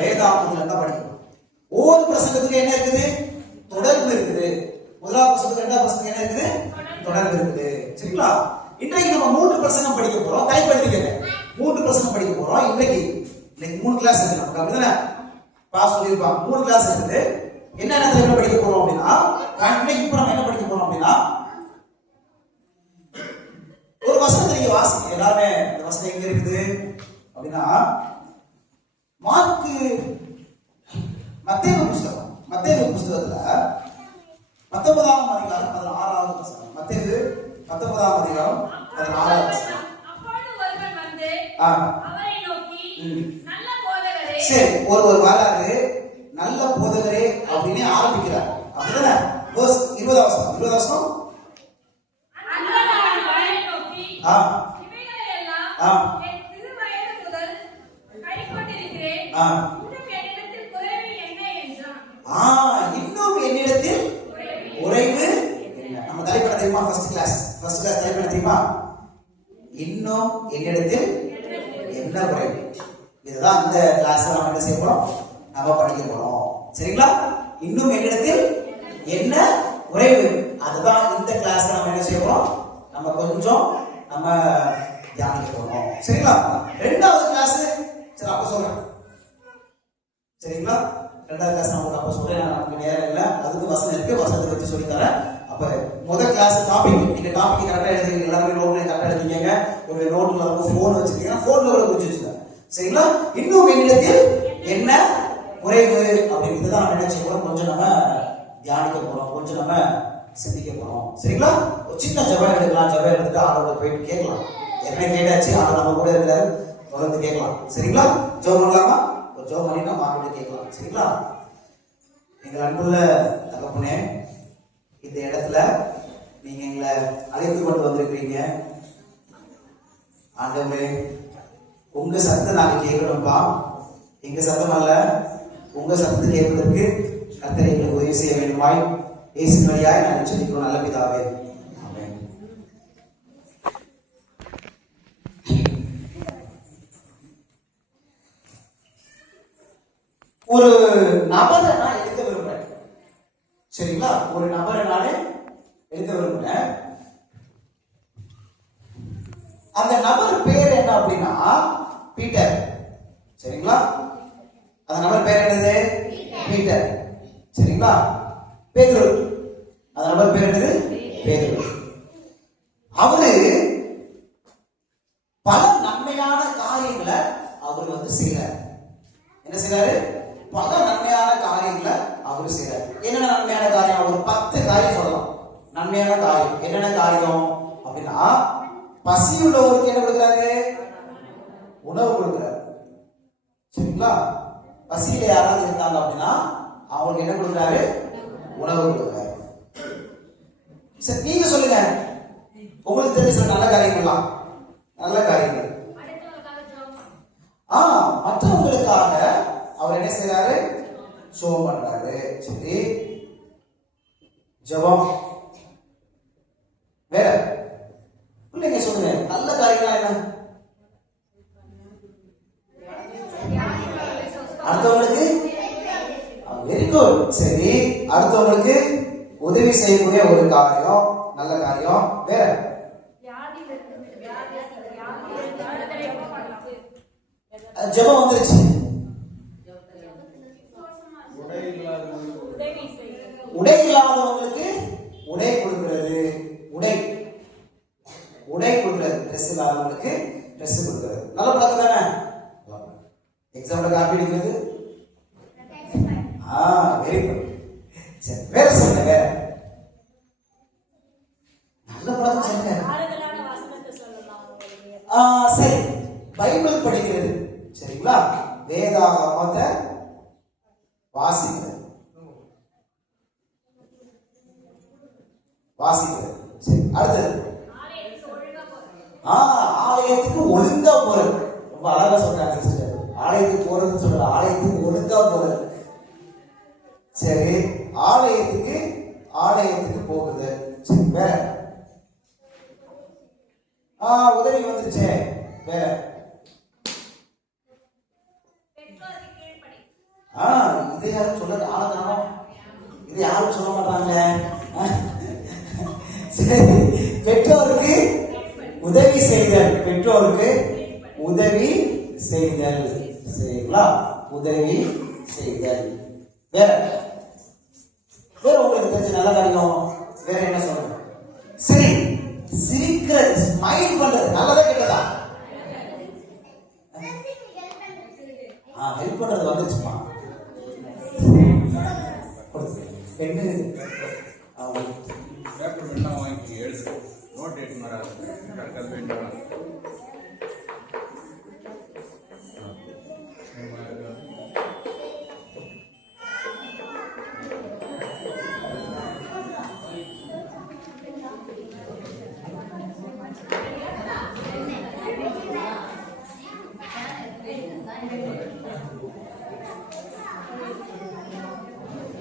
வேதாகமத்துல தான் படிக்கணும். ஒவ்வொரு பிரசங்கத்துக்கு என்ன இருக்குது? தொடர்பு இருக்குது. முதலாவது பிரசங்கத்துக்கு இரண்டாவது பிரசங்கம் என்ன இருக்குது? தொடர்பு இருக்குது. சரிங்களா? இன்றைக்கு நம்ம 3 பிரசங்கம் படிக்க போறோம். கைப்படுத்திக்கங்க. 3 பிரசங்கம் படிக்க போறோம். இன்னைக்கு 3 கிளாஸ் இருக்கு நமக்கு. அப்படிதானே? பாஸ் சொல்லிருப்பாங்க. 3 கிளாஸ் இருக்குது. என்னென்ன தலைப்புல படிக்க போறோம் அப்படின்னா, இன்னைக்கு இப்ப நம்ம என்ன படிக்க போறோம் அப்படின்னா, ஒரு வசனத்தை நீங்க வாசிங்க. எல்லாருமே இந்த வசனம் எங்க இருக்குது அப்படின்னா, மத்தேயு புஸ்தகத்துல 19ஆம் அதிகாரம் 16வது வசனம். மத்தேயு 19ஆம் அதிகாரம் 16வது வசனம். அப்பொழுது ஒருவன் வந்து அவரை நோக்கி, நல்ல போதகரே. சரி, ஒருவர் வராரு, நல்ல போதகரே அப்படின்னு ஆரம்பிக்கிறார். அப்படிதானே? verse 20வது வசனம். அந்த அவரை நோக்கி, இவைகளெல்லாம் என் சிறு வயது முதல் கைக்கொண்டிருக்கிறேன். இன்னும் என்னிடத்தில் குறைவு என்ன என்றான். இன்னும் என்னிடத்தில் குறைவு என்ன? நம்ம தலைப்பட தெரியுமா? ஃபர்ஸ்ட் கிளாஸ் தலைப்பட தெரியுமா? இன்னும் என்னிடத்தில் என்ன குறைவு? இதுதான் இந்த கிளாஸ்ல நம்ம என்ன செய்ய போறோம்? நம்ம படிக்க போறோம். சரிங்களா? இன்னும் என்னிடத்தில் என்ன குறைவு? அதுதான் இந்த கிளாஸ்ல நம்ம என்ன செய்ய போறோம்? நம்ம கொஞ்சம் தியானிக்க போறோம். சரிங்களா? ரெண்டாவது கிளாஸ் சரி அப்ப சொல்றேன். சரிங்களா? ரெண்டாவது கிளாஸ் நான் அப்ப சொல்றேன். நமக்கு நேரம் இல்லை, அதுக்கு வசனம் இருக்கு, வசனத்தை பத்தி சொல்லி தரேன். அப்ப முதல் கிளாஸ் டாபிக், நீங்க டாபிக் கரெக்டா எழுதுங்க. எல்லாருமே நோட்ல கரெக்டா எழுதிங்க. உங்க நோட்ல போன் வச்சிருக்கீங்கன்னா போன்ல கூட குறிச்சு வச்சுங்க. சரிங்களா? இன்னும் என்னிடத்தில் என்ன குறைவு அப்படிங்கிறத நம்ம என்ன செய்ய போறோம்? கொஞ்சம் நம்ம தியானிக்க போறோம், கொஞ்சம் நம்ம சிந்திக்க போறோம். சரிங்களா? ஒரு சின்ன ஜெபம் எடுக்கலாம். ஜெபம் எடுத்துட்டு ஆளோட போயிட்டு கேட்கலாம். என்ன கேட்டாச்சு, ஆள் நம்ம கூட இருக்காரு, தொடர்ந்து கேட்கலாம். சரிங்களா? ஜெபம் பண்ணலாமா? ஒரு ஜெபம் பண்ணினா மாப்பிட்டு கேட்கலாம். சரிங்களா? எங்கள் அன்புள்ள தகப்பனே, இந்த இடத்துல நீங்க எங்களை அழைத்து கொண்டு வந்திருக்கிறீங்க. ஆண்டவரே, உங்க சத்தம் நாங்க கேட்கணும்பா. எங்க சத்தம் அல்ல, உங்க சத்தத்தை கேட்பதற்கு கர்த்தர் எங்களுக்கு உதவி செய்ய வேண்டுமாய் இயேசுவின் வழியாய் நாங்கள் ஜெபிக்கிறோம் நல்ல பிதாவே. ஆமென். ஒரு நபரை நான் எடுக்க விரும்புறேன். சரிங்களா? ஒரு நபரை நானே எடுக்க விரும்புறேன். அந்த நபர் பேர் என்ன அப்படின்னா பீட்டர். சரிங்களா? அந்த நபர் பேர் என்னது? பீட்டர். சரிங்களா? பேதுரு. அந்த நபர் பேர் என்னது? பேதுரு. அவரு பல நன்மையான காரியங்களை அவர் செய்யறாரு. என்ன செய்யறாரு? பல நன்மையான காரியங்களை அவரு செய்யறாரு. என்னென்ன நன்மையான காரியம்? ஒரு 10 காரியம் சொல்லலாம். நன்மையான காரியம் என்னென்ன காரியம் அப்படின்னா, பசி உள்ளவருக்கு என்ன கொடுக்கிறாரு? உணவு கொடுக்கிறாரு. சரிங்களா? பசியில யாராவது இருந்தாங்க அப்படின்னா அவங்களுக்கு என்ன கொடுக்கிறாரு? உணவு கொடுக்கிறாரு. சரி, நீங்க சொல்லுங்க, உங்களுக்கு தெரிஞ்ச சில நல்ல காரியங்கள்லாம். நல்ல காரியங்கள் மற்றவங்களுக்காக அவர் என்ன செய்யறாரு? ஜெபம் பண்றாரு. சரி, ஜெபம். வேற பிள்ளைங்க சொல்லுங்க, நல்ல காரியங்களா என்ன? அடுத்தவங்களுக்கு வெரி குட். சரி, அடுத்தவங்களுக்கு உதவி செய்யக்கூடிய ஒரு காரியம், நல்ல காரியம். வேற ஜெபம் வந்துருச்சு. உடை இல்லாதவங்களுக்கு உடை கொடுக்கிறது. உடை கொடுக்கிறது. ட்ரெஸ் இல்லாதவங்களுக்கு ட்ரெஸ் கொடுக்கிறது. நல்ல பழக்கம் தானே? எக்ஸாம்ல காப்பி அடிக்கிறது. Very good. சரி, வேற சொல்லுங்க. வேற நல்ல பழக்கம் சொல்லுங்க. சரி, பைபிள் படிக்கிறது. சரிங்களா? வேதாகமத்தை வாசிக்கிறது. சரி, அடுத்தது ஆலயத்துக்கு ஒழுங்கா போறது. ரொம்ப அழகா சொல்றாங்க சிஸ்டர். ஆலயத்துக்கு போறதுன்னு சொல்ற, ஆலயத்துக்கு ஒழுங்கா போறது. சரி, ஆலயத்துக்கு போகுது. சரி, வேற உதவி வந்துருச்சே. வேற இது யாரும் சொல்ல ஆளதானோ, இது யாரும் சொல்ல மாட்டாங்க. சரி, பெற்றோருக்கு உதவி செய்தல், பெற்றோருக்கு உதவி செய்தல். சரிங்களா, உதவி செய்தல். வேற வேற உங்களுக்கு தெரிஞ்ச நல்ல காரியம் வேற என்ன சொல்றோம்? சரி, சிரிக்கிறது, ஸ்மைல் பண்றது நல்லதா கெட்டதா? ஹெல்ப் பண்றது வந்துச்சுமா. என்ன பேப்பர் வேணா வாங்கி எழுது, நோட் எடுத்து வராது.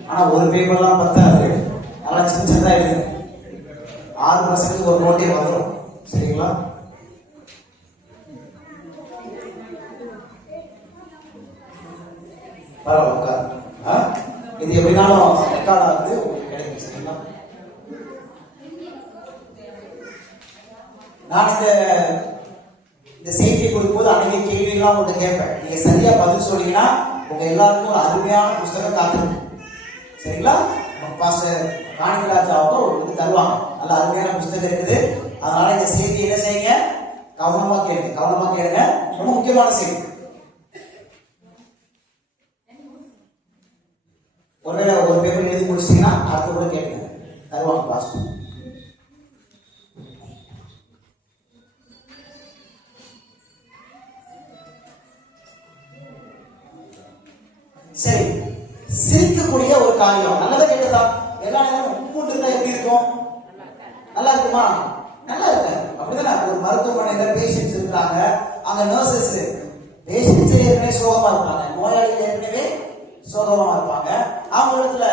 ஆனா ஒரு பேப்பர்லாம் பத்தாது, அதெல்லாம் சின்ன சின்னதா எழுதுங்க. 6% ஒரு நோட்டே வந்துடும். சரிங்களா? பரவாயில்ல, இது எப்படினாலும் ரெக்கார்ட் ஆகுது, உங்களுக்கு கிடைக்கும். சரிங்களா? நான் இந்த செய்தியை கொடுக்கும்போது அன்னைக்கு கேள்விகள்லாம் உங்கள்கிட்ட கேட்பேன். நீங்க சரியா பதில் சொன்னீங்கன்னா உங்க எல்லாருக்கும் ஒரு அருமையான புஸ்தகம் காத்திருக்கு. சரிங்களா? பாஸ்டர் காணிக்கராஜாவுக்கு ஒரு தருவாங்க, நல்ல அருமையான புஸ்தகம் இருக்குது. அதனால இந்த செய்தி என்ன செய்யுங்க, கவனமா கேளுங்க, கவனமா கேளுங்க. ரொம்ப முக்கியமான செய்தி. ஒருவேளை ஒரு பேப்பர் எழுதி முடிச்சிட்டீங்கன்னா அடுத்த கூட கேளுங்க, தருவாங்க பாஸ்டர். சரி, சிரிக்கக்கூடிய ஒரு காரியம் நல்லதா கெட்டதா? எல்லா நேரம் உப்பு இருந்தா எப்படி இருக்கும்? நல்லா இருக்குமா? நல்லா இருக்கு. அப்படிதானே? ஒரு மருத்துவமனையில பேஷண்ட்ஸ் இருக்காங்க, அங்க நர்சஸ் பேஷண்ட்ஸ் ஏற்கனவே சோகமா இருப்பாங்க, நோயாளிகள் ஏற்கனவே சோகமா இருப்பாங்க. அவங்க இடத்துல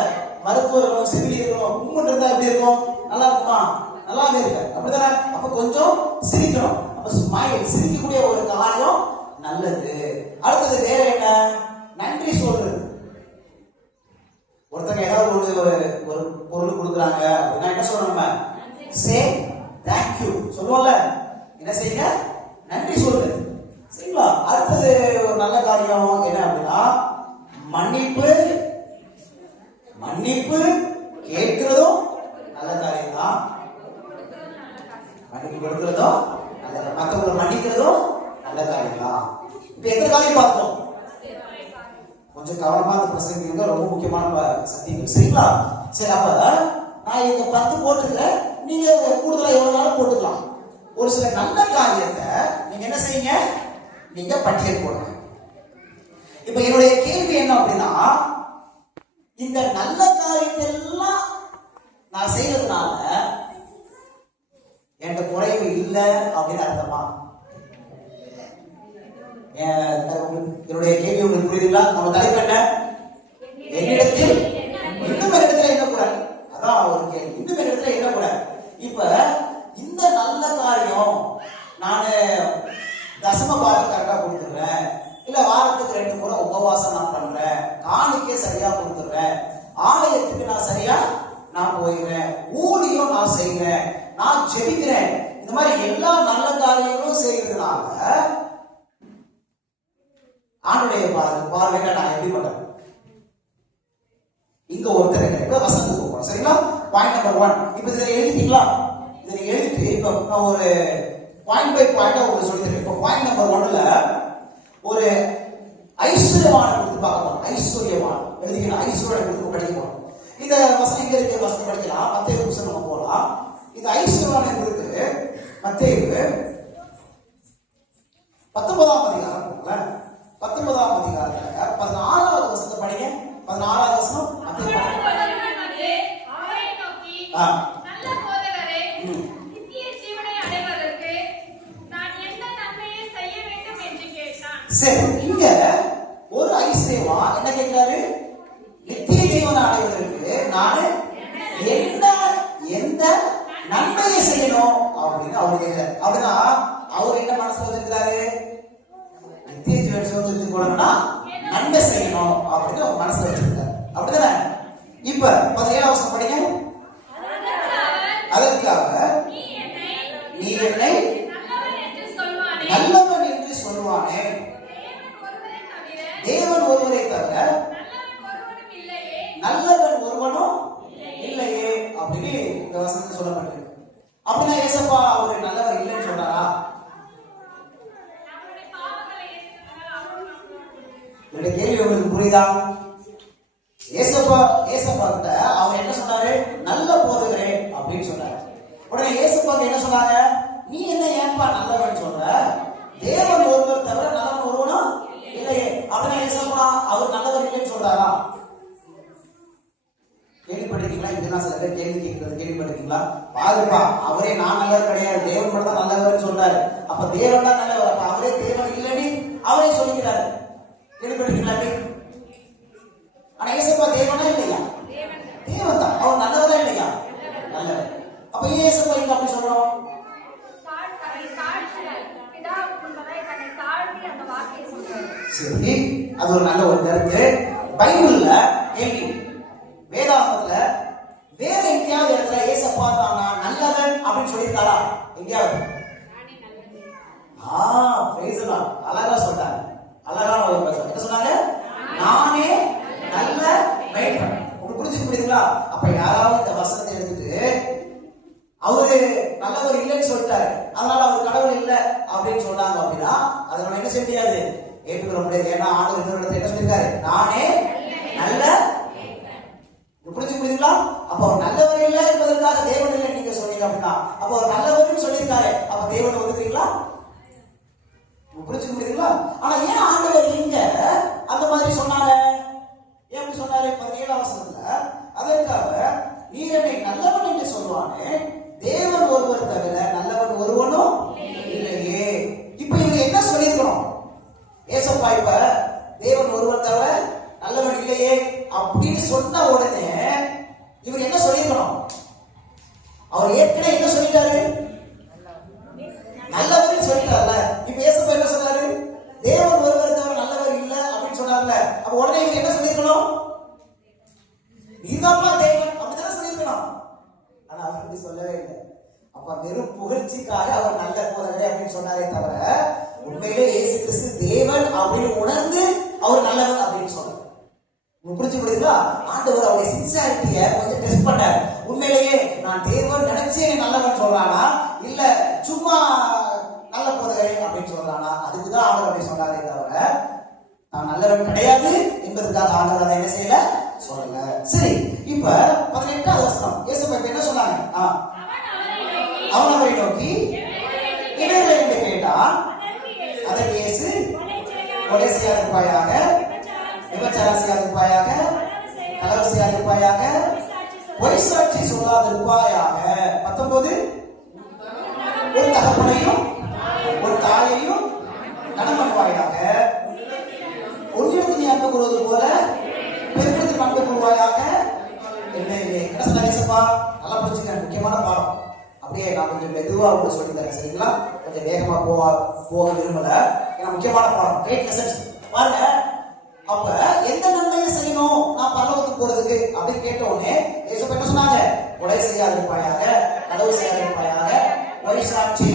மருத்துவர்களும் செவிலியர்களும் உப்பு இருந்தா எப்படி இருக்கும்? நல்லா இருக்குமா? நல்லாவே இருக்கு. அப்படிதானே? அப்ப கொஞ்சம் சிரிக்கணும். அப்ப ஸ்மைல், சிரிக்கக்கூடிய ஒரு காரியம் நல்லது. அடுத்தது வேற என்ன? நன்றி சொல்றது. ஒருத்தங்க ஏதாவது ஒரு பொருள் கொடுக்குறாங்க அப்படின்னா என்ன சொல்லணும்? நம்ம சே தேங்க்யூ சொல்லுவோம்ல. என்ன செய்யுங்க? நன்றி சொல்றது. சரிங்களா? அடுத்தது ஒரு நல்ல காரியம் என்ன அப்படின்னா மன்னிப்பு. மன்னிப்பு கேட்கிறதும் நல்ல காரியம் தான். மன்னிப்பு கொடுக்கிறதும் நல்ல, மற்றவங்களை மன்னிக்கிறதும் நல்ல காரியம் தான். இப்ப எத்தனை காரியம் பார்த்தோம்? கொஞ்சம் கவனமா அந்த பிரசங்கிங்க, ரொம்ப முக்கியமான சத்தியங்கள். சரிங்களா? சரி, அப்ப நான் இங்க 10 போட்டுக்கிறேன், நீங்க கூடுதலா எவ்வளவு நாளும் போட்டுக்கலாம். ஒரு சில நல்ல காரியத்தை நீங்க என்ன செய்யுங்க, நீங்க பட்டியல் போடுங்க. இப்ப என்னுடைய கேள்வி என்ன அப்படின்னா, இந்த நல்ல காரியத்தை எல்லாம் நான் செய்யறதுனால என்கிட்ட குறைவு இல்லை அப்படின்னு அர்த்தமா? என்னுடைய கேள்வி உங்களுக்கு புரியுதுங்களா? நம்ம தலைப்பு என்ன? என்னிடத்தில் இன்னும் இடத்துல என்ன கூட, அதான் ஒரு கேள்வி. இன்னும் இடத்துல என்ன கூட. இப்ப இந்த நல்ல காரியம் நான் தசம பாகம் கரெக்டா கொடுத்துடுறேன், இல்ல வாரத்துக்கு 2 முறை உபவாசம் நான் பண்றேன், காணிக்கை சரியா கொடுத்துடுறேன், ஆலயத்துக்கு நான் சரியா நான் போயிடுறேன், ஊழியம் நான் செய்கிறேன், நான் ஜெபிக்கிறேன், இந்த மாதிரி எல்லா நல்ல காரியங்களும் செய்யறதுனால ஆண்டுடைய பார்வையில நான் எப்படி பண்றேன்? இங்க ஒருத்தர் இப்ப வசனத்துக்கு போறோம். சரிங்களா? Point number 1. இப்ப இதை எழுதிட்டீங்களா? இதை எழுதிட்டு இப்ப நான் ஒரு பாயிண்ட் பை பாயிண்டா உங்களுக்கு சொல்லித்தரேன். இப்ப பாயிண்ட் நம்பர் 1ல ஒரு ஐஸ்வர்யமான கொடுத்து பார்க்கலாம். ஐஸ்வர்யமான எழுதிக்கலாம். ஐஸ்வர்யம் கொடுத்து படிக்கலாம். இந்த வசனம் இங்க இருக்க வசனம் படிக்கலாம். மத்தேயு புத்தகம் நம்ம போலாம். இந்த ஐஸ்வர்யமான கொடுத்து மத்தேயு 19ஆம் அதிகாரம் போகல. 19ஆம் அதிகாரத்துல 16வது வசனத்தை படிங்க. 16வது வசனம் அவரை நோக்கி, நல்ல போதகரே, நித்திய ஜீவனை அடைவதற்கு நான் என்ன நன்மையை செய்ய வேண்டும் என்று கேட்டான். சரி, இங்க ஒரு ஐஸ்வர்யமா என்ன கேட்கிறாரு? நித்திய ஜீவனை அடைவதற்கு நான் எந்த நன்மையை செய்யணும் அப்படின்னு அவர் கேட்கிறார். அப்படின்னா அவர் என்ன மனசுல இருக்கிறாரு? நித்திய ஜீவன் சுதந்திரத்துக்கு போனா நன்மை செய்யணும். செய்யணும் அப்படின்னு அவங்க மனசுல வச்சிருக்காரு. அப்படிதானே? இப்ப 17 வசனம் படிங்க. அதற்காக நீ என்னை நல்லவன் என்று சொல்வானே, தேவன் ஒருவரை தவிர நல்லவன் ஒருவனும் இல்லையே அப்படின்னு இந்த வசனத்தில் சொல்லப்பட்டிருக்கு. அப்படின்னா ஏசப்பா அவரு நல்லவர் இல்லைன்னு சொல்றாரா? என்னுடைய கேள்வி உங்களுக்கு புரியுதா? ஏசப்பா கிட்ட அவர் என்ன சொன்னாரு? நல்ல போதகரே அப்படின்னு சொன்னாரு. உடனே ஏசப்பாக்கு என்ன சொன்னாங்க? நீ என்ன ஏன்பா நல்லவன் சொல்ற? தேவன் ஒருவர் தவிர நல்லவன் ஒருவனும் இல்லையே. அப்படின்னா ஏசப்பா அவர் நல்லவர் இல்லைன்னு சொல்றாரா? கேள்விப்பட்டிருக்கீங்களா? இதெல்லாம் சில பேர் கேள்வி கேட்கறது கேள்விப்பட்டிருக்கீங்களா? பாருப்பா, அவரே நான் நல்லவர் கிடையாது, தேவன் மட்டும் தான் நல்லவர் சொல்றாரு. அப்ப தேவன் தான் நல்லவர், அப்ப அவரே தேவன் இல்லைன்னு அவரே சொல்லிக்கிறாரு. கேள்விப்பட்டிருக்கீங்களா? ஆனா ஏசப்பா தேவனா இல்லையா? தேவன் தான். அவர் நல்லவரா இல்லையா? நல்லவர். அப்ப ஏன் ஏசப்பா இங்க அப்படி சொல்றோம்? சரி, அது ஒரு நல்ல ஒரு கருத்து. பைபிள்ல கேள்வி, வேதாகமத்துல வேற எங்கேயாவது இடத்துல ஏசப்பா தான் நான் நல்லவன் அப்படின்னு சொல்லியிருக்காரா? எங்கேயாவது? அழகா சொல்றாங்க. அழகான ஒரு வசனம். என்ன சொன்னாங்க? நானே நல்ல மேய்ப்பன். உங்களுக்கு புரிஞ்சுக்க முடியுங்களா? அப்ப யாராவது இந்த வசனத்தை எடுத்துட்டு அவரு நல்லவர் இல்லைன்னு சொல்லிட்டாரு, அதனால அவர் கடவுள் இல்லை அப்படின்னு சொன்னாங்க அப்படின்னா அதை நம்ம என்ன செய்ய முடியாது? ஏற்றுக்கொள்ள முடியாது. ஏன்னா ஆண்டவர் இன்னொரு இடத்துல என்ன சொல்லியிருக்காரு? நானே நல்ல. புரிஞ்சுக்க முடியுங்களா? அப்ப அவர் நல்லவர் இல்லை என்பதற்காக தேவன் இல்லை நீங்க சொன்னீங்க அப்படின்னா அப்ப அவர் நல்லவர்னு சொல்லியிருக்காரு, அப்ப தேவனை ஒதுக்குறீங்களா? புரிஞ்சுக்க முடியுங்களா? ஆனா ஏன் ஆண்டவர் இங்க அந்த மாதிரி சொன்னாங்க? ஏன் அப்படி சொன்னாரு? 17 வசனத்துல அதற்காக நீ என்னை நல்லவன் என்று சொல்வானே, தேவன் ஒருவர் தவிர நல்லவன் ஒருவனும் இல்லையே. இப்ப இவங்க என்ன சொல்லியிருக்கணும்? ஏசப்பா இப்ப தேவன் ஒருவர் தவிர நல்லவன் இல்லையே அப்படின்னு சொன்ன உடனே இவர் என்ன சொல்லியிருக்கணும்? அவர் ஏற்கனவே என்ன சொல்லிட்டாரு? நல்லவர் சொல்லிட்டார்ல. இப்ப ஏசப்பா என்ன சொன்னாரு? தேவன் ஒருவர் தவிர நல்லவர் இல்ல அப்படின்னு சொன்னார்ல. அப்ப உடனே இவங்க என்ன சொல்லியிருக்கணும்? நீதான்ப்பா தேவன் அப்படித்தானே சொல்லியிருக்கணும். ஆனா அவர் அப்படி சொல்லவே இல்லை. அப்ப வெறும் புகழ்ச்சிக்காக அவர் நல்ல போதகரே அப்படின்னு சொன்னாரே தவிர உண்மையிலே இயேசு கிறிஸ்து தேவன் அப்படின்னு உணர்ந்து அவர் நல்லவர் அப்படின்னு சொன்னார். புரிஞ்சு முடியுங்களா? ஆண்டவர் அவருடைய சின்சியாரிட்டிய கொஞ்சம் டெஸ்ட் பண்ணார். உண்மையிலேயே நான் தேவன் நினைச்சே நல்லவன் சொல்றானா இல்ல சும்மா நல்ல போதகரே அப்படின்னு சொல்றானா? அதுக்குதான் ஆண்டவர் அப்படி சொன்னாரே தவிர நான் நல்லவன் கிடையாது என்பதற்காக ஆண்டவர் அதை என்ன செய்யல சொல்லல. சரி, இப்ப 18வது வசனம் இயேசுப்பா என்ன சொன்னாங்க? அவன் அவரை நோக்கி இவைகளை என்று கேட்டான். அதற்கு இயேசு கொலை செய்யாதிருப்பாயாக, விபச்சாரம் செய்யாதிருப்பாயாக, களவு செய்யாதிருப்பாயாக, பொய் சாட்சி சொல்லாதிருப்பாயாக. 19 ஒரு தகப்பனையும் ஒரு தாயையும் கனம் பண்ணுவாயாக, உன்னிடத்தில் நீ அன்பு கூறுவது போல பெருமிடத்தில் அன்பு கூறுவாயாக. என்ன சொன்னாங்க? நல்லா புரிஞ்சுக்க, முக்கியமான பாடம். அப்படியே நான் கொஞ்சம் மெதுவா உங்களுக்கு சொல்லி தரேன், சரிங்களா? கொஞ்சம் வேகமா போக விரும்பல, ஏன்னா முக்கியமான பாடம். கிரேட் மெசேஜ் பாருங்க. அப்ப எந்த நன்மையை செய்யணும் நான் பரலோகத்துக்கு போறதுக்கு அப்படின்னு கேட்ட உடனே இயேசு என்ன சொன்னாங்க? கொலை செய்யாதிருப்பாயாக, களவு செய்யாதிருப்பாயாக, பொய் சாட்சி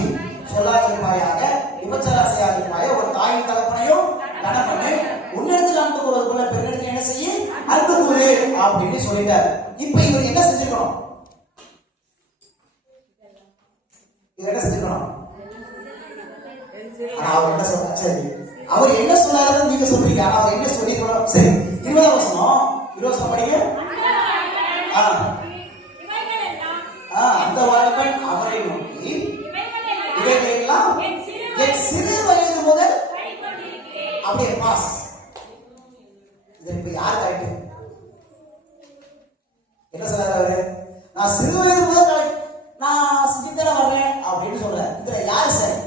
சொல்லாதிருப்பாயாக, விபச்சாரம் செய்யாதிருப்பாயாக, ஒரு தாயின் தகப்பனையும் கனம் பண்ணு, உன்னிடத்தில் அன்பு கூறுவது போல பெண்ணிடத்தில் என்ன செய்ய அன்பு கூறு அப்படின்னு சொல்லிட்டாரு. இப்ப இவர் என்ன செஞ்சிருக்கணும்? என்ன செஞ்சிருக்கணும்? அவர் என்ன சொல்ற? சரி, அவர் என்ன சொன்னாரு நீங்க சொல்றீங்க, ஆனா அவர் என்ன சொல்லிருக்கணும்? சரி, 20 வசனம் படிங்க. அந்த வாலிபன் அவரை நோக்கி இவைகளெல்லாம் என் சிறு வயது முதல் அப்படியே பாஸ். இதற்கு யார் கரெக்ட்? என்ன சொல்றாரு அவரு? நான் சிறு வயது முதல் நான் சிந்தித்தர வர்றேன் அப்படின்னு சொல்றேன். இதுல யாரு சரி?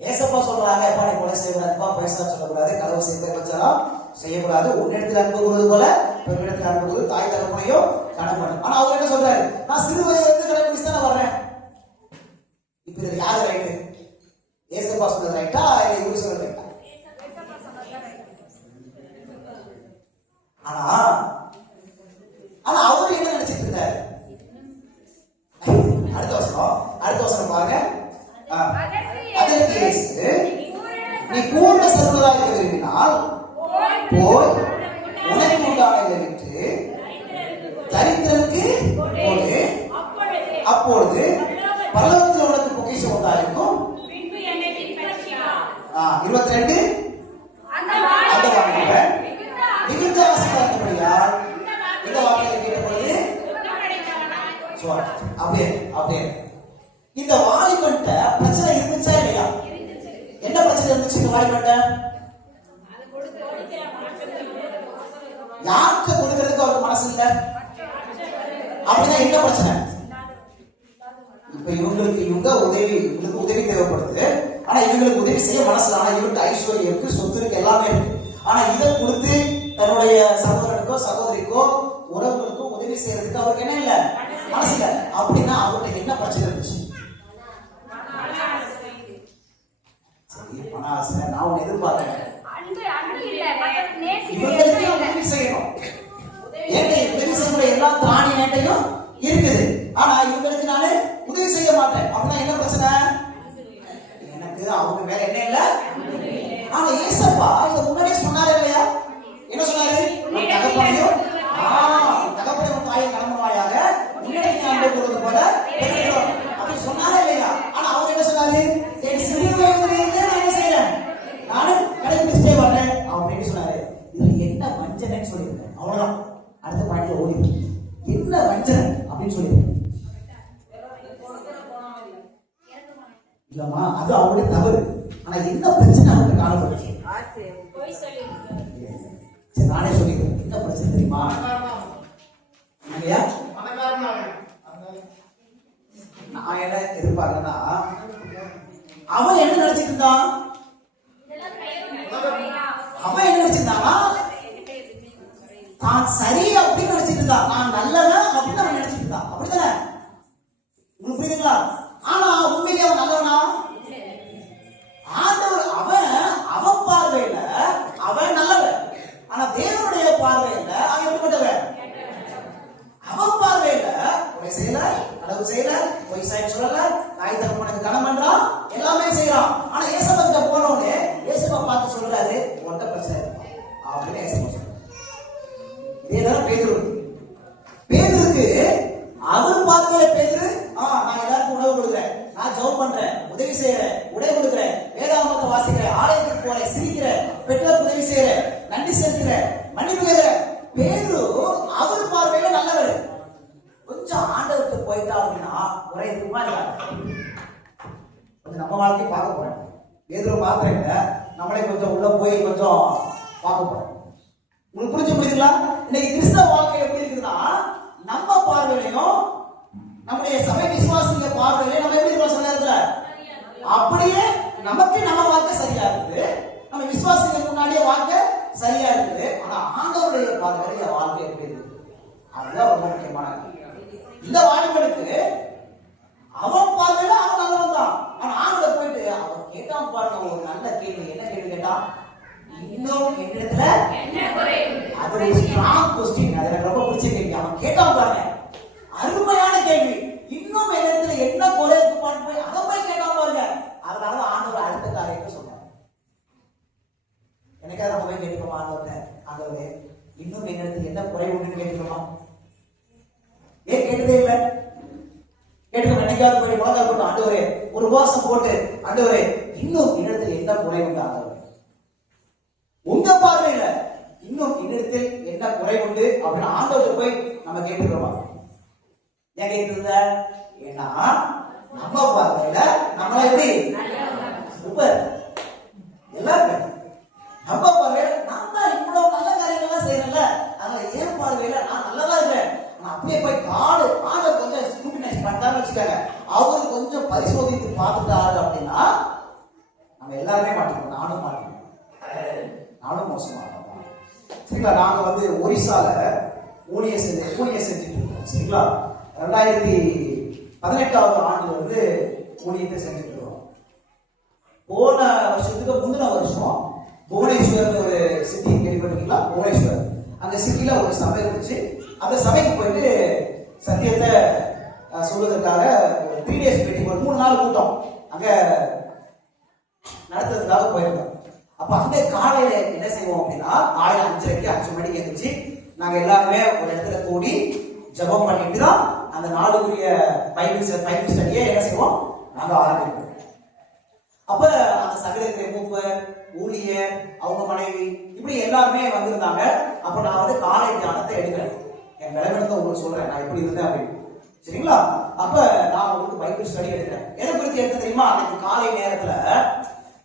ஏசப்பா சொல்றாங்க, எப்பா நீ கொலை செய்யக்கூடாதுப்பா, பைசா சொல்லக்கூடாது, களவு செய்யக்கூடாது, செய்யக்கூடாது, உன்னிடத்தில் அன்பு கூறுவது போல பெண்ணிடத்தில் அன்பு கூறுவது, தாய் தகப்பனையும் கனம் பண்ணு. ஆனா அவர் என்ன சொல்றாரு? நான் சிறு வயது கடைபிடிச்சு தானே வர்றேன். இப்ப இது யாரு ரைட்டு? ஏசப்பா சொல்றது ரைட்டா இல்ல இவரு சொல்றது ரைட்டா? ஆனா ஆனா அவரு என்ன நினைச்சிட்டு இருந்தாரு? அடுத்த வசனம் பாருங்க. அதற்கு இயேசு, நீ பூர்ண சர்வதாக இருக்க விரும்பினால் போய் உனக்கு உண்டானதை விற்று தரித்திரனுக்கு கொடு, அப்பொழுது பரலோகத்தில் உனக்கு பொக்கிஷம் உண்டாயிருக்கும். 22 அந்த வார்த்தைகள் மிகுந்த ஆசீர்வாதப்படியால் இந்த வார்த்தையை கேட்ட பொழுது அப்படியே இந்த வாலிபன்ட்ட பிரச்சனை இருந்துச்சா இல்லையா? என்ன பிரச்சனை இருந்துச்சு இந்த வாலிபன்ட்ட? யாருக்கு கொடுக்கிறதுக்கு அவருக்கு மனசு இல்ல. அப்படின்னா என்ன பிரச்சனை? இப்ப இவங்களுக்கு உதவி தேவைப்படுது. ஆனா இவங்களுக்கு உதவி செய்ய மனசுல, ஆனா இவருக்கு ஐஸ்வர்யம் இருக்கு, சொத்து இருக்கு, எல்லாமே இருக்கு. ஆனா இதை கொடுத்து தன்னுடைய சகோதரனுக்கோ சகோதரிக்கோ உறவுகளுக்கோ உதவி செய்யறதுக்கு அவருக்கு என்ன இல்ல, மனசு இல்ல. அப்படின்னா அவர்கிட்ட என்ன பிரச்சனை இருந்துச்சு? சரி, பண ஆசை. நான் ஒண்ணு எதிர்பார்க்கிறேன், இவங்களுக்கு உதவி செய்யணும். ஏட்டை உதவி செய்யக்கூடிய எல்லா திராணி நேட்டையும் இருக்குது. ஆனா இவங்களுக்கு நானு உதவி செய்ய மாட்டேன். அப்படின்னா என்ன பிரச்சனை? எனக்கு அவங்க மேல என்ன இல்ல. ஆனா ஏசப்பா இத முன்னாடியே சொன்னாரு இல்லையா? என்ன சொன்னாரு? தகப்பனையும் தாயும் கடமையாக முன்னாடி அன்பு கூறுவது போல அப்படி சொன்னாரே இல்லையா? ஆனா அவர் என்ன சொன்னாரு? என் சிறு வயதிலிருந்தே நான் என்ன செய்யறேன், நானும் கடைபிடிச்சிட்டே வர்றேன் அப்படின்னு சொன்னாரு. இதுல என்ன வஞ்சனைன்னு சொல்லியிருக்கேன். அவ்வளவுதான். அடுத்த பாயிண்ட்ல ஓடி என்ன வஞ்சனை அப்படின்னு சொல்லியிருக்கேன். இல்லம்மா, அது அவருடைய தவறு. ஆனா என்ன பிரச்சனை அவருக்கு காணப்படுச்சு? சரி, நானே சொல்லிக்கிறேன். என்ன பிரச்சனை தெரியுமா? நான் என்ன எதிர்பார்க்கறேன்னா, அவன் என்ன நினைச்சிட்டு இருந்தான்? அவன் என்ன நினைச்சிருந்தானா? தான் சரி அப்படின்னு நினைச்சிட்டு இருந்தான். நான் நல்லவன் அப்படின்னு அவன் நினைச்சிட்டு இருந்தான். அப்படித்தானே? உங்களுக்கு புரியுதுங்களா? ஆனா உண்மையிலே அவன் நல்லவனா? ஆண்டவர் அவன் பார்வையில அவன் நல்லவன். ஆனா தேவனுடைய பார்வையில அவன் எப்படிப்பட்டவன்? அவன் பார்வையில கொலை செய்யல, களவு செய்யல, பொய் சாட்சி சொல்லல, தாய் தகப்பனுக்கு கனம் பண்றான், எல்லாமே செய்யறான். ஆனா ஏசப்பா கிட்ட போனோடனே ஏசப்பா பார்த்து சொல்றாரு, உன்கிட்ட பிரச்சனை அப்படின்னு ஏசப்பா சொல்றாரு. இதேதான் பேதுருக்கு அவர் பார்வையில பேதுரு, நான் எல்லாருக்கும் உணவு கொடுக்குறேன், நான் ஜெபம் பண்றேன், உதவி செய்யறேன், உடை கொடுக்குறேன், வேதாகமத்தை வாசிக்கிறேன், ஆலயத்துக்கு போறேன், சிரிக்கிறேன், பெற்றோருக்கு உதவி செய்யறேன், நன்றி செலுத்துறேன், மன்னிப்பு கேட்கிறேன். பேதுரு அவர் பார்வையில நல்லவர். கொஞ்சம் ஆண்டவருக்கு போயிட்டா அப்படின்னா குறை இருக்குமா இல்ல? கொஞ்சம் நம்ம வாழ்க்கையை பார்க்க போறேன். பேதுரு பாக்குறேங்க, நம்மளே கொஞ்சம் உள்ள போய் கொஞ்சம் பார்க்க போறோம். உங்களுக்கு புரிஞ்சு முடியுங்களா? இன்னைக்கு கிறிஸ்தவ வாழ்க்கை எப்படி இருக்குதுன்னா, நம்ம பார்வையிலையும் நம்முடைய சபை விசுவாசிங்க பார்வையில நம்ம எப்படி இருக்கோம்? சில நேரத்துல அப்படியே நமக்கு நம்ம வாழ்க்கை சரியா இருக்குது, நம்ம விசுவாசிக்கு முன்னாடியே வாழ்க்கை சரியா இருக்குது. ஆனா ஆண்டவருடைய பார்வையில வாழ்க்கை எப்படி இருக்குது? அதுதான் ரொம்ப முக்கியமான. இந்த வாலிபனுக்கு அவன் பார்வையில அவன் நல்லவன் தான். ஆனா ஆண்டவர் போயிட்டு அவன் கேட்டான் பாருங்க ஒரு நல்ல கேள்வி. என்ன கேள்வி கேட்டான்? இன்னும் என்னிடத்துல அது ஒரு ஸ்ட்ராங் கொஸ்டின். அது எனக்கு ரொம்ப பிடிச்ச கேள்வி. அவன் கேட்டான் பாருங்க, அருமையான கேள்வி. இன்னும் என்னிடத்துல என்ன குறை இருக்குமான்னு போய் அதை போய் கேட்டான் பாருங்க. அதனாலதான் ஆண்டவர் அடுத்த காரியத்தை சொன்னார். எனக்காக நம்ம போய் கேட்டுக்கோமா ஆண்டவரே, இன்னும் என்னிடத்துல என்ன குறை உண்டுன்னு கேட்டுக்கோமா? ஏன் கேட்டதே இல்லை? கேட்டுக்கோ. என்னைக்காவது போய் முழங்கா போட்டு ஆண்டவரே ஒரு உபவாசம் போட்டு, ஆண்டவரே இன்னும் என்னிடத்தில் என்ன குறை உண்டு ஆண்டவரே, உங்க பார்வையில இன்னும் என்னிடத்தில் என்ன குறை உண்டு அப்படின்னு ஆண்டவர்கிட்ட போய் நம்ம கேட்டுக்கிறோமா? ஏன் கேட்கறத? ஏன்னா நம்ம பார்வையில நம்மள எப்படி சூப்பர் எல்லாருமே நம்ம பார்வையில நான் தான் இவ்வளவு நல்ல காரியங்கள்லாம் செய்யறேன்ல, அதனால ஏன் பார்வையில நான் நல்லதா இருக்கேன். அப்படியே போய் ஆண்டவர் கொஞ்சம் ஸ்க்ரூட்டினைஸ் பண்ணிட்டாருன்னு வச்சுக்காங்க, அவரு கொஞ்சம் பரிசோதித்து பார்த்துட்டாரு அப்படின்னா நம்ம எல்லாருமே மாட்டிப்போம். நானும் மாட்டிப்போம், நானும் மோசமா இருக்கோம். சரிங்களா? நாங்க ஒரிசால ஊழிய செஞ்சுட்டு இருக்கோம். சரிங்களா? 2018 ஆண்டுல ஊழியத்தை செஞ்சுட்டு இருக்கோம். போன வருஷத்துக்கு முந்தின வருஷம் புவனேஸ்வர் ஒரு சிட்டி கேள்விப்பட்டிருக்கீங்களா? புவனேஸ்வர் அங்க சிட்டில ஒரு சபை இருந்துச்சு. அந்த சபைக்கு போயிட்டு சத்தியத்தை சொல்வதற்காக ஒரு 3 days மீட்டிங், ஒரு 3 நாள் கூட்டம் அங்க நடத்துறதுக்காக போயிருந்தோம். அப்ப அங்க காலையில என்ன செய்வோம் அப்படின்னா, காலையில 5:30 5 மணிக்கு எழுந்துச்சு நாங்க எல்லாருமே ஒரு இடத்துல கூடி ஜெபம் பண்ணிட்டு தான் அந்த நாளுக்குரிய பைபிள் ஸ்டடியை என்ன செய்வோம் நாங்க ஆரம்பிப்போம். அப்ப அந்த சகோதரத்தை மூப்பர், ஊழியர், அவங்க மனைவி இப்படி எல்லாருமே வந்திருந்தாங்க. அப்ப நான் வந்து காலை தியானத்தை எடுக்கிறேன். என் விளைவெடுத்த உங்களுக்கு சொல்றேன் நான் எப்படி இருந்தேன் அப்படின்னு, சரிங்களா? அப்ப நான் உங்களுக்கு பைபிள் ஸ்டடி எடுக்கிறேன். எதை குறித்து எடுத்து தெரியுமா? அன்னைக்கு காலை நேரத்துல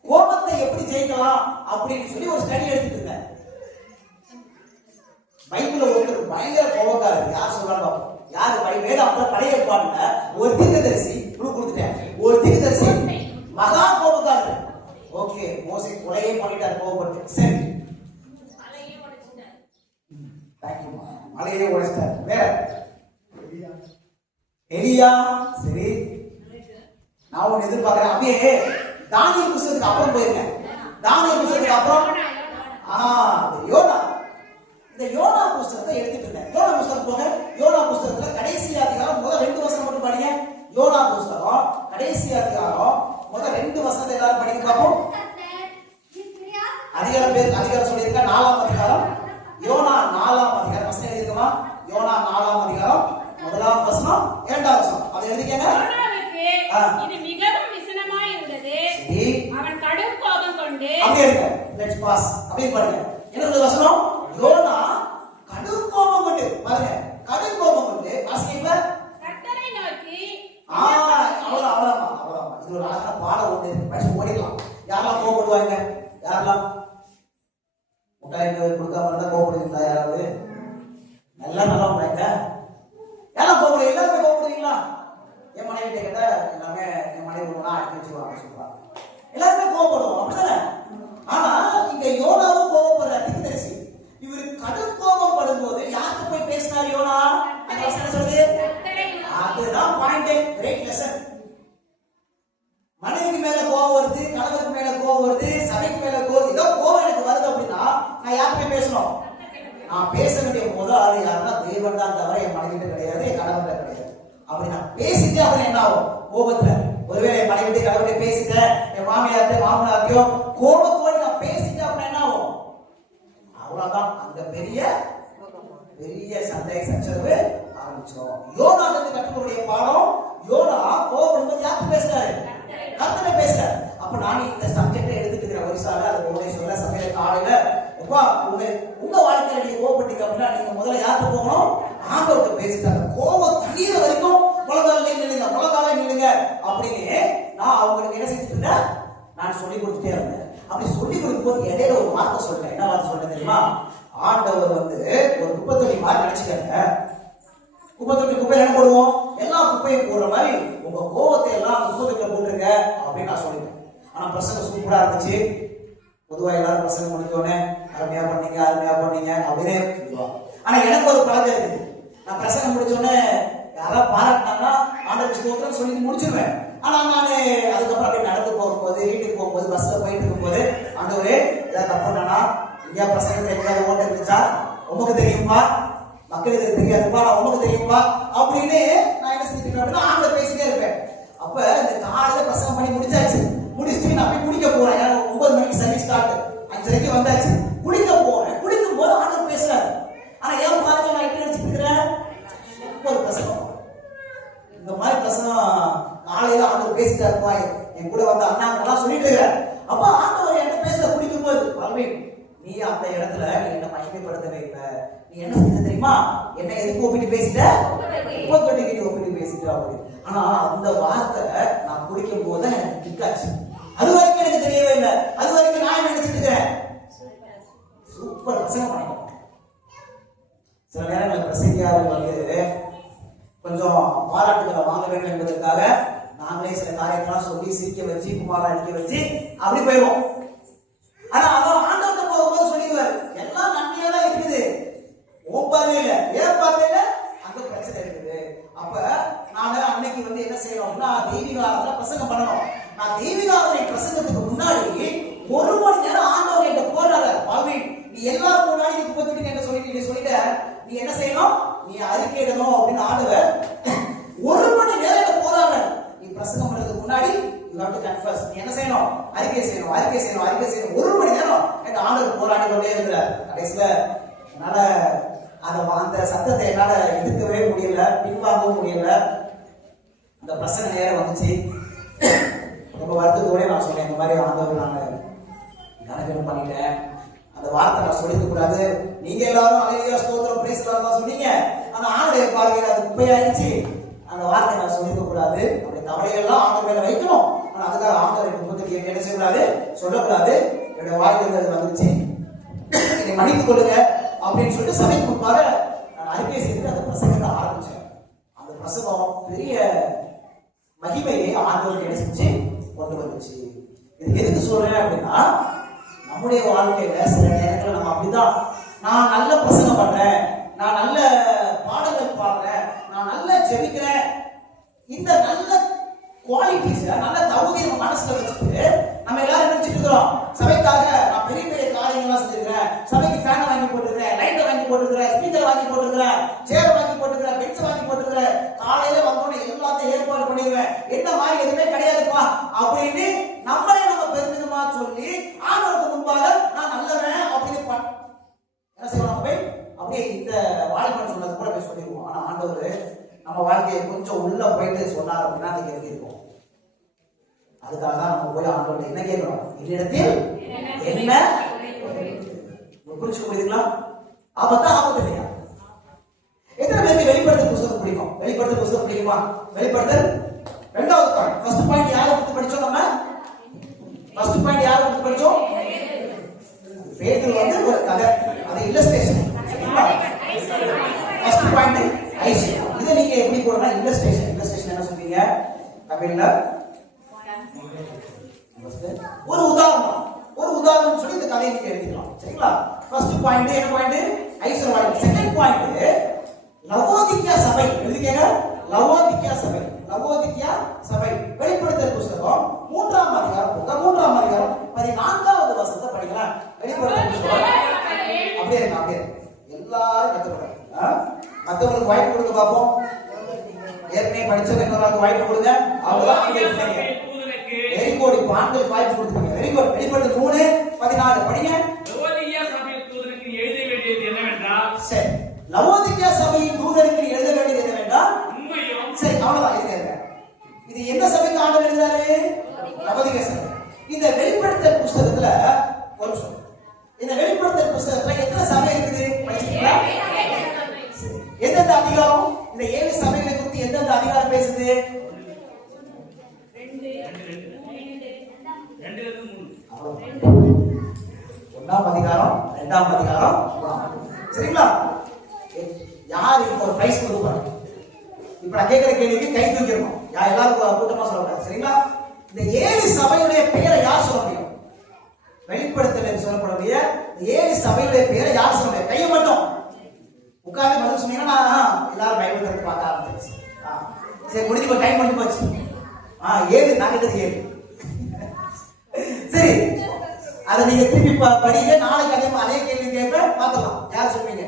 கோபத்தை எப்படி ஜெயிக்கலாம் அப்படின்னு சொல்லி ஒரு ஸ்டடி எடுத்துட்டு இருந்தேன். பைபிள்ல ஒருத்தர் பயங்கர கோபக்காரர், யார் சொல்றாங்க பாப்போம். யாரு? வேதாந்தம் பழைய ஏற்பாடுல ஒரு தீர்க்கதரிசி கொடுத்துட்டேன். ஒரு தீர்க்கதரிசி மகா கோபக்காரர். ஓகே, மோசே கொலையே பண்ணிட்டார் கோபப்பட்டு. சரி, மலையே உடைச்சிட்டார். வேற எலியா. சரி, நான் ஒண்ணு எதிர்பார்க்கிறேன். அப்படியே தானியேல் புத்தகத்துக்கு அப்புறம் போயிருக்கேன். தானியேல் புத்தகத்துக்கு அப்புறம் யோனா. இந்த யோனா புத்தகத்தை எடுத்துட்டு இருந்தேன். யோனா புத்தகம் போங்க. யோனா புத்தகத்துல கடைசி அதிகாரம் முதல் 2 வசனம் மட்டும் படிங்க. யோனா புத்தகம் கடைசி அதிகாரம் முதல் 2 வசனத்தை எல்லாரும் படிக்க பார்ப்போம். அதிகாரம் சொல்லியிருக்க 4ஆம் அதிகாரம். யோனா 4ஆம் அதிகாரம் வசனம் எழுதிருக்கமா? யோனா 4ஆம் அதிகாரம் 1ஆம் வசனம் 2ஆம் வசனம் அதை எழுதிக்கங்க. இது மிகவும் விசனமாய் இருந்தது. அவன் கடும் கோபம் கொண்டு அப்படியே இருங்க. Let's pause. அப்படியே பாருங்க. என்ன வசனம்? யோனா கடும் கோபம் கொண்டு, பாருங்க, கடும் கோபம் கொண்டு வாசிங்க. கர்த்தரை நோக்கி அவ்வளவுதான். இது ஒரு அழகான பாடம் ஒன்று இருக்கு. படிச்சு ஓடிடலாம். யாரெல்லாம் கோபப்படுவாங்க? யாரெல்லாம் முட்டாய் கொடுக்காம இருந்தா கோபப்படுவீங்களா? யாராவது நல்லா பாருங்க. யாரெல்லாம் கோபப்படுவீங்க? எல்லாருமே கோபப்படுவீங்களா? என் மனைவி கேட்ட எல்லாமே என் மனைவி ஒண்ணா அடிக்க வச்சுருவாங்க சொல்லுவாங்க. எல்லாருமே கோபப்படுவோம், அப்படிதானே? ஆனா இங்க யோனாவும் கோபப்படுற தீர்க்கதரிசி. இவரு கடும் கோபம் படும்போது யாருக்கு போய் பேசினார் யோனா? அந்த வசனம் சொல்லுது. அதுதான் பாயிண்ட். Great lesson. மனைவிக்கு மேல கோபம் வருது, கணவருக்கு மேல கோபம் வருது, சபைக்கு மேல கோபம், ஏதோ கோபம் எனக்கு வருது அப்படின்னா நான் யாருமே பேசணும். நான் பேச வேண்டிய முதல் ஆளு யாருன்னா தேவன் தான், தவிர என் மனைவிட்ட கிடையாது, என் கணவன்கிட்ட கிடையாது. அப்படி நான் பேசிட்டு அப்புறம் என்ன ஆகும்? கோபத்துல ஒருவேளை என் மனைவிட்டு கணவன்கிட்ட பேசிட்டேன், என் மாமியார்ட்ட மாமனார்த்தையோ கோபத்தோடு நான் பேசிட்டு அப்புறம் என்ன ஆகும்? அவ்வளவுதான், அங்க பெரிய சண்டை சச்சரவு ஆரம்பிச்சோம். யோனாவுக்கு கற்றுக்கூடிய பாடம், யோனா கோபப்படும்போது யாருக்கு பேசுறாரு? கர்த்தரை பேசுறாரு. அப்ப நான் இந்த சப்ஜெக்டை எடுத்துட்டு இருக்கிற வயசால அது உங்களை சொல்ல சமையல காலையில உங்க வாழ்க்கையில நீங்க கோபப்பட்டீங்க அப்படின்னா நீங்க முதல்ல யாருக்கு போகணும்? ஆண்டவர்கிட்ட பேசிட்டாங்க. கோபம் தண்ணீர வரைக்கும் முழங்கால நில்லுங்க அப்படின்னு நான் அவங்களுக்கு என்ன செஞ்சுட்டு இருந்தேன்? நான் சொல்லி கொடுத்துட்டே இருந்தேன். அப்படி சொல்லி கொடுக்கும்போது இடையில ஒரு வார்த்தை சொல்றேன். என்ன வார்த்தை சொல்றேன் தெரியுமா? ஆண்டவர் வந்து ஒரு குப்பைத்தொட்டி மாதிரி நினைச்சுக்காங்க. குப்பையில என்ன போடுவோம்? எல்லா குப்பையும் போடுற மாதிரி உங்க கோபத்தை எல்லாம் குப்பைத்தொட்டில போட்டுருங்க அப்படின்னு நான் சொல்லிட்டேன். ஆனா பிரசங்கம் சூப்பரா இருந்துச்சு. பொதுவா எல்லாரும் பிரசங்கம் முடிஞ்சோடனே அருமையா பண்ணீங்க அப்படின்னு சொல்லுவாங்க. ஆனா எனக்கு ஒரு பழக்கம் இருக்குது. நான் பிரசங்கம் முடிச்சோடனே யாராவது பாராட்டினாங்கன்னா ஆண்டவர் ஸ்தோத்திரம் சொல்லிட்டு முடிச்சிருவேன். ஆனா நான் அதுக்கப்புறம் அப்படியே நடந்து போகும்போது, வீட்டுக்கு போகும்போது, பஸ்ல போயிட்டு இருக்கும்போது, ஆண்டவரே ஏதாவது தப்பு பண்ணா, இந்தியா பிரசங்கத்தை எங்கேயாவது ஓட்ட இருந்துச்சா, உங்களுக்கு தெரியுமா, மக்களுக்கு தெரியாதுப்பா, நான் உங்களுக்கு தெரியுமா அப்படின்னு நான் என்ன செஞ்சுட்டு அப்படின்னா ஆண்டவர் பேசிட்டே இருப்பேன். அப்ப இந்த காலையில பிரசங்கம் பண்ணி முடிச்சுட்டு நான் போய் குடிக்க போறேன். 9 மணிக்கு சர்வீஸ் ஸ்டார்ட், 5:30 வந்தாச்சு. குடிக்க போறேன். குடிக்கும் போது ஆண்டவர் பேசுறாரு. ஆனா ஏன் பாருங்க, நான் எப்படி நினைச்சிட்டு இருக்கிறேன்? ஒரு பிரசங்கம், இந்த மாதிரி பிரசங்கம் காலையில ஆண்டவர் பேசிட்டாருப்பா, என் கூட வந்த அண்ணாங்கெல்லாம் சொல்லிட்டு இருக்கிறேன். அப்ப ஆண்டவர் என்ன பேச குடிக்கும் போது, பல்வேன் நீ அந்த இடத்துல நீ என்ன மகிமைப்படுத்தவே இல்லை. நீ என்ன செஞ்ச தெரியுமா? என்ன எதுக்கு ஒப்பிட்டு பேசிட்ட? குப்பைத்தொட்டிக்கு ஒப்பிட்டு பேசிட்ட அப்படி. ஆனா அந்த வார்த்தை நான் குடிக்கும் போது எனக்கு கிக்காச்சு. அது வரைக்கும் எனக்கு தெரியவே இல்லை. அது வரைக்கும் நான் நினைச்சிட்டு இருக்கிறேன் சூப்பர் பிரசங்கம் பண்ணிட்டோம். சில நேரங்களில் பிரசங்கியாளர்கள் வந்து கொஞ்சம் பாராட்டுகளை வாங்க வேண்டும் என்பதற்காக நாங்களே சில காரியத்தெல்லாம் சொல்லி சிரிக்க வச்சு குமாரா அடிக்க வச்சு அப்படி போயிடுவோம். ஆனா அவன் ஆண்டவர்கிட்ட போகும்போது சொல்லிடுவாரு, எல்லாம் நன்மையா தான் இருக்குது, உன் பார்வையில ஏன் பார்வையில அங்க பிரச்சனை இருக்குது. அப்ப நாங்க அன்னைக்கு வந்து என்ன செய்யறோம்னா தெய்வீகாரத்துல பிரசங்கம் பண்ணணும். நான் தெய்வீகாரனை பிரசங்கத்துக்கு முன்னாடி 1 மணி நேரம் ஆண்டவர் என்கிட்ட போடுறாரு, பல்வேன் நீ எல்லாரும் முன்னாடி குப்பத்துக்கு என்ன சொல்லி நீ என்ன செய்யணும்? நீ அறிக்கையிடணும் அப்படின்னு ஆண்டவர் 1 மணி நேரம் போறாங்க. நீ பிரசங்கம் பண்றதுக்கு முன்னாடி you have to confess. நீ என்ன செய்யணும்? அறிக்கை செய்யணும், அறிக்கை செய்யணும், அறிக்கை செய்யணும். 1 மணி நேரம் இந்த ஆண்டவர் போராடி கொண்டே இருக்கிறார். கடைசியில என்னால அந்த சத்தத்தை என்னால எதிர்க்கவே முடியல, பின்வாங்கவும் முடியல. அந்த பிரசங்க நேரம் வந்துச்சு. ரொம்ப வருத்தத்தோட நான் சொன்னேன், இந்த மாதிரி ஆண்டவர் நான் கணக்கெடுப்பு பண்ணிட்டேன். அந்த வார்த்தை நான் சொல்லிக்க கூடாது. நீங்க எல்லாரும் அலையா ஸ்தோத்திரம் பிரைஸ் தான் சொன்னீங்க. ஆனா ஆண்டவருடைய பார்வையில் அது குப்பையாயிடுச்சு. அந்த வார்த்தை நான் சொல்லிக்க கூடாது. அப்படி தவறையெல்லாம் ஆண்டவர் மேல வைக்கணும். ஆனா அதுக்காக ஆண்டவரை குடும்பத்துக்கு என்ன செய்யக்கூடாது, சொல்லக்கூடாது. என்னுடைய வாயிலிருந்து அது வந்துச்சு. என்னை மன்னித்துக் கொள்ளுங்க அப்படின்னு சொல்லிட்டு சபைக்கு முன்பாக நான் அறிக்கை செய்து அந்த பிரசங்கத்தை ஆரம்பிச்சேன். அந்த பிரசங்கம் பெரிய மகிமையை ஆண்டவருக்கு என்ன செஞ்சு கொண்டு வந்துச்சு. இது எதுக்கு சொல்றேன் அப்படின்னா, நம்முடைய வாழ்க்கையில சில நேரங்கள் நம்ம அப்படிதான், நான் நல்ல பிரசங்கம் பண்றேன், நான் நல்ல பாடல்கள் பாடுறேன், நான் நல்லா ஜெபிக்கிறேன், இந்த நல்ல குவாலிட்டிஸ் நல்ல தகுதியை நம்ம மனசுல வச்சுட்டு நம்ம எல்லாரும் நினைச்சிட்டு இருக்கிறோம், சபைக்காக நான் பெரிய பெரிய காரியங்கள்லாம் செஞ்சிருக்கிறேன், சபைக்கு ஃபேன் வாங்கி போட்டுருக்கிறேன், லைட்டை வாங்கி போட்டுருக்கிறேன், ஸ்பீக்கர் வாங்கி போட்டுருக்கிறேன், சேர் வாங்கி போட்டுருக்கிறேன், பெஞ்ச் வாங்கி போட்டுருக்கிறேன், காலையில வந்தோடனே எல்லாத்தையும் ஏற்பாடு பண்ணிடுவேன், என்ன மாதிரி எதுவுமே கிடையாதுப்பா அப்படின்னு நம்மளே நம்ம பெருமிதமா சொல்லி ஆண்டவருக்கு முன்பாக நான் நல்லவன் அப்படின்னு என்ன செய்வோம், போய் அப்படியே இந்த வாலிபன் சொன்னது கூட போய் சொல்லிடுவோம். ஆனா ஆண்டவர் நம்ம வாழ்க்கையை கொஞ்சம் உள்ள போயிட்டு சொன்னார் அப்படின்னா அது கேட்கிருக்கோம். அதுக்காக தான் நம்ம போய் ஆண்டவர்கிட்ட என்ன கேட்கிறோம், என்னிடத்தில் என்ன புரிச்சுக்க முடியுங்களா? ஆபத்தா ஆபத்து இல்லையா? எத்தனை பேருக்கு வெளிப்படுத்தல் புத்தகம் பிடிக்கும்? வெளிப்படுத்தல் புத்தகம் பிடிக்குமா? வெளிப்படுத்தல் 2வது பாயிண்ட். ஃபர்ஸ்ட் பாயிண்ட் யாரை பத்தி படிச்சோம்? நம்ம ஃபர்ஸ்ட் பாயிண்ட் யாரை பத்தி படிச்சோம்? பேதுரு வந்து ஒரு கதை, அது இல்லஸ்ட்ரேஷன். First point Isaiah. இதை நீங்க எப்படி போடலாம்? இல்லஸ்ட்ரேஷன். இல்லஸ்ட்ரேஷன் என்ன சொல்றீங்க தமிழ்ல? ஒரு உதாரணம் சொல்லி இந்த கதையை நீங்க எழுதிக்கலாம். சரிங்களா? ஃபர்ஸ்ட் பாயிண்ட் என்ன point? Isaiah point. Second point Laodicea சபை. எழுதிக்கங்க, லவோதிக்கியா சபை. லவோதிக்கியா சபை வெளிப்படுத்தல் புத்தகம் 3ஆம் அதிகாரம் 14வது வசனத்தை படிக்கலாம். வெளிப்படுத்தல் புத்தகம் அப்படியே எல்லாரும் கத்துக்கணும். மத்தவங்களுக்கு வாய்ப்பு கொடுக்க பார்ப்போம். ஏற்கனவே படிச்சவங்க இன்னொரு வாய்ப்பு கொடுங்க. அவ்வளவுதான். Very good. இப்ப ஆண்களுக்கு வாய்ப்பு கொடுத்துருங்க. Very good. வெளிப்படுத்தல் 3:14 படிங்க. லவோதிக்கியா சபையின் தூதனுக்கு எழுத வேண்டியது என்னவென்றால், சரி, லவோதிக்கியா சபையின் தூதனுக்கு எழுத வேண்டியது என்னவென்றால் உண்மையும். சரி, அவ்வளவுதான். இது என்ன சபைக்கு ஆண்டவர் எழுதுறாரு? லவோதிக்கியா சபை. இந்த வெளிப்படுத்தல் புத்தகத்துல ஒரு சொல்ல, இந்த வெளிப்படுத்தல் புத்தகத்துல எத்தனை சபை இருக்குது படிச்சீங்களா? எந்தெந்த அதிகாரம்? இந்த 7 சபைகளை குறித்து எந்தெந்த அதிகாரம் பேசுது? 1ஆம் அதிகாரம், 2ஆம் அதிகாரம். சரிங்களா? யார் இப்போ ஒரு பிரைஸ் கொடுப்பாங்க? இப்ப நான் கேட்கிற கேள்விக்கு கை தூக்கிடணும். யார் எல்லாரும் கூட்டமா சொல்லக்கூடாது. சரிங்களா? இந்த 7 சபையுடைய பெயரை யார் சொல்ல முடியும்? வெளிப்படுத்தல் சொல்லக்கூடிய 7 சபையுடைய பெயரை யார் சொல்ல முடியும்? கையை மட்டும் உட்கார்ந்து பதில் சொன்னீங்கன்னா எல்லாரும் பைபிள் திறந்து பார்க்க ஆரம்பிச்சு. சரி, முடிஞ்சு டைம் முடிஞ்சு போச்சு. 7 நான் கேட்டது 7. சரி, அதை நீங்க திருப்பி படிங்க. நாளைக்கு அதே கேள்வி கேட்பேன், பார்த்துக்கலாம். யார் சொல்றீங்க?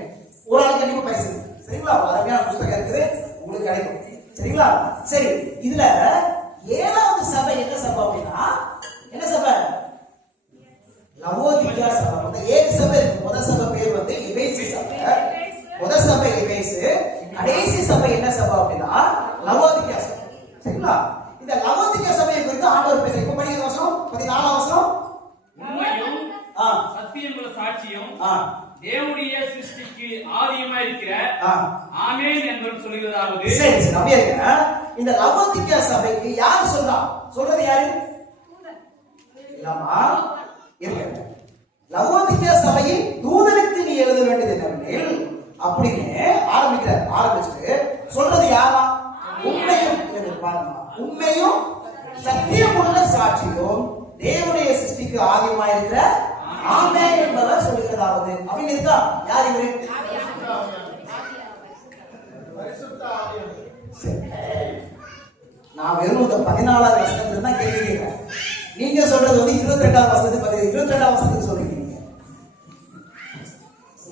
ஒரு ஆள் கண்டிப்பா பைசா. சரிங்களா? அருமையான புத்தகம் இருக்குது, உங்களுக்கு கிடைக்கும். சரிங்களா? சரி, இதுல 7வது சபை என்ன சபை அப்படின்னா, என்ன சபை? லவோதிக்கியா சபை. அந்த 7 சபை இருக்கு. முதல் சபை பேர் வந்து எபேசு சபை. முதல் சபை எபேசு. கடைசி சபை என்ன சபை அப்படின்னா லவோதிக்கியா சபை. சரிங்களா? இந்த லவோதிக்கியா சபையை குறித்து ஆண்டவர் பேச இப்ப படிக்கிற வசனம் 14ஆம் வசனம். உண்மையும் சத்தியமுள்ள சாட்சியும் தேவனுடைய சிருஷ்டிக்கு ஆதியமாய் இருக்கிற ஆமென் என்று சொல்கிறதாவது. சரி, அப்படியே இருக்க. இந்த லவோதிக்கியா சபைக்கு யார் சொல்றா? சொல்றது யாரு? இல்லாமா இருக்க. லவோதிக்கியா சபையின் தூதனுக்கு நீ எழுத வேண்டியது என்னவெனில் அப்படின்னு ஆரம்பிச்சுட்டு சொல்றது யாரா? உண்மையும் பாருங்க, உண்மையும் சத்தியமுள்ள சாட்சியும் தேவனுடைய சிருஷ்டிக்கு ஆதியமாயிருக்கிற ஆமென் என்பவர் சொல்லுகிறதாவது அப்படின்னு இருக்கா? யார் இவரு? நான் வெறும் இந்த 14வது வசனத்துல தான் கேள்வி கேட்கிறேன். நீங்க சொல்றது வந்து 22வது வசனத்துக்கு 22வது வசனத்துக்கு சொல்றீங்க.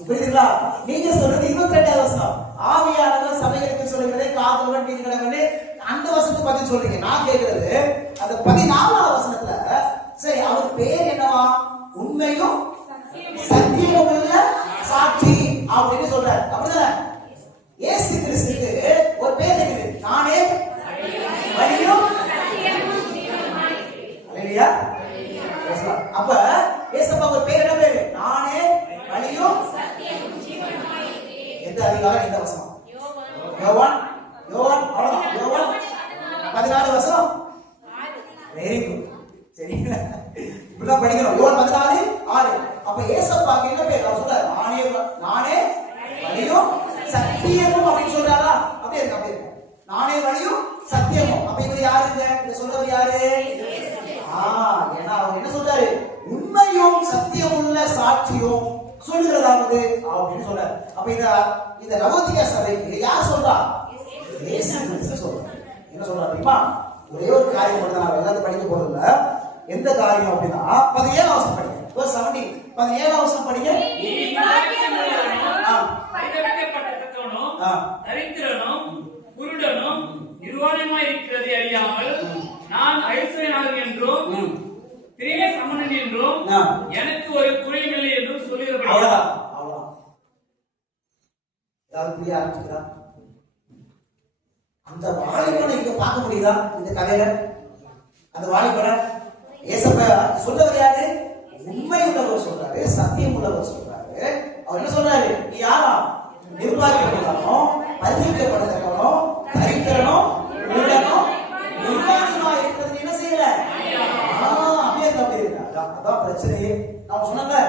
புரியுதுங்களா? நீங்க சொல்றது 22வது வசனம். ஆவியானவர் சபைகளுக்கு சொல்லுகிறதை காதுடன் மீது கடவுளே, அந்த வசனத்தை பத்தி சொல்றீங்க. நான் கேட்கிறது அந்த 14வது வசனத்துல, சரி அவர் பேர் என்னவா? உண்மையும் சத்தியமும் உள்ள சாட்சி அப்படின்னு சொல்றாரு. அப்படிதானே? இயேசு கிறிஸ்துக்கு ஒரு பேர் இருக்குது, நானே வழியும். அல்லேலூயா. அப்ப இயேசுப்பா ஒரு பேர் என்ன பேரு? நானே வழியும் சத்தியமும் ஜீவனுமாய் இருக்கிறேன். எந்த அதிகாரம்? இந்த வசனம் யோவான் 14 வசனம். Very good. சரி, இப்படிதான் படிக்கணும். யோவான் 14:6. அப்ப இயேசுப்பாக்கு என்ன பேர்? அவர் சொல்றாரு நானே வழியும் சத்தியமும் அப்படின்னு சொல்றாரா? அப்படியே இருக்கு. நானே வழியும் சத்தியமும். அப்ப இவர் யாருங்க? இத சொல்றவர் யாரு? ஏன்னா அவர் என்ன சொல்றாரு? உண்மையும் சத்தியம் உள்ள சாட்சியும் சொல்லுகிறதாவது அப்படின்னு சொல்றாரு. அப்ப இந்த லவோதிகா சபைக்கு யார் சொல்றா? இயேசு கிறிஸ்து சொல்றாரு. என்ன சொல்றாரு தெரியுமா? ஒரே ஒரு காரியம் மட்டும் நான் எல்லாத்தையும் படிக்க போறதில்ல. எந்த காரியம் அப்படின்னா 17 வசனம் படிங்க. 17 வசனம் படிங்க. தரித்திரனும் குருடனும் நிர்வாணமாய் இருக்கிறதை அறியாமல் நான் ஐஸ்வர்யனாக என்றும் திரிய சமணன் என்றும் எனக்கு ஒரு குறையில்லை என்றும் சொல்லுகிறபடி. அவ்வளவுதான். ஏதாவது புரிய ஆரம்பிச்சுக்கிறா? அந்த வாலிபனை இங்க பார்க்க முடியுதா இந்த கதையில? அந்த வாலிபனை ஏசப்பா சொல்லவர் யாரு? உண்மை உள்ளவர் சொல்றாரு, சத்தியம் உள்ளவர் சொல்றாரு. அவர் என்ன சொல்றாரு? நீ யாரா? நிர்வாகிக்கப்படணும், பரிந்துரைக்கப்படணும், தரித்திரனும் குருடனும் நிர்வாணமா இருக்கிறது என்ன செய்யல? அப்படியே இருக்கா? அதான் பிரச்சனையே. நான் சொன்னேன்ல,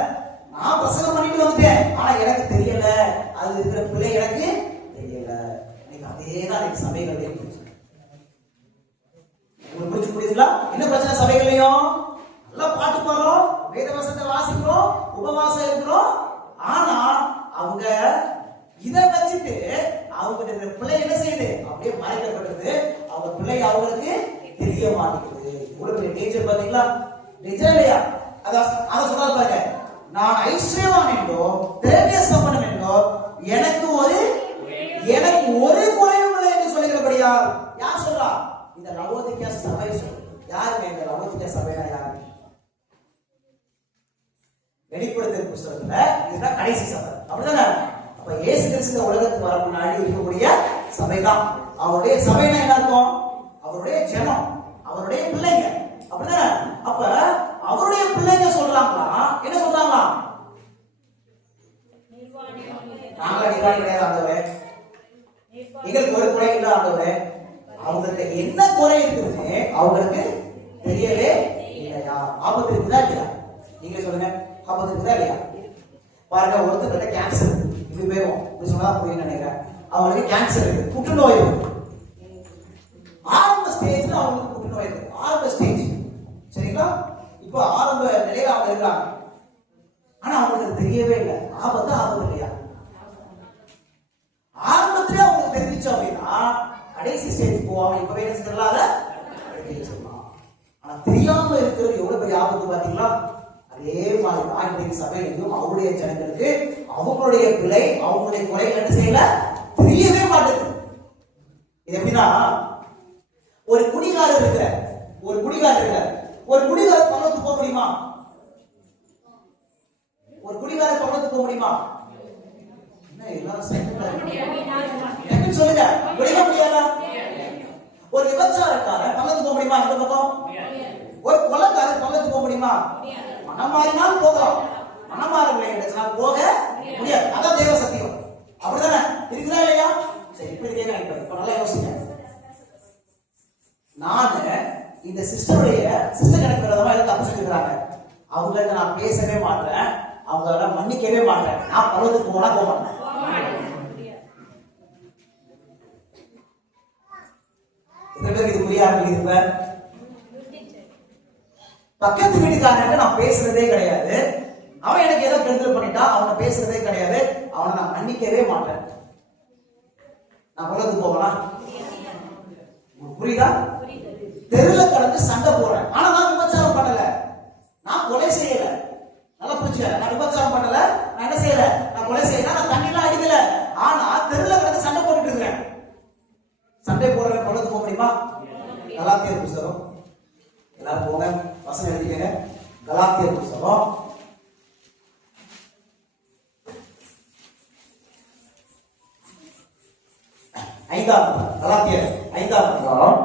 நான் பிரசங்கம் பண்ணிட்டு வந்துட்டேன், ஆனா எனக்கு தெரியல, அது இருக்கிற பிள்ளை எனக்கு தெரியல. அதேதான் எனக்கு சபைகள் உங்களுக்கு புரியுதுங்களா? என்ன பிரச்சனை சபைகளையும்? நல்லா பாட்டு பாடுறோம், வேத வசனத்தை வாசிக்கிறோம், உபவாசம் இருக்கிறோம், ஆனா அவங்க இதை வச்சுட்டு அவங்க பிள்ளை என்ன செய்யுது? அப்படியே மறைக்கப்பட்டது. அவங்க பிள்ளை அவங்களுக்கு தெரிய மாட்டேங்குது. இவ்வளவு பெரிய டீச்சர் பாத்தீங்களா? டீச்சர் இல்லையா? அத சொல்றாரு பாருங்க, நான் ஐஸ்வர்யவான் என்றோ திரவிய சம்பனம் என்றோ எனக்கு ஒரு குறையும் இல்லை என்று சொல்லுகிறபடியா. யார் சொல்றா? இந்த லவோதிகா சபை சொல்ற. யாருங்க இந்த லவோதிகா சபைனா? யாரு? வெளிப்படுத்தல் புத்தகத்துல இதுதான் கடைசி சபை. அப்படிதானே? அப்ப இயேசு கிறிஸ்து உலகத்துக்கு வர முன்னாடி இருக்கக்கூடிய சபைதான். அவருடைய சபைனா என்ன அர்த்தம்? அவருடைய ஜனம், அவருடைய பிள்ளைங்க. அப்படிதானே? அப்ப அவருடைய பிள்ளைங்க சொல்றாங்களா? என்ன சொல்றாங்களா? நாங்கள நிர்வாணி கிடையாது ஆண்டவரே, எங்களுக்கு ஒரு குறை இல்லை ஆண்டவரே. அவங்களுக்கு என்ன குறை இருக்குதுன்னு அவங்களுக்கு தெரியவே இல்லையா? ஆபத்து இருக்குதா இல்லையா? நீங்க சொல்லுங்க, ஆபத்து இருக்குதா இல்லையா? பாருங்க, ஒருத்தர்கிட்ட கேன்சர், இது பேரும் சொன்னா புரியும் நினைக்கிறேன். அவங்களுக்கு கேன்சர் இருக்கு, புற்றுநோய் இருக்கு. ஆரம்ப ஸ்டேஜ்ல அவங்களுக்கு புற்றுநோய் இருக்கு. ஆரம்ப ஸ்டேஜ், சரிங்களா? இப்போ ஆரம்ப நிலையில அவங்க இருக்கிறாங்க, ஆனா அவங்களுக்கு தெரியவே இல்லை. ஆபத்து இல்லையா? ஆரம்பத்திலே அவங்களுக்கு தெரிஞ்சிச்சு அப்படின்னா கடைசி ஸ்டேஜ் போவாங்க. இப்பவே என்ன செஞ்சிடலாம்? ஆனா தெரியாம இருக்கிறது எவ்வளவு பெரிய ஆபத்து பாத்தீங்களா? அதே மாதிரி தான் சபையிலும் அவருடைய ஜனங்களுக்கு அவங்களுடைய பிள்ளை, அவங்களுடைய குறைகள் என்ன செய்யல, தெரியவே மாட்டேங்குது. இது எப்படின்னா, ஒரு குடிகாரர் இருக்கிற ஒரு குடிகாரர் பணத்துக்கு போக முடியுமா? ஒரு குடிகாரர் பணத்துக்கு போக முடியுமா? சொல்லுங்க, முடியாதா? ஒரு விபச்சாரக்காரர் பள்ளத்துக்கு போக முடியுமா? இந்த பக்கம் ஒரு கொலைக்காரர் பள்ளத்துக்கு போக முடியுமா? மனம் மாறினால் போகலாம், மனம் மாறவில்லை போக முடியாது. அதான் தேவ சத்தியம். அப்படிதானே? இருக்குதா இல்லையா? சரி, இப்படி கேட்க இப்ப நல்லா யோசிங்க. நானு இந்த சிஸ்டர் கணக்கு விதமா ஏதோ தப்பு செஞ்சுக்கிறாங்க, அவங்கள்ட்ட நான் பேசவே மாட்டேன், அவங்கள மன்னிக்கவே மாட்டேன். நான் பள்ளத்துக்கு போனா போக மாட்டேன். இது புரியாது. பக்கத்து வீட்டுக்காரங்க நான் பேசுறதே கிடையாது, அவன் எனக்கு ஏதோ கெடுதல் பண்ணிட்டா அவனை பேசுறதே கிடையாது, அவனை நான் மன்னிக்கவே மாட்டேன். நான் பக்கத்துக்கு போகலாம், புரியுதா? தெருல கடந்து சண்டை போறேன், ஆனா நான் விபச்சாரம் பண்ணல, நான் கொலை செய்யல. நல்லா புரிஞ்சுக்க, நான் விபச்சாரம் பண்ணல, நான் என்ன செய்யல, நான் கொலை செய்யல, நான் தண்ணிலாம் அடிக்கல, ஆனா தெருல தெரியுமா? கலாத்தியர் புஸ்தகம். எல்லாரும் போங்க, வசனம் எழுதிக்கங்க. கலாத்தியர் புஸ்தகம் 5ஆம் கலாத்தியர் 5ஆம் அதிகாரம்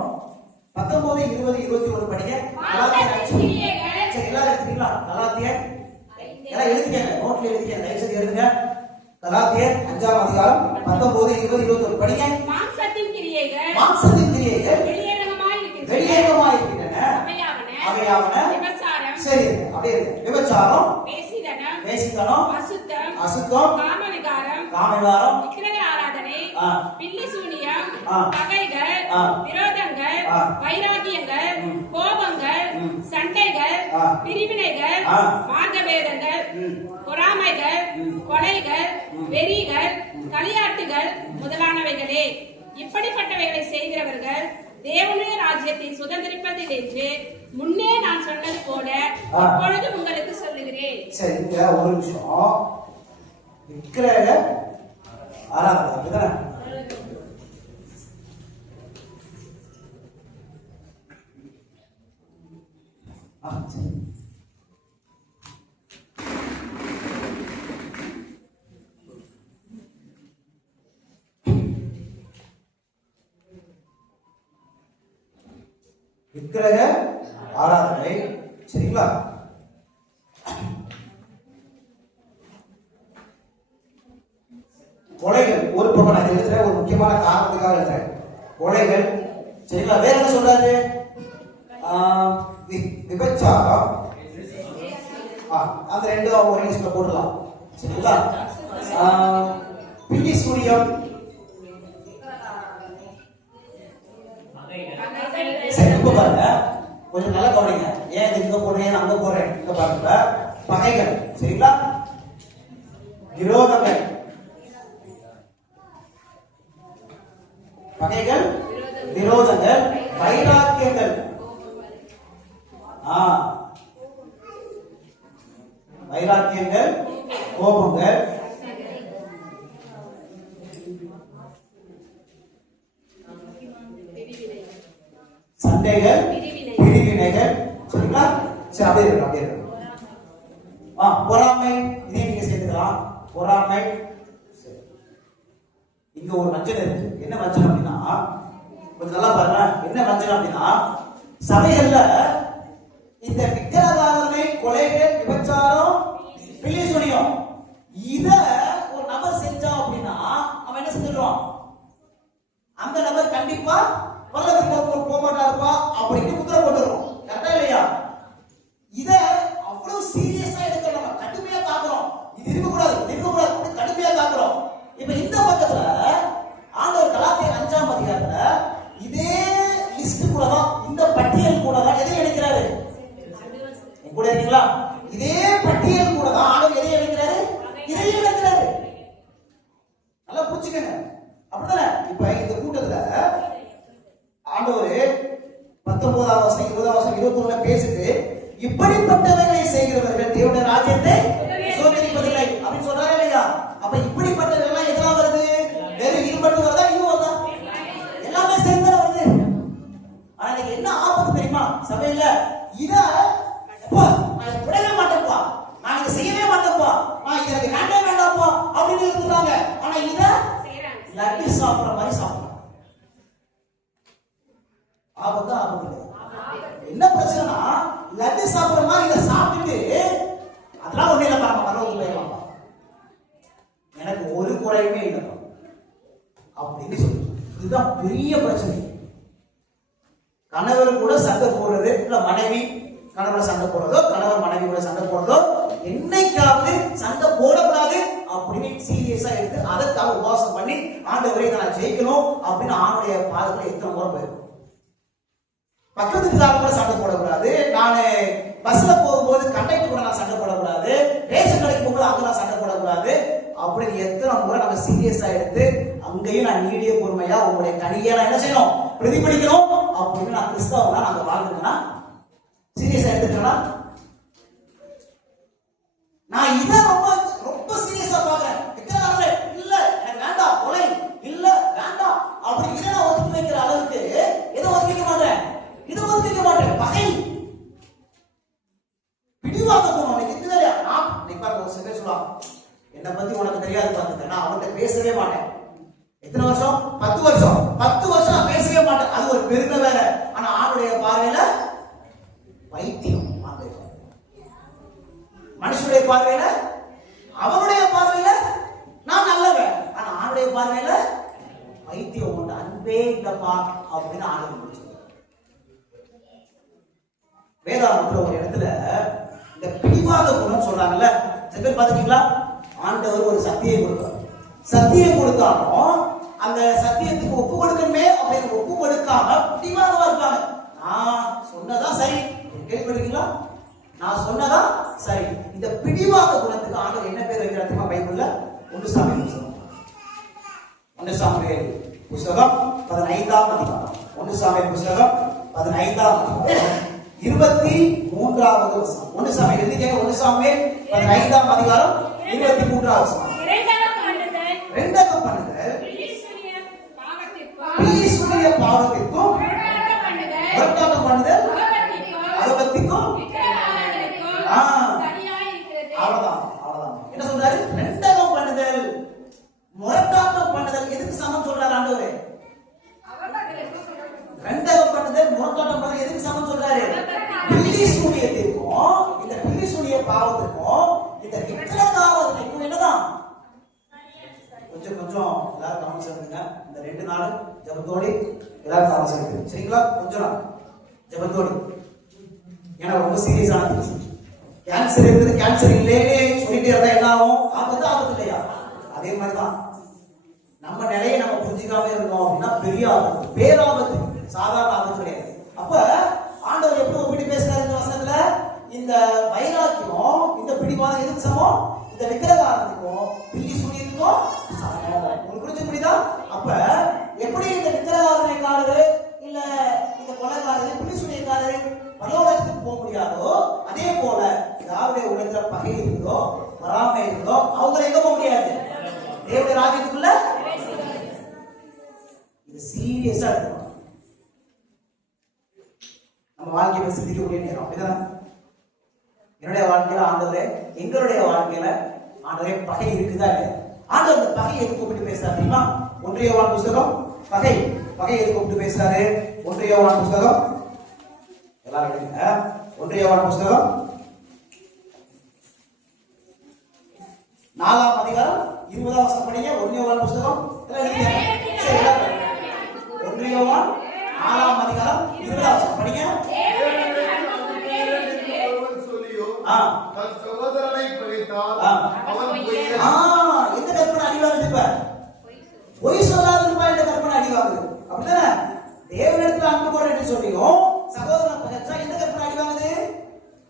19, 20, 21 படிங்க. கலாத்தியர் 5. சரி, எல்லாரும் எடுத்துக்கீங்களா? கலாத்தியர் எல்லாம் எழுதிக்கங்க, நோட்ல எழுதிக்கங்க, தயவு செய்து எழுதுங்க. கலாத்தியர் 5ஆம் அதிகாரம் 19, 20, 21 படிங்க. மாம்சத்தின் கிரியைகள் வெளியேறமாய் இருக்கின்றன. அவையாவன சரி, அப்படியே இருக்கு. விபச்சாரம், வேசித்தனம், அசுத்தம், காமவிகாரம், விக்கிரக ஆராதனை, பில்லி சூனியம், ஆ. பகைகள், ஆ. விரோதங்கள், ஆ. வைராகியங்கள், ம். கோபங்கள், ம். சண்டைகள், ஆ. பிரிவினைகள், ஆ. மார்க்கபேதங்கள், ம். பொறாமைகள், ம். கொலைகள், ம். வெறிகள், களியாட்டுகள் முதலானவைகளே. இப்படிப்பட்டவைகளை செய்கிறவர்கள் தேவனுடைய ராஜ்யத்தை சுதந்திரிப்பதில் என்று முன்னே நான் சொன்னது போல ஆ. இப்பொழுது உங்களுக்கு சொல்லுகிறேன். சரி, இங்க ஒரு நிமிஷம். விக்கிரக ஆராதனை அப்படிதானே? சரி. விக்கிரக ஆராதனை, சரிங்களா? கொலைகள் ஒரு பக்கம் நான் எழுதுறேன், ஒரு முக்கியமான காரணத்துக்காக எழுதுறேன். கொலைகள், சரிங்களா? வேற என்ன சொல்றாரு? விபச்சாரம், அந்த ரெண்டு ஒரே லிஸ்ட்ல போடலாம், சரிங்களா? பில்லி சூனியம், சரி, இப்ப பாருங்க, கொஞ்சம் நல்லா கவனிங்க. ஏன் இங்க போடுறேன் அங்க போடுறேன், இங்க பாருங்க. பகைகள், சரிங்களா? விரோதங்கள், பகைகள், விரோதங்கள், வைராக்கியங்கள், வைராக்கியங்கள், கோபங்கள், சண்டைகள், பிரிவினைகள், சரிங்களா? சரி, அப்படியே இருக்கு, அப்படியே இருக்கு. பொறாமை, இதே நீங்க சேர்த்துக்கலாம். பொறாமை. இங்க ஒரு வஞ்சனை இருக்கு. என்ன வஞ்சனை அப்படின்னா, கொஞ்சம் நல்லா பாருங்க. என்ன வஞ்சனை அப்படின்னா, சபைகள்ல இந்த விக்கிரகாராதனை, கொலைகள், விபச்சாரம், பில்லி சூனியம் இத ஒரு நபர் செஞ்சான் அப்படின்னா அவன் என்ன செஞ்சிடுவான்? அந்த நபர் கண்டிப்பா பரலோகத்துக்கு போக மாட்டாருப்பா அப்படின்னு முத்திரை போட்டுருவோம். கரெக்டா இல்லையா? இத அவ்வளவு சீரியஸா எடுக்கிறோம், நம்ம கடுமையா தாக்குறோம். இது இருக்கக்கூடாது கடுமையா தாக்குறோம். இப்ப இந்த பக்கத்துல ஆண்டவர் கலாத்தியர் 5ஆம் அதிகாரத்துல இதே லிஸ்ட் கூட தான், இந்த பட்டியல் கூட தான் எதை எடுக்கிறாரு? கூட இருக்கீங்களா? இதே பட்டியல் கூட தான் ஆண்டவர் எதை எடுக்கிறாரு? இதையும் எடுக்கிறாரு. நல்லா புரிஞ்சுக்கங்க, அப்படிதானே? இப்ப இந்த கூட்டத்துல ஆண்டவர் 19ஆம் வசனம், 20ஆம் வசனம், 21 பேசிட்டு இப்படிப்பட்டவர்களை செய்கிறவர்கள் தேவனுடைய ராஜ்யத்தை சுதந்திரிப்பதில்லை அப்படின்னு சொல்றாரு இல்லையா? அப்ப இப்படிப்பட்டவர்கள் எதெல்லாம் வருது? வெறும் இது மட்டும் வருதா, இது வருதா? எல்லாமே சேர்ந்து வருது. ஆனா இன்னைக்கு என்ன ஆபத்து தெரியுமா? சபையில இத நான் விடவே மாட்டேன்ப்பா, நான் இதை செய்யவே மாட்டேன்ப்பா, நான் இதற்கு வேண்டவே வேண்டாம்ப்பா அப்படின்னு இருக்கிறாங்க. ஆனா இத லட்டு சாப்பிடுற மாதிரி சாப்பிடுறாங்க. ஆபத்து. என்ன பிரச்சனைனா, லட்டு சாப்பிடுற மாதிரி இதை சாப்பிட்டுட்டு அதெல்லாம் ஒண்ணு இல்ல, பரவாயில்ல போயிடலாம், எனக்கு ஒரு குறையுமே இல்லை அப்படின்னு சொல்லி, இதுதான் பெரிய பிரச்சனை. கணவர் கூட சண்டை போடுறது, இல்ல மனைவி கணவர் சண்டை போடுறதோ, கணவர் மனைவி கூட சண்டை போடுறதோ, என்னைக்காவது சண்டை போடக்கூடாது அப்படின்னு சீரியஸா எடுத்து அதற்காக உபவாசம் பண்ணி ஆண்டவரை நான் ஜெயிக்கணும் அப்படின்னு ஆண்டுடைய பாதத்துல எத்தனை முறை போயிருக்கும். பக்கத்துக்கு கூட சண்டை போடக்கூடாது, நான் பஸ்ல போகும்போது கண்டக்டர் கூட நான் சண்டை போடக்கூடாது, ரேஷன் கடைக்கு போகும்போது அங்க நான் சண்டை போடக்கூடாது அப்படின்னு எத்தனை முறை நம்ம சீரியஸா எடுத்து அங்கேயும் நான் நீடிய பொறுமையா உங்களுடைய கனியை நான் என்ன செய்யணும்? பிரதிபலிக்கணும் அப்படின்னு நான் கிறிஸ்தவனா நாங்க வாழ்ந்துட்டேன்னா சீரியஸா எடுத்துட்டேன்னா, நான் இதை ரொம்ப சீரியஸா பாக்குறேன். இல்ல எனக்கு வேண்டாம், கொலை இல்ல வேண்டாம் அப்படி இதை நான் ஒதுக்கி வைக்கிற அளவுக்கு ஏதோ சொன்னேன், நான் அவன்கிட்ட பேசவே மாட்டேன். எத்தனை வருஷம்? 10 வருஷம். 10 வருஷம் நான் பேசவே மாட்டேன். அது ஒரு பெருமை வேற. ஆனா ஆண்டுடைய பார்வையில பைத்தியம். மனுஷனுடைய பார்வையில, அவனுடைய பார்வையில நான் நல்லவன். ஆனா ஆண்டுடைய பார்வையில பைத்தியம் உண்டு. அன்பே இல்லப்பா அப்படின்னு ஆண்டு முடிச்சு. வேதாந்தத்துல ஒரு இடத்துல இந்த பிடிவாத குணம் சொல்றாங்கல்ல, சில பேர் பாத்துக்கீங்களா? ஆண்டவர் ஒரு சத்தியம் கொடுத்தார். சத்தியம் கொடுத்தாலும் அந்த சத்தியத்துக்கு ஒப்பு கொடுக்கணுமே அப்படின்னு ஒப்பு கொடுக்காம பிடிவாதமா இருப்பாங்க. நான் சொன்னதா சரி. கேள்விப்பட்டீங்களா? நான் சொன்னதா சரி. இந்த பிடிவாத குணத்துக்கு ஆண்டவர் என்ன பேர் வைக்கிறார் தெரியுமா? பைபிள்ல 1 சாமுவேல் புத்தகம் 15ஆம் அதிகாரம். 1 சாமுவேல் புத்தகம் 15ஆம் அதிகாரம் 23வது வசனம். 1 சாமுவேல் எழுதிக்கங்க. 1 சாமுவேல் 15ஆம் அதிகாரம் 23வது வசனம். ரெண்டகம் பண்ணுதல் பிலிஸ்தீனிய பாவத்திற்கும் முரட்டாட்டம் பண்ணுதல் அகபத்திற்கும் அவ்வளவுதான். என்ன சொல்றாரு? ரெண்டகம் பண்ணுதல் முரட்டாட்டம் பண்ணுதல் எதுக்கு சமம் சொல்றாரு ஆண்டவரே? ரெண்டகம் பண்ணுதல் முரட்டாட்டம் பண்ணுதல் எதுக்கு சமம் சொல்றாரு? பிலிஸ்தீனியத்திற்கும் இந்த பிலிஸ்தீனிய பாவத்திற்கும் இந்த விக்கிரகாராதனைக்கும் என்னதான்? கொஞ்சம் எல்லாரும் கவனம் செலுத்துங்க. இந்த 2 நாள் ஜெபத்தோடு எல்லாரும் கவனம் செலுத்துங்க. சரிங்களா? கொஞ்சம் நாள் ஜெபத்தோடு. ஏன்னா ரொம்ப சீரியஸான கேன்சர் இருக்குது, கேன்சர் இல்லையே சொல்லிட்டே இருந்தா என்ன ஆகும்? ஆபத்து இல்லையா? அதே மாதிரிதான் நம்ம நிலையை நம்ம புரிஞ்சுக்காம இருந்தோம் அப்படின்னா பெரிய ஆபத்து, பேராபத்து, சாதாரண ஆபத்து கிடையாது. அப்ப ஆண்டவர் எப்படி ஒப்பிட்டு பேசுறாரு இந்த வசனத்துல? இந்த வைராக்கியம், இந்த பிடிவாதம் எதுக்கு சமம்? இந்த விக்கிரகாரத்துக்கும் பில்லி சூனியத்துக்கும் சமம். உங்களுக்கு புரிஞ்சு புரியுதா? அப்ப எப்படி இந்த விக்கிரகாரனைக்காரரு இல்ல இந்த கொலைகாரரு பில்லி சூனியக்காரரு பரலோகத்துக்கு போக முடியாதோ, அதே போல யாருடைய உலகத்துல பகை இருக்குதோ, வராமை இருக்குதோ, அவங்க எங்க போக முடியாது? தேவனுடைய ராஜ்யத்துக்குள்ள. இது சீரியஸா இருக்கணும். நம்ம வாழ்க்கையை சிந்திக்கக்கூடிய நேரம். அப்படிதான் என்னுடைய வாழ்க்கையில ஆண்டவரே, எங்களுடைய வாழ்க்கையில ஆண்டவரே பகை இருக்குதா இல்லையா? ஆண்டவர் இந்த பகை எதுக்கு கூப்பிட்டு பேசுறாரு தெரியுமா? 1 யோவான் புத்தகம் பகை எதுக்கு கூப்பிட்டு பேசுறாரு? 1 யோவான் புத்தகம் எல்லாரும் எழுதுங்க. 1 யோவான் புத்தகம் 4ஆம் அதிகாரம் 20ஆம் வசனம் படிங்க. 1 யோவான் புத்தகம் எல்லாம் எழுதுங்க. சரி, 1 யோவான் 4ஆம் அதிகாரம் 20ஆம் வசனம் படிங்க. தன் சகோதரனை பகைத்தால் அவன் பொய்யன். எந்த கற்பனை அடிவாங்குது? இப்ப பொய் சொல்லாத இருப்பா இந்த கற்பனை அடிவாங்குது. அப்படிதானே? தேவனிடத்துல அன்பு கொண்டு சொல்லியும் சகோதரனை பகைச்சா எந்த கற்பனை அடிவாங்குது?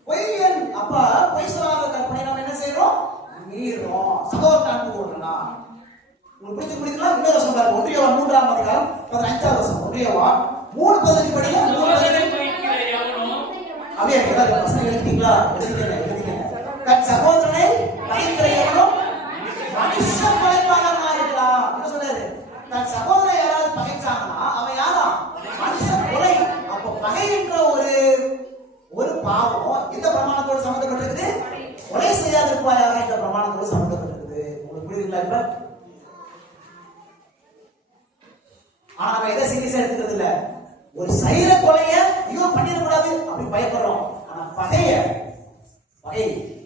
பொய்யன். அப்ப பொய் சொல்லாத கற்பனை நம்ம என்ன செய்யறோம்? மீறோம். சகோதரனை அன்பு கொள்ளனா உங்களுக்கு புரிஞ்சு முடிக்கலாம். இன்னொரு சொல்றாரு 1 யோவான் 3ஆம் அதிகாரம் 15ஆம் வசனம். 1 யோவான் 3:15 படிங்க. 3:15 அப்படியே எல்லாரும் வசனம் எழுதிட்டீங்களா? எழுதிக்கங்க. தன் சகோதரனை பகைக்கிற எவனும் மனுஷன் பகைப்பாளனா இருக்கலாம். என்ன சொல்றாரு? தன் சகோதரனை யாராவது பகைச்சாங்கன்னா அவன் யாரா? மனுஷன் கொலை. அப்ப பகை என்ற ஒரு பாவம் எந்த பிரமாணத்தோடு சம்பந்தப்பட்டிருக்குது? கொலை செய்யாதிருப்பாயாக என்ற பிரமாணத்தோடு சம்பந்தப்பட்டிருக்குது. உங்களுக்கு புரியுதுங்களா? இப்ப ஆனா நம்ம எதை சீரியஸா எடுத்துக்கிறது இல்ல. ஒரு சைர கொலைய இவன் பண்ணிடக்கூடாது அப்படி பயப்படுறோம். ஆனா பகை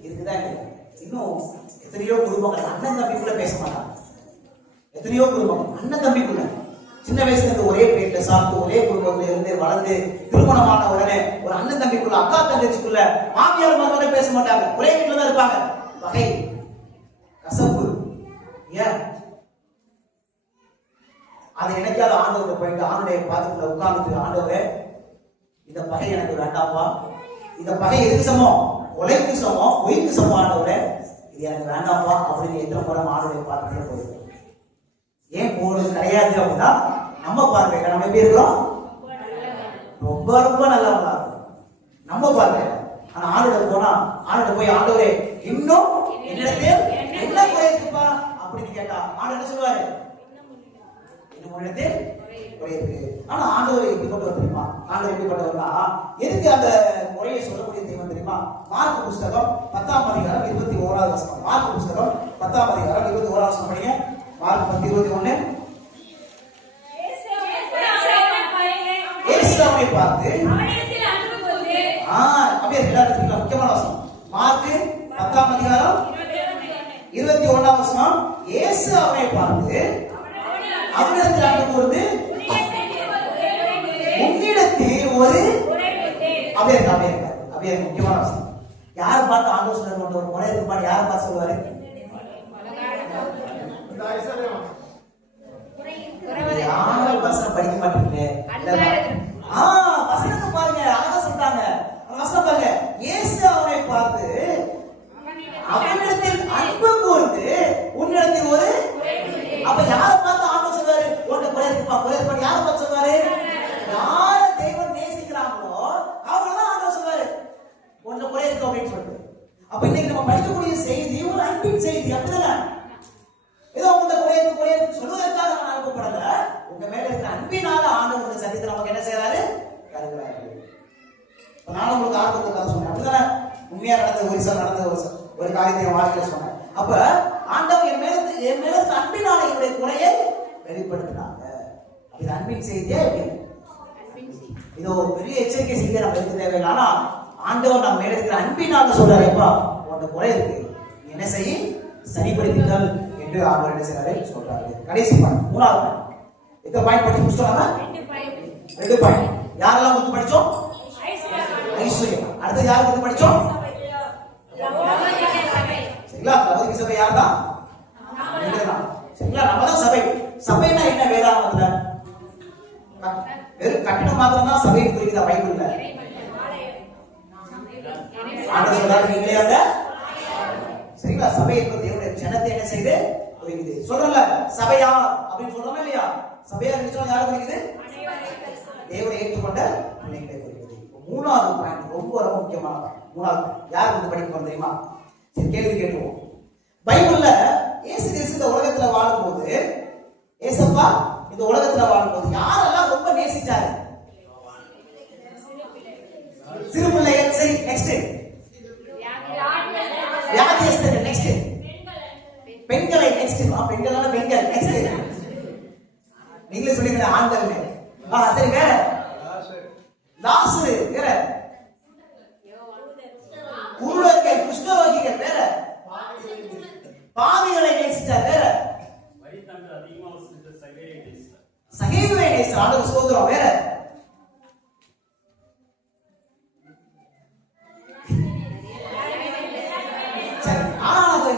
இருக்குதா? இன்னும் எத்தனையோ குடும்பங்கள் அண்ணன் தம்பிக்குள்ள பேச மாட்டாங்க. எத்தனையோ குடும்பம் அண்ணன் தம்பிக்குள்ள சின்ன வயசுல இருந்து ஒரே பேட்ல சாப்பிட்டு ஒரே குடும்பத்துல இருந்து வளர்ந்து திருமணமான உடனே ஒரு அண்ணன் தம்பிக்குள்ள அக்கா தங்கச்சிக்குள்ள மாமியார் மருமகனே பேச மாட்டாங்க. ஒரே வீட்டுல தான் இருப்பாங்க. பகை, கசப்பு. ஏன் அதை நினைக்காத ஆண்டவரை போயிட்டு ஆண்டுடைய பாதத்துல உட்கார்ந்துட்டு, ஆண்டவரே இந்த பகை எனக்கு வேண்டாம்ப்பா. இந்த பகை எதுக்கு சமம்? கொலைக்கு சமம், பொய்க்கு சமம். ஆண்டவரே இது எனக்கு வேண்டாம்ப்பா அப்படின்னு எத்தனை முறை ஆண்டுடைய பாதத்துல போயிடும். ஏன் போறது கிடையாது அப்படின்னா நம்ம பார்வையில நம்ம எப்படி இருக்கிறோம்? ரொம்ப நல்லவங்களா இருக்கும் நம்ம பார்வையில. ஆனா ஆண்டுட போனா ஆண்டுட போய் ஆண்டவரே இன்னும் என்னிடத்தில் என்ன குறை இருக்குப்பா அப்படின்னு கேட்டா ஆண்டு என்ன சொல்லுவாரு? ஆனா ஆண்டவர் எப்படிப்பட்டவர் தெரியுமா? ஆண்டவர் எப்படிப்பட்டவர்னா எதுக்கு அந்த முறையை சொல்லக்கூடிய தெய்வம் தெரியுமா? மார்க் புஸ்தகம் 10ஆம் அதிகாரம் 21வது வசனம். மார்க் புஸ்தகம் 10ஆம் அதிகாரம் 21ஆம் வசனம் படிங்க. மார்க் 10:21. இயேசு அவனை பார்த்து அவனிடத்தில் அன்பு கூர்ந்து அப்படியே எல்லாத்துக்கும் முக்கியமான வசனம். மார்க் 10ஆம் அதிகாரம் 21ஆம் வசனம். இயேசு அவனை பார்த்து அவனிடத்தில் அன்பு கூர்ந்து உன்னிடத்தில் ஒரு அப்படியே முக்கியமான வசனம். யார் பார்த்து ஆண்டவர் சொல்றாரு? ஒரு முறை இருக்கு பாட்டு யாரை பார்த்து சொல்லுவாரு? யாரை வசனம் படிக்க மாட்டீங்க? வசனத்தை பாருங்க, அழகா சொல்றாங்க. வசனம் பாருங்க. இயேசு அவனை பார்த்து அவனிடத்தில் அன்பு கூர்ந்து உன்னிடத்தில் ஒரு அப்ப யாரை பார்த்து ஆண்டவர் சொல்றாரு? உன்னை குறை இருக்குப்பா யாரை பார்த்து சொல்றாரு? யாரை தெய்வம் நேசிக்கிறாங்களோ அவங்களதான் ஆண்டவர் சொல்றாரு ஒன்றை குறை இருக்கு அப்படின்னு சொல்லிட்டு. அப்ப இன்னைக்கு நம்ம படிக்கக்கூடிய செய்தி ஒரு அன்பின் செய்தி. அப்படிதானே? ஏதோ உங்க குறை இருக்கு சொல்லுவதற்காக நான் அனுப்பப்படல. உங்க மேல இருக்கிற அன்பினால ஆண்டவர் உங்க சத்தியத்தை நமக்கு என்ன செய்யறாரு? கருதுறாரு. நானும் உங்களுக்கு ஆர்வத்துக்காக சொன்னேன். அப்படிதானே? உண்மையா நடந்த ஒரு காரியத்தை என் வாழ்க்கையில சொன்னேன். அப்ப ஆண்டவர் என் மேல அன்பினால என்னுடைய குறையை வெளிப்படுத்தினாங்க. இது அன்பின் செய்தியே. இது ஒரு பெரிய எச்சரிக்கை செய்தியை நம்ம எடுக்க தேவையில்லை. ஆனா ஆண்டவர் நம்ம மேல இருக்கிற அன்பினால சொல்றாரு, எப்பா உன்னோட குறை இருக்கு, என்ன செய்ய சரிப்படுத்தினால் என்று ஆண்டவர் என்ன செய்யறாரு சொல்றாரு. கடைசி பாயிண்ட், 3வது பாயிண்ட். எந்த பாயிண்ட் படிச்சு முடிச்சோம்? 2 பாயிண்ட். யாரெல்லாம் வந்து படிச்சோம்? ஐஸ்வர்யா. அடுத்து யாருக்கு வந்து படிச்சோம்? சரிங்களா? லவோதிக்கேய சபை யார் தான்? சரிங்களா? நம்ம தான் சபை. சபைனா என்ன? வேதாகமத்துல வெறும் கட்டிடம் மாத்திரம் தான் சபையை குறிக்குதா பைபிள்ல? ஆண்டவர் சொல்றாரு, நீங்களே அந்த சரிங்களா? சபை என்பது தேவனுடைய ஜனத்தை என்ன செய்து குறிக்குது. சொல்றல சபையா அப்படின்னு சொல்றோமா இல்லையா? சபையா சொன்னா யாரை குறிக்குது? தேவனை ஏற்றுக்கொண்ட பிள்ளைகளை குறிக்குது. 3வது பாயிண்ட் ரொம்ப ரொம்ப முக்கியமான பாயிண்ட். 3வது யார் வந்து படிக்க போறோம் தெரியுமா? சரி, கேள்வி கேட்டுவோம். பைபிள்ல இயேசு கிறிஸ்து இந்த உலகத்துல வாழும்போது, ஏசப்பா இந்த உலகத்துல வாழும்போது யாரெல்லாம் ரொம்ப நேசிச்சாரு? சிறுபிள்ளைகள். சரி, நெக்ஸ்ட் வியாதியஸ்தர்கள். நெக்ஸ்ட் பெண்களை. நெக்ஸ்ட் பெண்களான பெண்கள். நெக்ஸ்ட் நீங்களே சொல்லிக்கிற ஆண்கள். சரி, வேற லாசரு. வேற குருடர்கள், குஷ்டரோகிகள். வேற பாவிகளை நேசிச்சார். வேற சகேயுவை நேசிச்சார். ஆண்டவர் சோதரம். வேற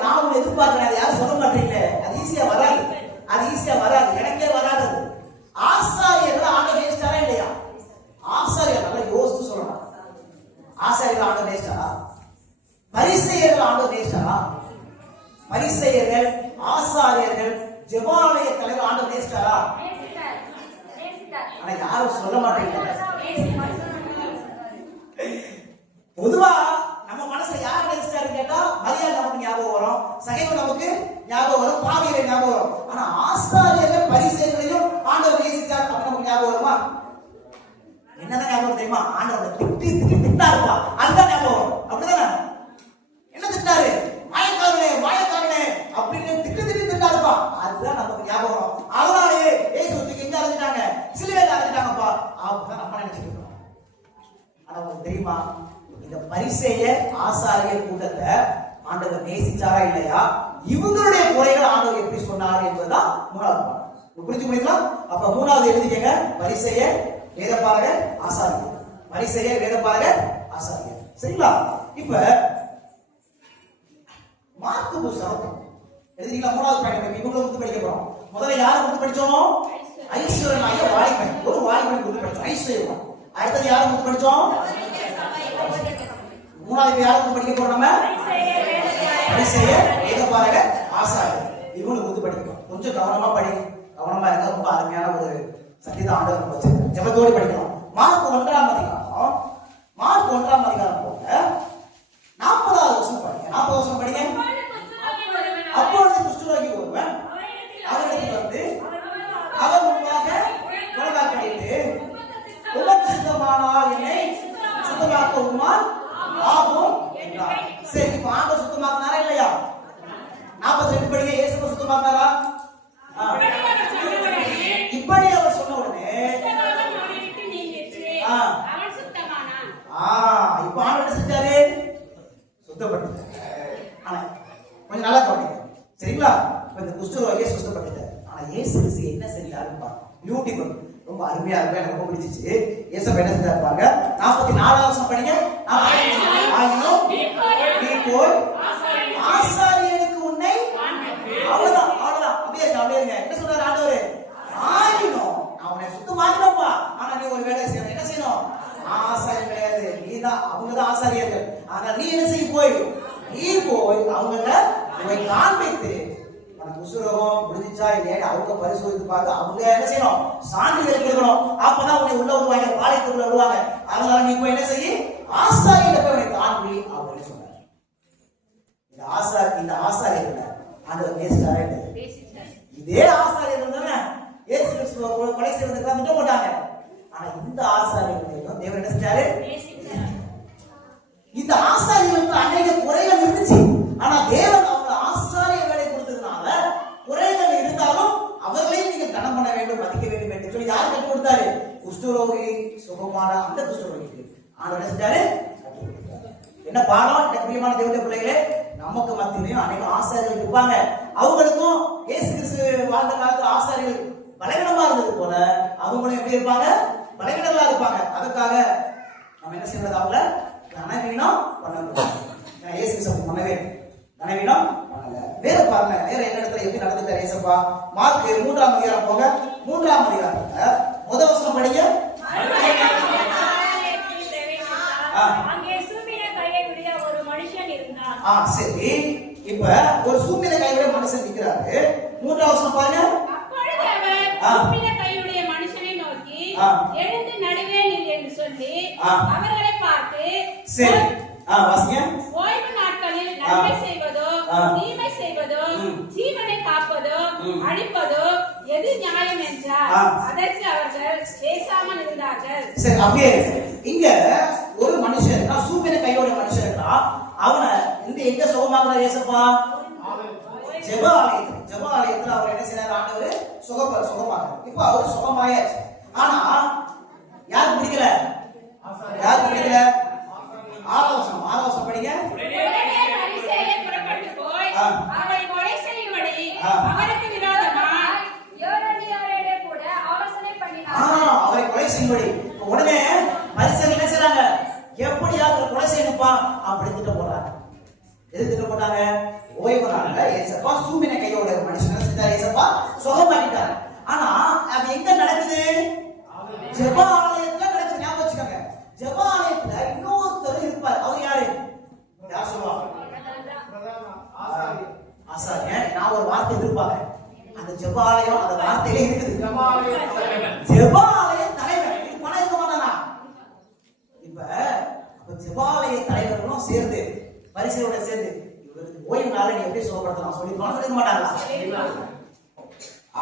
நான் எதிர்பார்க்கிறேன். அது யாரும் சொல்ல மாட்டீங்க. அது ஈஸியா வராது. எனக்கே வராது. ஆசாரியர்கள் ஆண்டவர் நேசிச்சாரா இல்லையா? ஆசாரியர்கள் நல்லா யோசித்து சொல்லணும். ஆசாரியர்கள் ஆண்டவர் நேசிச்சாரா? பரிசேயர்கள் ஆண்டவர் நேசிச்சாரா? பரிசேயர்கள், ஆசாரியர்கள், ஜெபாலய தலைவர் ஆண்டவர் நேசிச்சாரா? ஆனா யாரும் சொல்ல மாட்டீங்க. பொதுவா நம்ம மனசுல யார் நேசிச்சாரு கேட்டா மரியாதை நமக்கு ஞாபகம் வரும், சகைவு நமக்கு ஞாபகம் வரும், பாவிகளை ஞாபகம் வரும். ஆனா ஆசாரியர்கள் பரிசேயர்களையும் ஆண்டவர் நேசிச்சார் அப்ப நமக்கு ஞாபகம் வருமா? என்னதான் ஞாபகம் தெரியுமா? ஆண்டவர் திட்டாருப்பா, அதுதான் ஞாபகம் வரும். அப்படிதானே? என்ன திட்டாரு? மாயக்காரனே அப்படின்னு திட்டாருப்பா, அதுதான் நமக்கு ஞாபகம் வரும். அதனாலே ஏசுவுக்கு எங்க அழைச்சிட்டாங்க? சிலுவையில அழைச்சிட்டாங்கப்பா, அப்பதான் நம்ம நினைச்சிட்டு இருக்கோம். ஆனா உங்களுக்கு தெரியுமா, இந்த பரிசேயர் ஆசாரியர் கூட்டத்தை ஆண்டவர் நேசிச்சாரா இல்லையா? இவங்களுடைய குறைகள் ஆண்டவர் எப்படி சொன்னார் என்பதுதான் 3வது பாடம். புரிஞ்சு முடியுங்களா? அப்ப 3வது எழுதிக்கங்க. பரிசேயர், வேதபாரகர், ஆசாரியர். பரிசேயர், வேதபாரகர், ஆசாரியர். சரிங்களா? இப்ப மார்க்கு புத்தகம் எழுதிங்களா? 3வது பாயிண்ட் இவங்களை வந்து படிக்க போறோம். முதல்ல யாரை வந்து படிச்சோம்? ஐஸ்வர்யன் ஆகிய வாலிபன். ஒரு வாலிபன் வந்து படிச்சோம், ஐஸ்வர்யம். அடுத்தது யாரை வந்து படிச்சோம்? 3வது யாருக்கு படிக்க போறோம்? நம்ம பரிசேயர், வேதபாரகர், ஆசாரியர். இவங்களுக்கு வந்து படிக்கணும். கொஞ்சம் கவனமா கவனமா இருங்க. ரொம்ப அருமையான ஒரு சத்தியத்தை ஆண்டவர் வச்சிருக்காரு. ஜெபத்தோடு படிக்கணும். மார்க் 1ஆம் அதிகாரம். மார்க் 1ஆம் அதிகாரம் போங்க. 40வது வசனம் படிங்க. 40வது வசனம் படிங்க. அப்பொழுது குஷ்டரோகி ஒருவன் அவரிடத்தில் வந்து அவர் முன்பாக குணமாக்கப்பட்டு, உமக்கு சித்தமானால் என்னை சுத்தமாக்க ஆகும் என்றார். சரி, இப்ப ஆண்டவர் சுத்தமாக்கினாரா இல்லையா? 42 இப்படி அவர் சொன்ன உடனே இப்ப ஆண்டு என்ன செஞ்சாரு? சுத்தப்பட்டுட்டார். ஆனா கொஞ்சம் நல்லா கவனிங்க சரிங்களா? இந்த குஷ்டரோகியை சுத்தப்பட்டுட்டார். ஆனா இயேசு கிறிஸ்து என்ன செஞ்சாருன்னு பாருங்க. பியூட்டிஃபுல், ரொம்ப அருமையா இருக்கு, எனக்கு ரொம்ப பிடிச்சிச்சு. இயேசு என்ன செஞ்சாருப்பாங்க? 44 வருஷம் படிங்க. ஆயினும் நீ போய் ஆசாரியனுக்கு உன்னை அவ்வளவுதான் அப்படியே இருங்க. என்ன சொல்றாரு ஆண்டவரு? ஆயினும் அவனை சுத்தமாக்கினப்பா, ஆனா நீ ஒரு வேலை செய்யணும். என்ன செய்யணும்? ஆசாரியர் கிடையாது, நீதான், அவங்கதான் ஆசாரியர்கள். ஆனா நீ என்ன செய்ய? நீ போய் அவங்கள உன்னை காண்பித்து குஷ்டரோகம் முடிஞ்சிச்சா இல்லையா அவங்க பரிசோதித்து பார்த்து அவங்க என்ன செய்யணும்? சான்றிதழ் கொடுக்கணும். அப்பதான் உன்னை உள்ள வருவாங்க, பாளையத்துக்குள்ள வருவாங்க. அதனால நீ போய் என்ன செய்ய? ஆசாரியரை போய் உன்னை காண்பி அப்படின்னு சொன்னார். இந்த ஆசாரியர்கள் ஆண்டவர் நேசிச்சாரே? இதே ஆசாரியர்கள் தானே இயேசு கிறிஸ்துவ கொலை செய்வதற்கு திட்டம் போட்டாங்க. ஆனா இந்த ஆசாரியர்களையும் தேவன் என்ன செஞ்சாரு? இந்த ஆசாரியர்களுக்கு அநேக குறைகள் இருந்துச்சு. ஆனா தேவன் அவங்க ஆசாரிய வேலை கொடுத்ததுனால குறைகள் இருந்தாலும் அவர்களையும் நீங்கள் கனம் பண்ண வேண்டும், மதிக்க வேண்டும் என்று சொல்லி யார் கற்றுக் கொடுத்தாரு? குஷ்டரோகி சுகமான அந்த குஷ்டரோகிக்கு ஆண்டவர் என்ன செஞ்சாரு? என்ன பாடம்? எனக்கு பிரியமான தேவனுடைய பிள்ளைகளே, நமக்கு மத்தியிலையும் அநேக ஆசாரியர்கள் இருப்பாங்க. அவங்களுக்கும் இயேசு கிறிஸ்து வாழ்ந்த காலத்துல ஆசாரியர்கள் பலவீனமா இருந்தது போல அவங்களும் எப்படி இருப்பாங்க? பலவீனங்களா இருப்பாங்க. அதுக்காக நம்ம என்ன செய்யறது? அவங்கள கனவீனம் பண்ணக்கூடாது. இயேசு கிறிஸ்து பண்ணவே கனவீனம் பண்ணல. வேற பாருங்க, வேற என்ன இடத்துல எப்படி நடந்துட்டார் இயேசுப்பா? மார்க் 3ஆம் அதிகாரம் போங்க. 3ஆம் அதிகாரத்துல முதல் வசனம் படிங்க. சரி, இப்ப ஒரு சூம்பின கையுடைய மனுஷன் நிக்கிறாரு. 3ஆம் வசனம் பாருங்க. அப்பொழுது அவர் சூம்பின கையுடைய மனுஷனை நோக்கி எழுந்து நடுவே நில் என்று சொல்லி அவர்களை பார்த்து, சரி வாசிங்க. ஓய்வு நாட்களில் நன்மை செய்வதோ தீமை செய்வதோ ஜீவனை காப்பதோ அழிப்பதோ எது நியாயம் என்றார். அதற்கு அவர்கள் பேசாமல் இருந்தார்கள். சரி, அப்படியே இங்க ஒரு மனுஷன் சூம்பின கையோட மனுஷன் அவனை இந்த எங்க சுகமாக்குறார் இயேசுப்பா? ஜெபாலயத்துல அவர் என்ன செய்யறாரு? ஆண்டவர் சுகமாக. இப்ப அவர் சுகமாயாச்சு. ஆனா யாருக்கு பிடிக்கல? யாருக்கு பிடிக்கல? 6ஆம் வசனம் படிங்க. புறப்பட்டு போய் அவரை கொலை செய்யும்படி அவருக்கு விரோதமாய் யோரோனியோரோடே கூட ஆலோசனை பண்ணினார். அவரை கொலை செய்யும்படி உடனே பரிசேயர்கள் என்ன செய்றாங்க? எப்படியாவது கொலை செய்யணும்பா அப்படின்னு திட்டம் போடுறாங்க. எது திட்டம் போட்டாங்க? ஓய்வு நாள்ல ஏசப்பா சூம்பின கையோட மனுஷன் செஞ்சாரு, ஏசப்பா சுகமாக்கிட்டார். ஆனா அது எங்க நடக்குது? ஜெபாலயத்துல நடக்குது. ஞாபகம் வச்சுக்கோங்க, ஜெபாலயத்துல இன்னொருத்தர் இருப்பார். அவர் யாரு? யார் சொல்லுவாங்க? ஆசாரியன். நான் ஒரு வார்த்தை எதிர்பார்க்கிறேன். அந்த ஜெபாலயம் அந்த வார்த்தையில இருக்குது. ஜெபாலய தலைவர். இது பணம் இருக்க மாட்டானா? இப்ப ஜெபாலய தலைவர்களும் சேர்ந்து பரிசேயரோட சேர்ந்து இவருக்கு ஓய்வு நாளை நீ எப்படி சுகப்படுத்தலாம் சொல்லி பணம் இருக்க மாட்டாங்களா?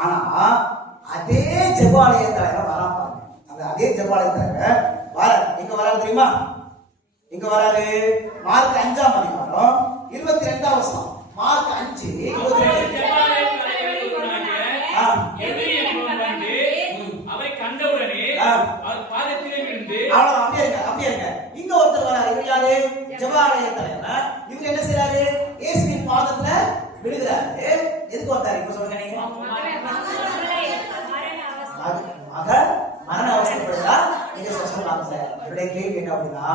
ஆனா அதே ஜெபாலய தலைவர் வராம பாருங்க. அதே ஜெபாலய தலைவர் வர எங்க வராரு தெரியுமா? எங்க வராரு? மார்க் 5ஆம் அதிகாரம் 22ஆம் வசனம். மார்க் 5:22. அவரை கண்டவுடனே அவர் பாதத்திலே விழுந்து அப்படியே இருங்க. இங்க ஒருத்தர் வராரு. இவர் யாரு? ஜெபாலய தலைவர். இவர் என்ன செய்யறாரு? இயேசுவின் பாதத்துல விழுகிறாரு. எதுக்கு வந்தாரு? இப்ப சொல்லுங்க நீங்க. மரண அவஸ்தைப்படுறா நீங்க சொல்லலாம் சார். என்னுடைய கேள்வி என்ன அப்படின்னா,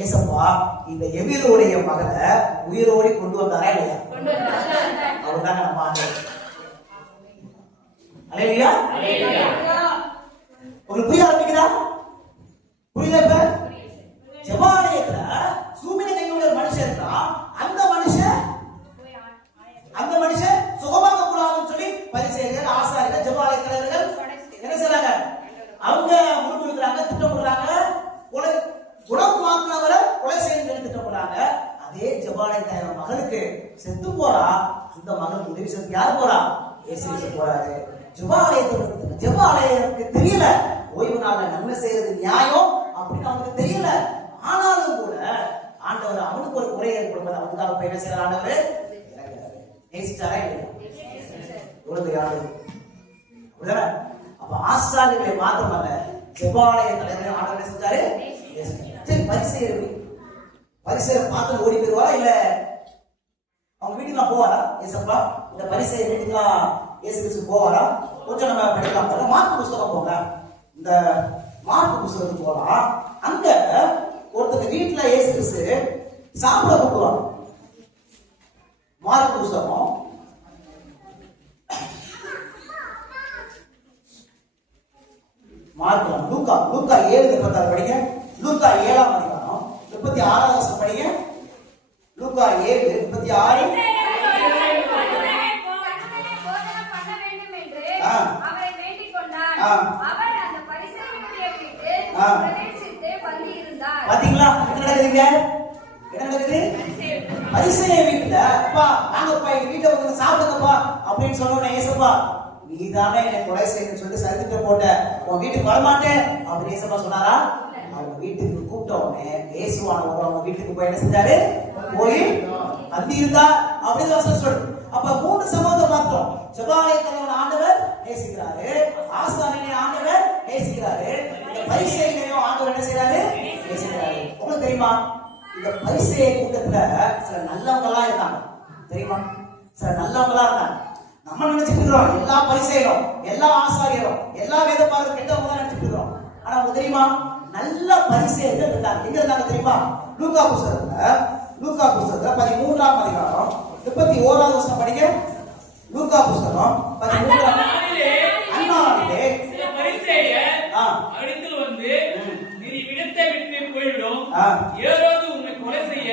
ஏசப்பா இந்த எபிரோடைய மகளை உயிரோடி கொண்டு வந்தாரா இல்லையா? அவர் தாங்க நம்ம ஆண்டவர். அல்லேலூயா. உங்களுக்கு புரிய ஆரம்பிக்குதா? புரியல? இப்ப ஜெபாலயத்துல சூம்பின கையோட மனுஷன் இருக்கா. அந்த மனுஷன் சுகமாக கூடாதுன்னு சொல்லி பரிசேயர்கள், ஆசாரியர்கள், ஜெபாலய தலைவர்கள் என்ன செய்றாங்க? அவங்க முன்னுக்குறாங்க, திட்டம் போடுறாங்க. குணமாக்குனவரை கொலை செய்ய திட்டம் போடுறாங்க. அதே ஜெபாலய தலைவர் மகனுக்கு செத்து போறா. அந்த மகன் உதவி செய்ய யார் போறா? இயேசு கிறிஸ்து போறாரு. ஜெபாலயத்துக்கு தெரியல ஓய்வு நாள்ல நன்மை செய்யறது நியாயம் அப்படின்னு அவனுக்கு தெரியல. ஆனாலும் கூட ஆண்டவர் அவனுக்கு ஒரு குறை ஏற்படுவது அவனுக்காக போய் என்ன செய்யற? ஆண்டவர் நேசிச்சாரா இல்லையா? உலக யாரு புரியுதா? அப்ப ஆசாரியர்களை மாத்திரமல்ல ஜெபாலய தலைவரை ஆண்டவர் என்ன செஞ்சாரு? சரி, பரிசேயரை பார்த்து ஓடி போயிருவாரா இல்ல அவங்க வீட்டுக்கு போவாரா? ஏசப்பா இந்த பரிசேயர் வீட்டுக்குலாம் இயேசு கிறிஸ்து போவாரா? கொஞ்சம் நம்ம படிக்கலாம். மார்க் புஸ்தகம் போங்க. இந்த மார்க் புஸ்தகத்துக்கு போகலாம். அங்க ஒருத்தர் வீட்டுல இயேசு கிறிஸ்து சாப்பிட கூப்பிடுவாங்க. மார்க் புஸ்தகம் மார்க் லூக்கா 7:36 படிங்க. லூக்கா 7ஆம் அதிகாரம் 36ஆம் வசனம் படிங்க. லூக்கா 7:36. அவரை வேண்டிக் கொண்டார். அவர் அந்த பரிசேயனுடைய வீட்டில் பிரவேசித்து பந்தியிருந்தார். பாத்தீங்களா என்ன நடக்குதுங்க? என்ன நடக்குது? பரிசேயர் வீட்டுல அப்பா வாங்கப்பா எங்க வீட்டுல வந்து சாப்பிடுங்கப்பா அப்படின்னு சொன்னோன்னே ஏசப்பா நீதானே என்னை கொலை செய்யணும்னு சொல்லி சர்டிபிகேட் போட்ட உன் வீட்டுக்கு வரமாட்டேன் அப்படின்னு ஏசப்பா சொன்னாரா? அவங்க வீட்டுக்கு கூப்பிட்ட உடனே இயேசுவானவர் அவங்க வீட்டுக்கு போய் என்ன செஞ்சாரு? போய் பந்தி இருந்தா அப்படின்னு வசனம் சொல்லு. அப்ப 3 சம்பவத்தை பார்த்தோம். ஜெபாலய தலைவன் ஆண்டவர் நேசிக்கிறாரு, ஆசாரியனை ஆண்டவர் நேசிக்கிறாரு, இந்த பரிசேயனையும் ஆண்டவர் என்ன செய்யறாரு? நேசிக்கிறாரு. உங்களுக்கு தெரியுமா இந்த பரிசேய கூட்டத்துல சில நல்லவங்க எல்லாம் இருந்தாங்க. தெரியுமா? சில நல்லவங்க எல்லாம் இருந்தாங்க. நம்ம நினைச்சிட்டு இருக்கிறோம் எல்லா பரிசேயரும் எல்லா ஆசாரியரும் எல்லா வேதபாரரும் கெட்டவங்க தான் நினைச்சிட்டு இருக்கிறோம். ஆனா உங்களுக்கு தெரியுமா நல்ல பரிசேயர்கள் இருந்தாங்க. எங்க இருந்தாங்க தெரியுமா? லூக்கா புஸ்தகத்துல 13ஆம் அதிகாரம் 31ஆவது வசனம் படிங்க. லூக்கா புஸ்தகம் 13ஆம் அந்நாளிலே சில பரிசேயர் அவரிடத்தில் வந்து நீர் இவ்விடத்தை விட்டு போய்விடும், ஏரோது உன்னை கொலை செய்ய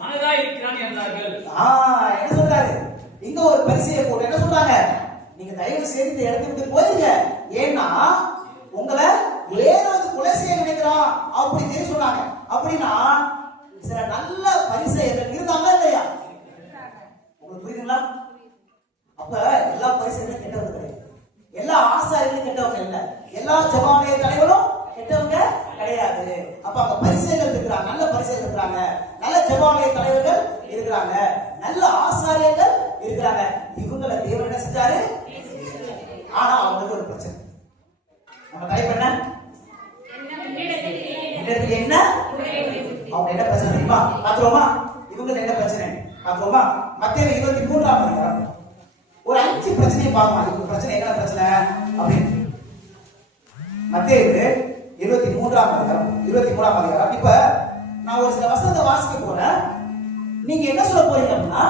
மனதாய் இருக்கிறான் என்றார்கள். என்ன சொல்றாரு? இங்க ஒரு பரிசேயர் கூட என்ன சொல்றாங்க? நீங்க தயவு செய்து இந்த இடத்தை விட்டு போயிருங்க, ஏன்னா உங்களை ஏரோது கொலை செய்ய நினைக்கிறான் அப்படின்னு சொன்னாங்க. அப்படின்னா சில நல்ல பரிசேயர்கள் இருந்தாங்களா இல்லையா? உங்களுக்கு புரியுதுங்களா? அப்ப எல்லா பரிசேயர்களும் கெட்டவங்க கிடையாது, எல்லா ஆசாரியர்களும் கெட்டவங்க இல்ல, எல்லா ஜெபாலய தலைவரும் கெட்டவங்க கிடையாது. அப்ப அங்க பரிசேயர்கள் இருக்கிறாங்க, நல்ல பரிசேயர்கள் இருக்கிறாங்க, நல்ல ஜெபாலய தலைவர்கள் இருக்கிறாங்க, நல்ல ஆசாரியர்கள் இருக்கிறாங்க. இவங்களை தேவன் என்ன செஞ்சாரு? ஆனா அவங்களுக்கு ஒரு பிரச்சனை. நம்ம தலைப்பு என்ன? என்ன அவங்க என்ன பிரச்சனை தெரியுமா? பாத்துருவோமா? இவங்க என்ன பிரச்சனை பாத்துருவோமா? மத்தேயு 23ஆம் அதிகாரம் ஒரு 5 பிரச்சனையை பார்க்கலாம். இவங்க பிரச்சனை என்ன பிரச்சனை அப்படின்னு மத்தேயு 23ஆம் அதிகாரம். இப்ப நான் ஒரு சில வசனத்தை வாசிக்க போறேன். நீங்க என்ன சொல்ல போறீங்க அப்படின்னா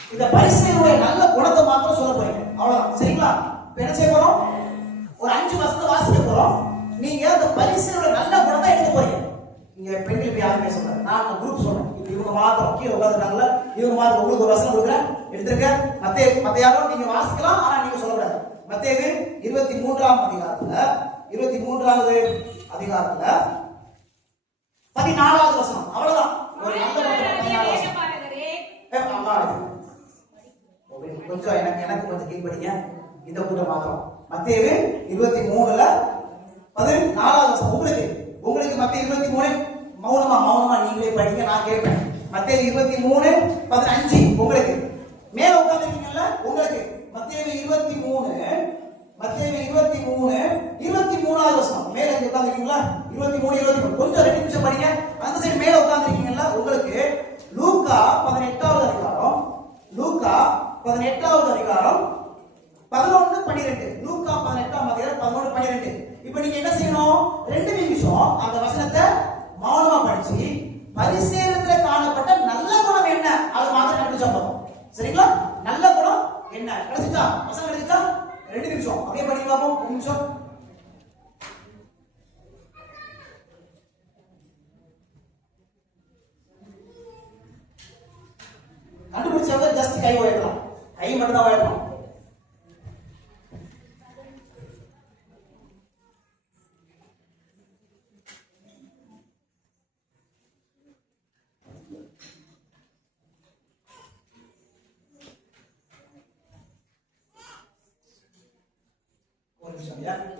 இந்த பரிசேயருடைய நல்ல குணத்தை மாத்திரம் சொல்ல போறீங்க, அவ்வளவுதான். சரிங்களா? இப்ப என்ன செய்ய போறோம்? ஒரு 5 வசனத்தை வாசிக்க போறோம். நீங்க அந்த பரிசேயருடைய நல்ல குணத்தை எடுக்க போறீங்க. நீங்க பெண்கள் போய் யாரும் பேச கூடாது. நான் அந்த குரூப் சொல்றேன். இப்ப இவங்க மாத்திரம் கீழே உட்காந்துட்டாங்கல்ல, இவங்க மாத்திரம் உங்களுக்கு ஒரு வசனம் கொடுக்குறேன், எடுத்துருங்க. மத்த யாரும் நீங்க வாசிக்கலாம், ஆனா நீங்க சொல்லக்கூடாது. மத்தேயு 23ஆம் அதிகாரத்துல 14வது வசனம், அவ்வளவுதான். ஒரு நல்ல 14வது வசனம். கொஞ்சம் எனக்கு கொஞ்சம் கீழ்படிங்க. இந்த கூட்டம் மாத்திரம் மத்தேயு 23ல 14வது வசனம். உங்களுக்கு மத்தேயு 23 மௌனமா நீங்களே படிங்க, நான் கேட்பேன். மத்தேயு 23:15 உங்களுக்கு மேல உட்கார்ந்திருக்கீங்கல்ல, உங்களுக்கு மத்தேயு 23:23வது வசனம் மேல உட்கார்ந்திருக்கீங்களா? 23 கொஞ்சம் 2 நிமிஷம் படிங்க. அந்த சைடு மேல உட்கார்ந்திருக்கீங்கல்ல, உங்களுக்கு லூக்கா 18வது அதிகாரம் 11-12. லூக்கா 18ஆம் அதிகாரம் 11-12. இப்போ நீங்க என்ன செய்யணும்? 2 நிமிஷம் அந்த வசனத்தை மௌனமா படிச்சு பரிசேயரிடத்திலே காணப்பட்ட நல்ல குணம் என்ன அது மாதிரி கண்டுபிடிச்சா போதும். சரிங்களா? நல்ல குணம் என்ன கிடைச்சிட்டா? வசனம் கிடைச்சிட்டா? 2 நிமிஷம் அப்படியே படிக்க பார்ப்போம். 1 நிமிஷம். கண்டுபிடிச்சவங்க ஜஸ்ட் கை உயர்த்தலாம், கை மட்டும் தான் உயர்த்தணும்.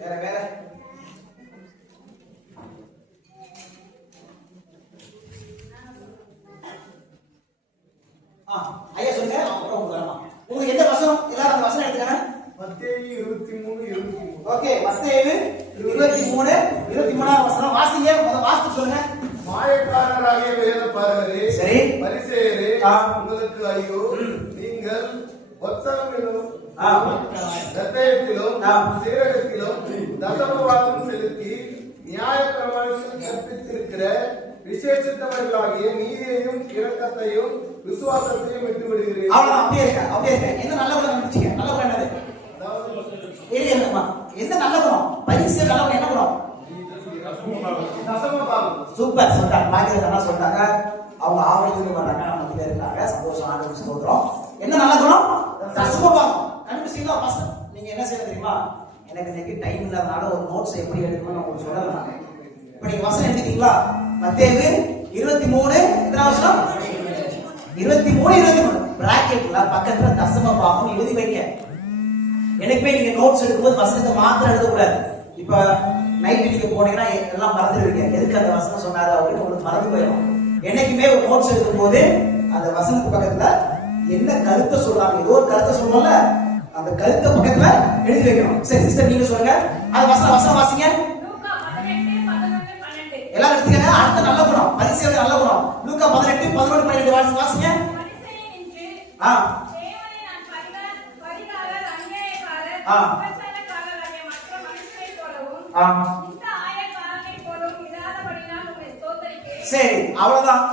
வேற ஐயா சொல்லுங்க. உங்களுக்கு எந்த வசனம் ஓகே மத்தேயு 23 வசனம் வாசிங்க. முதல்ல வாசித்து சொல்லுங்க. மாயக்காரராகிய வேதபாரகரே, சரி. பரிசேயரே, உங்களுக்கு ஐயோ! நீங்கள் ஒத்தனமிலும் இரத்தயத்திலும் சீரகத்திலும் தசமபாகம் செலுத்தி நியாயப்பிரமாணத்தில் கற்பித்திருக்கிற விசேஷித்தவர்களாகிய நீதியையும் இரக்கத்தையும் விசுவாசத்தையும் விட்டு விடுகிறீர்கள். அவ்வளவுதான். அப்படியே இருக்க. என்ன நல்ல குணம் கண்டுபிடிச்சீங்க? நல்ல குணம் என்னது? எந்த நல்ல குணம்? பரிசு நல்ல குணம் என்ன குணம்? தசமபாகம். சூப்பர் சொல்றாங்க. பாக்கியர் என்ன சொல்றாங்க? அவங்க ஆவணத்துக்கு வர்றாங்க. நம்ம கிட்ட இருக்காங்க. சந்தோஷம் ஆண்டு சொல்றோம். என்ன நல்ல குணம்? தசமபாகம். கண்டுபிடிச்சீங்களா? ஃபர்ஸ்ட் நீங்க என்ன செய்ய தெரியுமா? எனக்கு இன்னைக்கு டைம் இல்லாதனால ஒரு நோட்ஸ் எப்படி எடுக்கணும்னு உங்களுக்கு சொல்லலாம். இப்ப நீங்க வசனம் எழுதிட்டீங்களா? மத்தேயு 23 எத்தனை வசனம்? 23 பிராக்கெட்ல பக்கத்துல தசமபாகம் எழுதி வைங்க. எனக்குமே நீங்க நோட்ஸ் எடுக்கும்போது வசனத்தை மாத்திரம் எழுதக்கூடாது. இப்ப நைட் நீங்க போனீங்கன்னா எல்லாம் மறந்துடுவீங்க. எதுக்கு அந்த வசனம் சொன்னாரு அவருக்கு உங்களுக்கு மறந்து போயிடும். என்னைக்குமே ஒரு நோட்ஸ் எடுக்கும் போது அந்த வசனத்துக்கு பக்கத்துல என்ன கருத்தை சொல்றாங்க, ஏதோ ஒரு கருத்தை சொல்றோம்ல, அந்த கருத்தை பக்கத்துல எழுதி வைக்கணும். சரி சிஸ்டர் நீங்க சொல்லுங்க. அது வசனம் வாசிங்க. லூக்கா 18 11 12. எல்லாரும் எடுத்துக்கங்க. அடுத்த நல்ல குணம் பரிசேயர் நல்ல குணம். லூக்கா 18 11 12 வாசிங்க. பரிசேயன் என்று ஆ தேவனை நான் பரிகாரர் அநியாயக்காரர் ஆ. விபச்சாரக்காரராகிய மற்ற மனுஷரைப் போலவும் ஆ இந்த ஆயக்காரனைப் போலவும் இராதபடியால் உம்மை ஸ்தோத்திரிக்கிறேன். சரி அவ்வளவுதான்.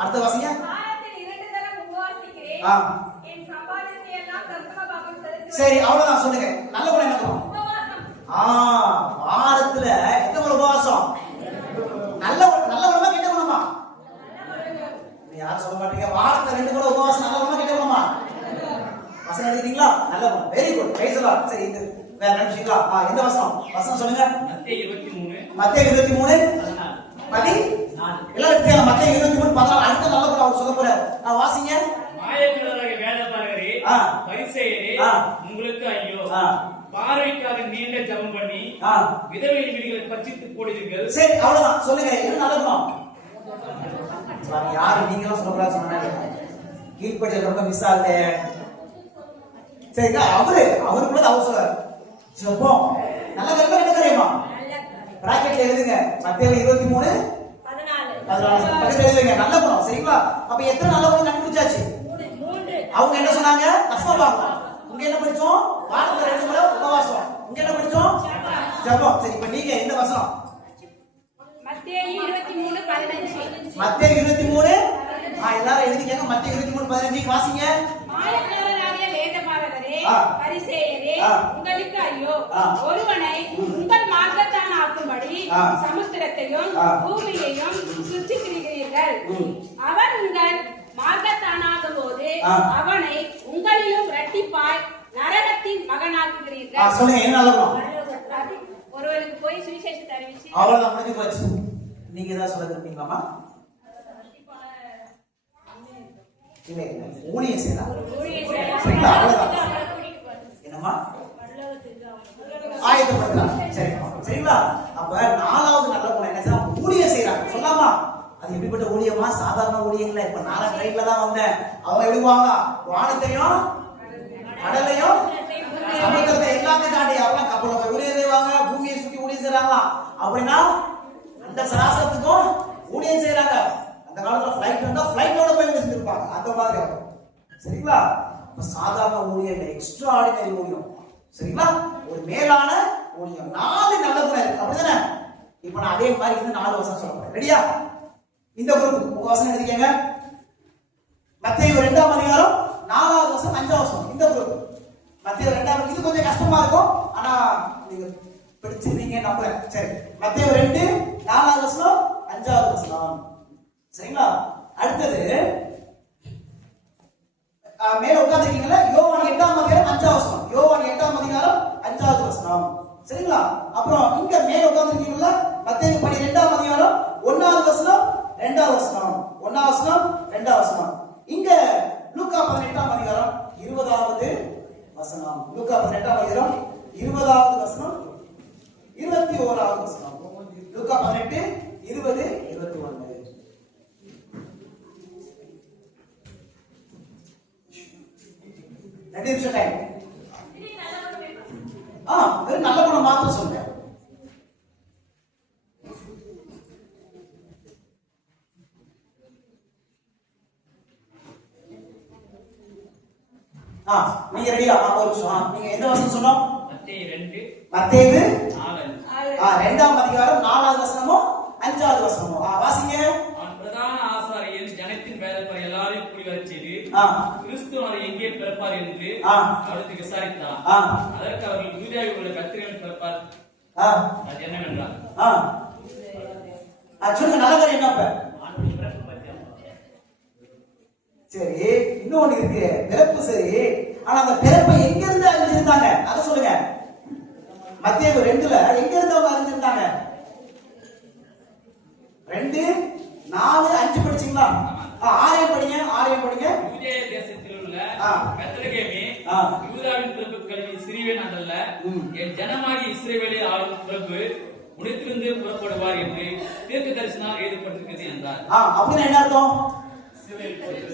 அடுத்த வாசிங்க. வாரத்தில் 2 தரம் உபவாசிக்கிறேன். ஆ என் சம்பாதித்தை எல்லாம் தசமபாகம் செலுத்துவேன். சரி அவ்வளவுதான் சொல்லுங்க. நல்ல குணம் என்ன குணம்? உபவாசம். வாரத்துல எத்தனை உபவாசம்? நல்ல குணமா கெட்ட குணமா? நீ யாரும் சொல்ல மாட்டீங்க. வாரத்துல 2 கூட உபவாசம் நல்ல குணமா கெட்ட குணமா? வசனம் எழுதிட்டீங்களா? நல்ல குணம். Very good. Praise the Lord. சரி இது வேற நினைச்சீங்களா? எந்த வசனம் சொல்லுங்க. மத்தேயு 23 மத்தேயு 23 14 எல்லாம் எடுத்துங்க. மத்தேயு 23 14 அடுத்த நல்ல குணம் அவர் சொல்ல போறாரு. வாசிங்க. மாயக்காரராகிய வேதபாரகரே, பரிசேயரே, உங்களுக்கு ஐயோ! பார்வைக்காக நீண்ட ஜெபம் பண்ணி விதவையின் வீடுகளை பட்சித்து போடுவீர்கள். சரி அவ்வளவுதான். சொல்லுங்க என்ன நல்ல குணம்? யாரு நீங்களும் சொல்லக்கூடாது சொன்னாங்க. கீழ்படியில் ரொம்ப மிஸ் ஆகுது. சரிங்க அவருக்குள்ள அவர் சொல்றாரு ஜெபம் நல்ல கருமா என்ன தெரியுமா? பிராக்கெட்ல எழுதுங்க. மத்தேயு 23 14 பக்கத்துல எழுதுங்க. நல்ல குணம். சரிங்களா? அப்ப எத்தனை நல்ல குணம் கண்டுபிடிச்சாச்சு? 3. அவங்க என்ன சொன்னாங்க? தசமபாகம். இங்க என்ன படிச்சோம்? வாரத்துல 2 முறை உபவாசம். இங்க என்ன படிச்சோம்? ஜெபம். சரி இப்ப நீங்க இந்த வசனம் மத்தேயு 23 15. மத்தேயு 23 எல்லாரும் எழுதிக்கங்க. மத்தேயு 23 15 வாசிங்க. மாயக்காரராகிய வேதபாரகரே, பரிசேயரே, உங்களுக்கு ஐயோ! ஒருவனை உங்கள் மார்க்கத்தான் ஆக்கும்படி சமுத்திரத்தையும் பூமியையும் சுற்றி திரிகிறீர்கள். அவன் உங்கள் மார்க்கத்தானாகும் போது அவனை உங்களிலும் இரட்டிப்பாய் நரகத்தின் மகனாக்குகிறீர்கள். சொல்லுங்க என்ன நல்ல குணம்? ஒருவனுக்கு போய் சுவிசேஷத்தை அறிவிச்சு அவ்வளவுதான் முடிஞ்சு போச்சு. நீங்க ஏதாவது சொல்ல விரும்புறீங்களாமா? இல்ல ஊழியம் செய்யலாம். என்னமா ஆயத்தப்படுத்தலாம். சரிங்களா? அப்ப 4வது நல்ல குணம் என்ன செய்யலாம்? ஊழியம் செய்யறாங்க. சொல்லாமா? அது எப்படிப்பட்ட ஊழியமா? சாதாரண ஊழியங்கள. இப்ப நாளை ட்ரெயின்ல தான் வந்தேன். அவங்க எழுதுவாங்க வானத்தையும் கடலையும் சமுத்திரத்தை எல்லாமே தாண்டி அவங்க கப்பல போய் ஊழியம் செய்வாங்க. பூமியை சுத்தி ஊழியம் செய்யறாங்களா? அப்படின்னா அந்த சராசரத்துக்கும் ஊழியம் செய்யறாங்க. அந்த காலத்துல ஃளைட் இருந்தா ஃளைட்டோட போய் செஞ்சிருப்பாங்க. அந்த மாதிரி ஆகும். சரிங்களா? சாதாரண ஊழியம் இல்லை, எக்ஸ்ட்ரா ஆர்டினரி ஊழியம். சரிங்களா? ஒரு மேலான ஊழியம். 4 நல்ல குணம் இருக்கு. அப்படிதானே? இப்ப நான் அதே மாதிரி இந்த 4 வசனம் சொல்றேன். ரெடியா? இந்த குரூப் உங்க வசனம் எழுதிக்கங்க. மத்தேயு 2ஆம் அதிகாரம் 4வது வசனம் 5ஆம் வசனம். இந்த குரூப் மத்தேயு 2ஆம். இது கொஞ்சம் கஷ்டமா இருக்கும். ஆனா நீங்க படிச்சிருக்கீங்க நம்புறேன். சரி மத்தேயு 2 4வது வசனம் 5வது வசனம். சரிங்களா? அடுத்தது மேல உட்கார்ந்திருக்கீங்கல்ல, யோவான் 8ஆம் அதிகாரம் 5வது வசனம். யோவான் 8ஆம் அதிகாரம் 5வது வசனம். சரிங்களா? அப்புறம் இங்க மேல உட்கார்ந்திருக்கீங்கல்ல, மத்தேயு 12ஆம் அதிகாரம் 1வது வசனம் 2வது வசனம். 1வது வசனம் 2வது வசனம். இங்க லூக்கா 18ஆம் அதிகாரம் 20வது வசனம். லூக்கா 18ஆம் அதிகாரம் 20வது வசனம் 21வது வசனம். லூக்கா 18 20 21. ரெண்டு நிமிஷம் டைம். வெறும் நல்ல குணம் மாத்திரம் சொல்லுங்க. நீங்க ரெடியா? ஒரு நிமிஷம். நீங்க எந்த வசனம் சொன்னோம்? மத்தேயு 2ஆம் அதிகாரம் 4வது வசனமும் 5வது வசனமும் வாசிங்க. பிரதான ஆசாரியர் ஜனத்தின் வேதப்படி எல்லாரையும் கூடிவரச் செய்து கிறிஸ்து அவர் எங்கே பிறப்பார் என்று அவருக்கு விசாரித்தார். அதற்கு அவர்கள் யூதேயாவில் உள்ள கத்திரிகள் பிறப்பார் அது என்னவென்றார் சொல்லுங்க. நல்லவர் என்ன? சரி, இன்னொன்னு இருக்கு, பிறப்பு. சரி, ஆனா அந்த பிறப்பை எங்க இருந்து அறிஞ்சிருந்தாங்க அதை சொல்லுங்க. மத்தேயு 2ல எங்க இருந்து அவங்க அறிஞ்சிருந்தாங்க? 2, 4, 5 படிச்சீங்களா? 6 படிங்க. யூதேய தேசத்தில் உள்ள பெத்லகேமே யூதாவின் பிரபுக்களில் சிறியவன் அல்ல, என் ஜனமாகி இஸ்ரவேலில் ஆளும் பிரபு உனத்திலிருந்து புறப்படுவார் என்று தீர்க்கதரிசனால் எழுதப்பட்டிருக்கிறது என்றார். அப்படின்னு என்ன அர்த்தம்?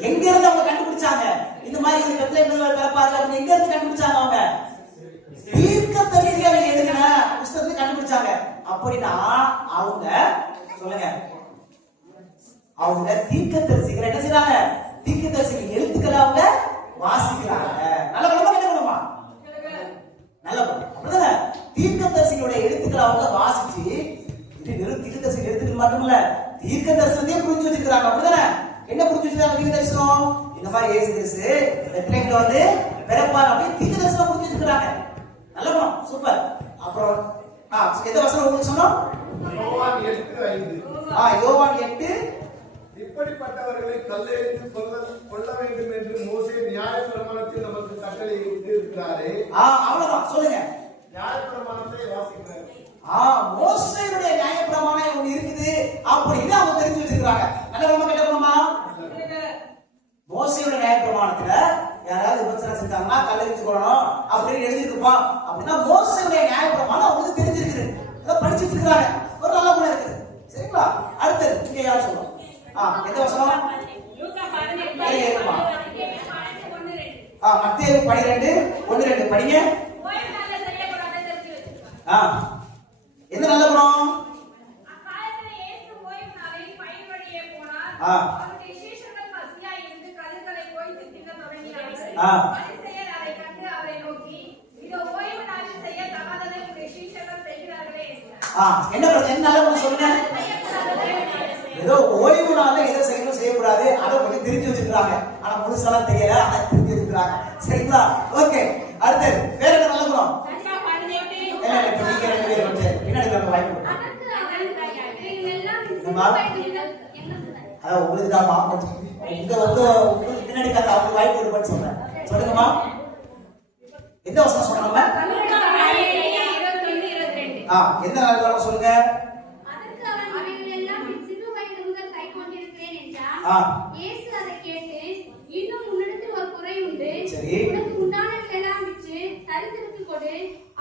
எங்க இருந்து அவங்க கண்டுபிடிச்சாங்க இந்த மாதிரி பெத்லகேமில் பிறப்பாரு அப்படின்னு? எங்க இருந்து கண்டுபிடிச்சாங்க? அவங்க தீர்க்கதரிசிகள் எழுதின புத்தகத்தை கண்டுபிடிச்சாங்க. அப்படின்னா அவங்க சொல்லுங்க, அவங்க தீர்க்கதரிசிகள் என்ன செய்றாங்க? தீர்க்கதரிசிகள் எழுத்துக்களை அவங்க வாசிக்கிறாங்க. நல்ல குணமா என்ன குணமா? நல்ல குணம். அப்படிதானே? தீர்க்கதரிசிகளுடைய எழுத்துக்களை அவங்க வாசிச்சு இது வெறும் தீர்க்கதரிசி எழுத்துக்கள் மட்டுமில்ல, தீர்க்க தரிசனத்தையும் புரிஞ்சு வச்சிருக்காங்க. அப்படிதானே? என்ன புரிஞ்சு வச்சிருக்காங்க? தீர்க்க தரிசனம் இந்த மாதிரி இயேசு கிறிஸ்து பெத்லகேம்ல வந்து பிறப்பார் அப்படின்னு தீர்க்க தரிசனம் புரிஞ்சு வச்சிருக்காங்க. நல்ல குணம், சூப்பர். அப்புறம் எந்த வசனம் உங்களுக்கு சொன்னோம்? யோவான் 8:5. யோவான் 8. இப்படிப்பட்டவர்களை கல்லெறிந்து கொல்ல வேண்டும் என்று மோசே நியாயப்பிரமாணத்தில் நமக்கு கட்டளையிட்டு இருக்கிறாரே. அவ்வளவுதான். சொல்லுங்க. நியாயப்பிரமாணத்தை வாசிக்கிறார். மோசேயுடைய நியாயப்பிரமாணம் ஒண்ணு இருக்குது அப்படின்னு அவங்க தெரிஞ்சு வச்சிருக்காங்க. நல்ல குணமா கெட்ட குணமா? மோசேயுடைய நியாயப்பிரமாணத்துல யாராவது விபச்சாரம் செஞ்சாங்கன்னா கல்லெறிஞ்சு கொள்ளணும் அப்படின்னு எழுதிருப்பா. அப்படின்னா மோசேயுடைய நியாயப்பிரமாணம் அவங்களுக்கு தெரிஞ்சிருக்கு, அதை படிச்சுட்டு இருக்காங்க. ஒரு நல்ல குணம் இருக்குது. சரிங்களா? அடுத்தது இங்க யாரும் சொல்லுவோம். எந்த வசனம்? மத்தேயு 12:1-2 படிங்க. எந்த நல்ல குணம்? என்ன நல்ல குணம் சொல்லுங்க. ஏதோ ஓய்வு நாள்ல எதை செய்யணும் செய்யக்கூடாது அதை கொஞ்சம் தெரிஞ்சு வச்சிருக்காங்க. ஆனா முழுசாலாம் தெரியல, ஆனா தெரிஞ்சு வச்சிருக்காங்க. சரிங்களா? ஓகே. அடுத்து வேற என்ன நல்ல குணம்? பின்னாடி வாய்ப்பு உங்களுக்கு தான் இங்க வந்து உங்களுக்கு பின்னாடி காத்த அவங்க வாய்ப்பு கொடுப்பேன்னு சொல்றேன். சொல்லுங்கம்மா. எந்த வசனம் சொல்றாங்க? எந்த நல்ல சொல்லுங்க. இயேசு அதை கேட்டு, இன்னும் உன்னிடத்தில் ஒரு குறை உண்டு, உனக்கு உண்டானதை எல்லாம் விற்று தரித்திரருக்கு கொடு,